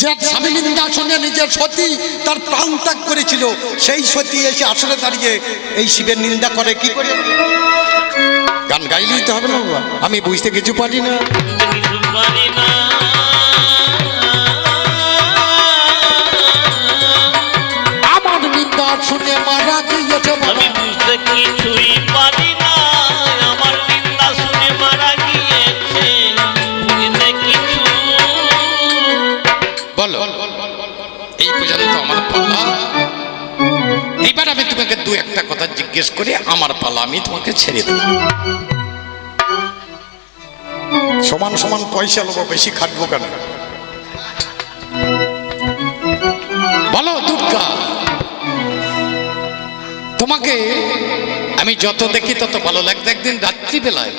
যে স্বামী নিন্দা শুনে নিজের সতী তার প্রাণ ত্যাগ করেছিল, সেই সতী এসে আসলে দাঁড়িয়ে এই শিবের নিন্দা করে কি করে? গান গাইলেই তো হবে না বাবা, আমি বুঝতে কিছু পারি না। কিছু পারি না। আমার নিন্দা শুনে মারা গিয়েছে বাবা। আমি বুঝতে কিছুই পারি না, আমার নিন্দা শুনে মারা গিয়েছে, বুঝতে কিছু। বলো, এই পর্যন্ত আমার পালা। এইবার আমি তোমাকে দু একটা কথা জিজ্ঞেস করে আমার পালা, আমি তোমাকে ছেড়ে দেব। সমান সমান পয়সা নেবো, বেশি খাটবো কেন? বলো দুর্গা, তোমাকে আমি যত দেখি তত ভালো লাগতো। একদিন রাত্রিবেলায়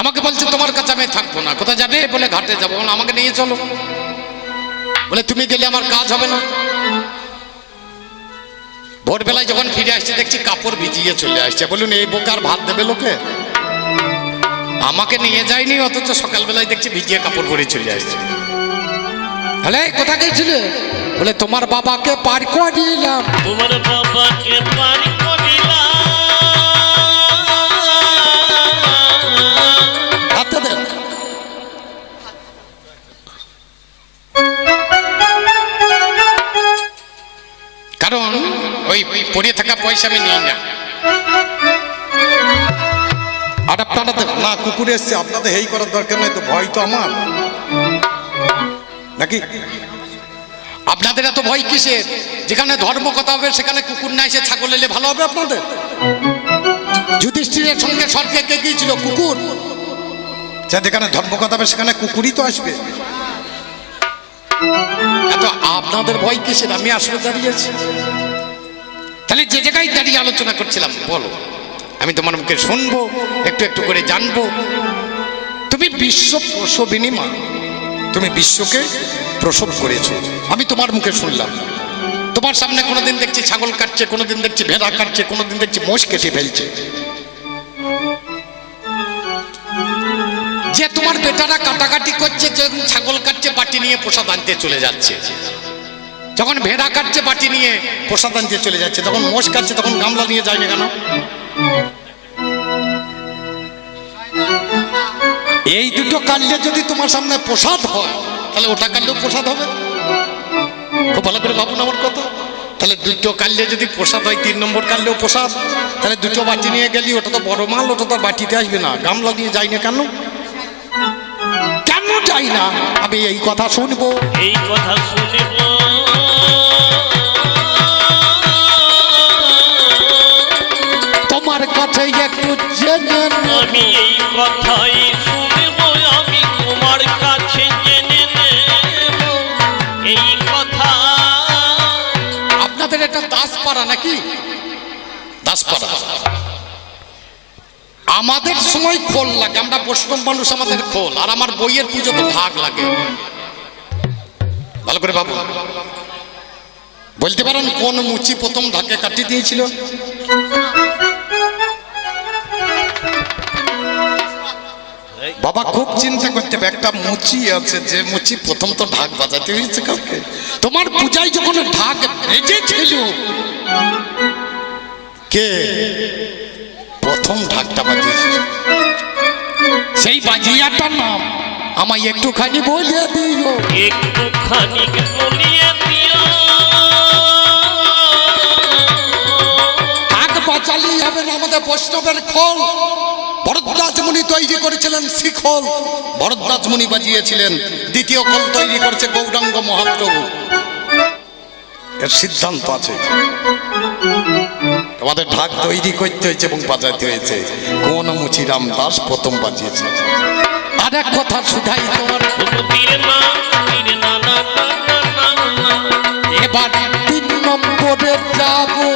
আমাকে বলছে তোমার কাছে আমি থাকবো না। কোথায় যাবে? বলে ঘাটে যাবো। আমাকে নিয়ে চলো। বলে তুমি গেলে আমার কাজ হবে না। ভোরবেলায় যখন ফিরে আসছে দেখছি কাপড় ভিজিয়ে চলে আসছে। বলুন এই বোকার ভাত দেবে লোকে? আমাকে নিয়ে যায়নি, অথচ সকালবেলায় দেখছি ভিজিয়ে কাপড় পরে চলে আসছে। হলে কোথায় গেছিলে? বলে তোমার বাবাকে পার করে দিলাম। তোমার বাবাকে পারি করিলাম। হাতে দে। কারণ ওই পড়ে থাকা পয়সা আমি নিই না। আর আপনারা না, কুকুর এসছে, আপনাদের হেই করার দরকার নাই তো, ভয় তো আমার নাকি? আপনাদের এত ভয় কিসের? যেখানে ধর্ম কথা হবে সেখানে কুকুর না এসে ছাগল এলে ভালো হবে আপনাদের? যুধিষ্ঠিরের সঙ্গে স্বর্গে কে গিয়েছিল? কুকুর। যেখানে ধর্ম কথা হবে সেখানে কুকুরই তো আসবে। এত আপনাদের ভয় কিসের? আমি আসলে দাঁড়িয়েছি। তাহলে যে জায়গায় দাঁড়িয়ে আলোচনা করছিলাম, বলো, আমি তোমার মুখে শুনবো, একটু একটু করে জানবো। তুমি বিশ্ব প্রসবিনী মা, তুমি বিশ্বকে প্রসব করেছো, আমি তোমার মুখে শুনলাম। তোমার সামনে কোনোদিন দেখছি ছাগল কাটছে, কোনোদিন দেখছি ভেড়া কাটছে, কোনোদিন দেখছি মোষ কেটে ফেলছে। যে তোমার বেটারা কাটাকাটি করছে, যখন ছাগল কাটছে বাটি নিয়ে প্রসাদ আনতে চলে যাচ্ছে, যখন ভেড়া কাটছে বাটি নিয়ে প্রসাদ আনতে চলে যাচ্ছে, তখন মোষ কাটছে তখন গামলা নিয়ে যায় না কেন? এই দুটো কাটলে যদি তোমার সামনে প্রসাদ হয়, তাহলে ওটা কাটলেও প্রসাদ হবে। খুব ভালো করে ভাবুন আমার কথা। তাহলে দুটো কাটলে যদি প্রসাদ হয়, 3 নম্বর কাটলেও প্রসাদ। তাহলে দুটো বাটি নিয়ে গেলি, ওটা তো বড় মাল, ওটা তো বাটিতে আসবে না, গামলা নিয়ে যাই না কেন? কেন যাই না? আমি এই কথা শুনবো। এই কথা শুনিব। তোমার কাছে একটু জেনে নেব। আমি এই কথাই শুনিব। নাকি দাসপাড়া। আমাদের সময় খোল লাগে, আমরা বৈষ্ণব মানুষ, আমাদের খোল। আর আমার বইয়ের পুজো তো ঢাক লাগে। ভালো করে ভাবো, বলতে পারেন কোন মুচি প্রথম ঢাকে কাটিয়ে দিয়েছিল? বাবা খুব চিন্তা করতে হবে, একটা মুচি আছে যে মুচি প্রথম তো ঢাক বাজাতে হয়েছে কাউকে। তোমার পূজায় যখন ঢাক বেজেছিল, কে প্রথম ঢাকটা বাজিয়েছে? সেই বাজিয়াটার নাম আমায় একটুখানি বলিয়ে দিও। একটুখানি বলিয়ে দিও। ঢাক বাজালেই হবে না, আমাদের বৈষ্ণবের খোল। ভরদ্বাজ মুনি তৈরি করেছিলেন শিখল, ভরদ্বাজ মুনি বাজিয়েছিলেন। দ্বিতীয় খোল তৈরি করেছে গৌরাঙ্গ মহাপ্রভু। এর সিদ্ধান্ত আছে, আমাদের ঢাক তৈরি করতে হয়েছে এবং বাজাতে হয়েছে। কোন মুচিরাম দাস প্রথম বাজিয়েছে। আর এক কথা শুধাই তোমার, এবার 3 নম্বরে যাবো।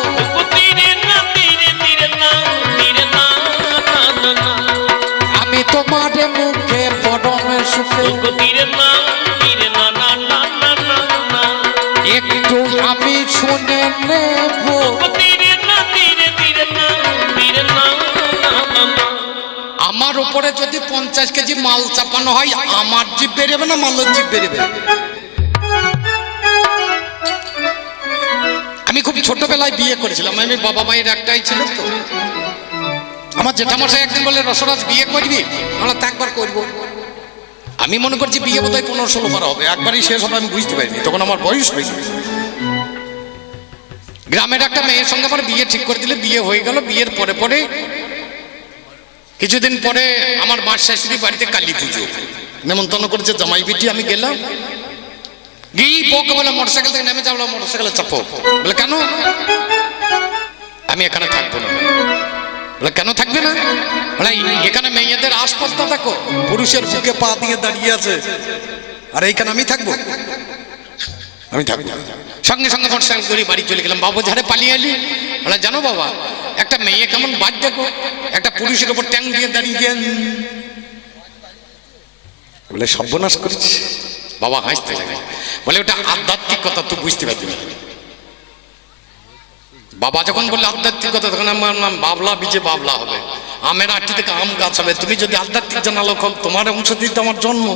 আমি তোমার মুখে পরমে সুখে, একটু আমি শুনে নেব। আমার উপরে যদি 50 কেজি মাল চাপানো হয়, আমার জিভ বেরোবে না মালের জিভ বেরোবে? আমি খুব ছোটবেলায় বিয়ে করেছিলাম। আমি বাবা মায়ের একটাই ছিল তো। আমার জেঠামশাই একদিন বলে, রসরাজ বিয়ে করবি? আমরা তো একবার করবো। আমি মনে করছি বিয়ে বোধহয় 15-16 বার হবে, একবারই শেষ হবে। আমি বুঝতে পারিনি, তখন আমার বয়স হয়নি। গ্রামের একটা মেয়ের সঙ্গে আমার বিয়ে ঠিক করে দিলে, বিয়ে হয়ে গেল। বিয়ের পরে পরে কিছুদিন পরে আমার মার শাশুড়ি বাড়িতে কালী পুজো নেমন্তন্ন করেছে, জামাই বিটি। আমি গেলাম, গিয়ে বউকে বলে মোটরসাইকেল থেকে নেমে যাবো, মোটরসাইকেলে চাপো। বলে কেন? আমি এখানে থাকবো না। বলে কেন থাকবে না? বলে এখানে মেয়েদের আসপর্দা দেখো, পুরুষের বুকে পা দিয়ে দাঁড়িয়ে আছে, আর এইখানে আমি থাকবো? আমি থাকবো। সঙ্গে সঙ্গে মোটরসাইকেল করে বাড়ি চলে গেলাম। বাবু ঝাড়ে পালিয়ে এলি? বলে জানো বাবা, একটা মেয়ে কেমন বাদ দেখো, একটা পুরুষের উপর ট্যাং দিয়ে দাঁড়িয়ে দিয়ে। বলে সর্বনাশ করেছি। বাবা হাসতে লাগে, বলে ওটা আধ্যাত্মিক কথা, তুই বুঝতে পারবি না। বাবা যখন বললে আধ্যাত্মিক কথা, তখন আমার নাম বাবলা বীজে বাবলা হবে, আমের আটটি থেকে আম গাছ হবে। তুমি যদি আধ্যাত্মিক জানালো, তোমার অংশ দিতে আমার জন্ম।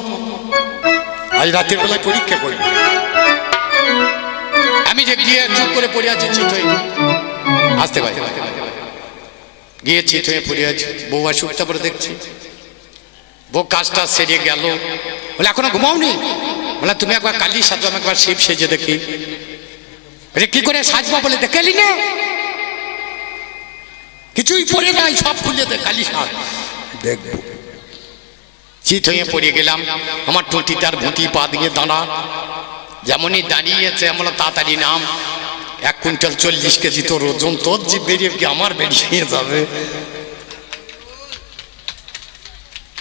আজ রাতের বেলায় পরীক্ষা করবি। আমি যে গিয়ে চুপ করে পড়ে আছি, চিত হয়ে আসতে পারি, গিয়ে চিত হয়ে পড়ে আছি। বউ আসুক, তারপরে দেখছি বউ কাজটা সেরে গেল। বলে এখনো ঘুমাওনি? বলে তুমি একবার কালী সাজো, আমি একবার শিব সেজে দেখি। কি করে সাজবা? বলে দেখেলি না, কিছুই পরে নাই, সব খুলে দে, কালী সাজ দেখবো। চিত হয়ে পড়ে গেলাম। আমার টুটি তার ভুঁটি পা দিয়ে দাঁড়া, যেমনই দাঁড়িয়েছে এমন তাড়াতাড়ি নাম। 1 কুইন্টাল 40 কেজি তোর ওজন, তোর জিভ বেরিয়ে কি আমার বেরিয়ে যাবে?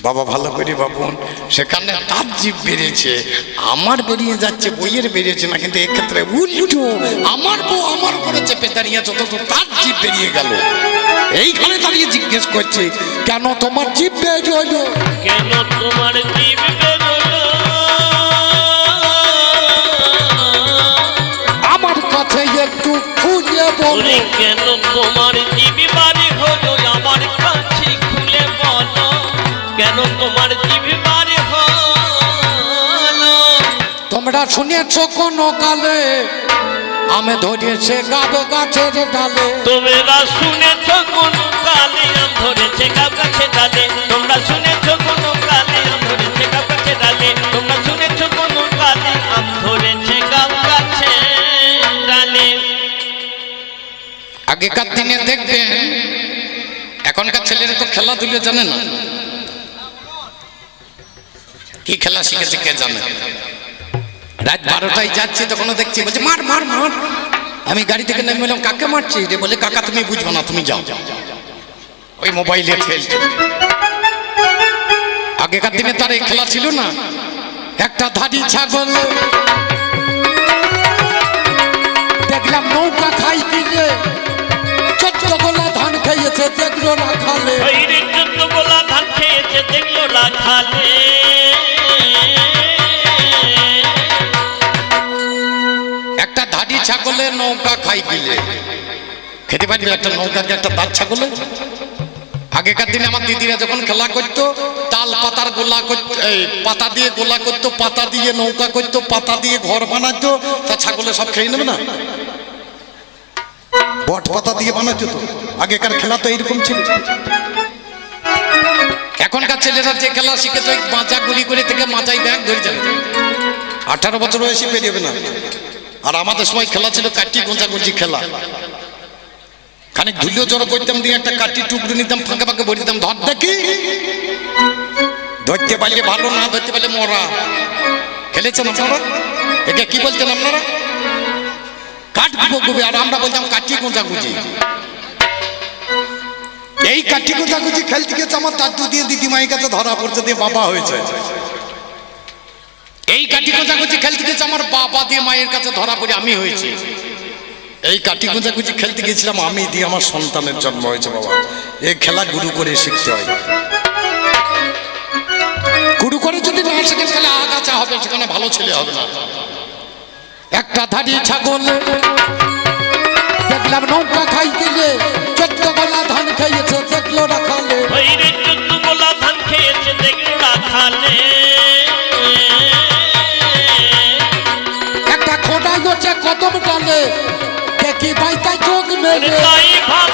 বাবা ভালো করে ভাবুন, সেখানে তার জিভ বেরিয়েছে, আমার বেরিয়ে যাচ্ছে, বইয়ের বেরিয়েছে না। কিন্তু এক্ষেত্রে উল্টো, আমার বউ আমার উপরে চেপে দাঁড়িয়ে আছে, তো তার জিভ বেরিয়ে গেল। এইখানে দাঁড়িয়ে জিজ্ঞেস করছে, কেন তোমার জিভ বেরিয়ে হলো? কেন তোমার জীব বেরোলো? আমার কাছে একটু খুলে বলো। কেন তোমার জীব বাড়ি হলো? আমার কাছে খুলে বলো, কেন তোমার জীব বাড়ি হলো? তোমরা শুনেছ কোন কালে আমি ধরেছে গাব গাছের ডালে? তোমরা শুনেছ কোন কালে আম ধরেছে গাব গাছের ডালে? তোমরা শুনেছ কোন কালে আম ধরেছে গাব গাছের ডালে? তোমরা শুনেছ কোন কালে আম ধরেছে গাব গাছের ডালে? আগেকার দিনে দেখবেন, এখনকার ছেলেরা তো খেলাধুলো জানে না। কি খেলা শিখেছে কে জানে? রাত 12টায় যাচ্ছি, তখন দেখছি বলছে মার মার মার। আমি গাড়ি থেকে নেমে বললাম, কাকে মারছি রে? বলে কাকা তুমি বুঝবো না, তুমি যাও। ওই মোবাইলে খেলছে। আগেকার দিনে তার এই খেলা ছিল না। একটা ধাড়ি ছাগল দেখলাম নৌকা খাই কিনে খাইয়েছে দেখলো রাখালে। ওই রে 14 গোলা ধান খেয়েছে দেখলো রাখালে। একটা ধাড়ি ছাগলে নৌকা খাই গিলে, খেতে পারবি একটা নৌকাকে একটা দাঁত ছাগলে? আগেকার দিনে আমার দিদিরা যখন খেলা করতো তাল পাতার গোলা করতো, এই পাতা দিয়ে গোলা করতো, পাতা দিয়ে নৌকা করতো, পাতা দিয়ে ঘর বানাতো, তা ছাগলে সব খেয়ে নেবে না? বট পাতা দিয়ে বানাতো তো। আগেকার খেলা তো এইরকম ছিল। এখনকার ছেলেরা যে খেলা শিখেছে ওই মাচা গুলি করে থেকে মাচাই ব্যাগ ধরে যাবে, 18 বছর বয়সে পেরিয়ে না। আর আমাদের সময় খেলা ছিল কাটি গোঁজাগুঁজি খেলা। খানিক ধুলিও জড়ো করতাম, দিয়ে একটা কাটি টুকরো নিতাম, ফাঁকে ফাঁকে ভরে দিতাম, ধর দেখি। ধরতে পারলে ভালো, না ধরতে পারলে মরা। খেলেছেন আপনারা? একে কি বলছেন আপনারা? কাঠ গুবি, আর আমরা বলতাম কাটি গোঁজাগুঁজি। এই কাটি গোঁজাগুঁজি খেলতে গেছে আমার দাদু দিয়ে দিদিমায়ের কাছে ধরা পড়ছে, দিয়ে বাবা হয়েছে। এই কাটি গোঁজাগুঁজি খেলতে গেছে আমার বাবা দিয়ে মায়ের কাছে ধরা পড়ে আমি হয়েছি। এই কাটি গোঁজাগুঁজি খেলতে গেছিলাম আমি, দিয়ে আমার সন্তানের জন্ম হয়েছে। বাবা, এই খেলা গুরু করে শিখতে হয়। গুরু করে যদি না শেখেন তাহলে আগাছা হবে, সেখানে ভালো ছেলে হবে না। একটা ধাড়ি ছাগল দেখলাম নৌকা খাই গেলে, 14 গোলা ধান খাইয়েছে দেখলো রাখালে। ওই রে 14 গোলা ধান খেয়েছে দেখলো রাখালে। একটা খোঁড়াই হচ্ছে কদম ডালে, দেখি বাইতাই চোখ মেলে। তাই ভাব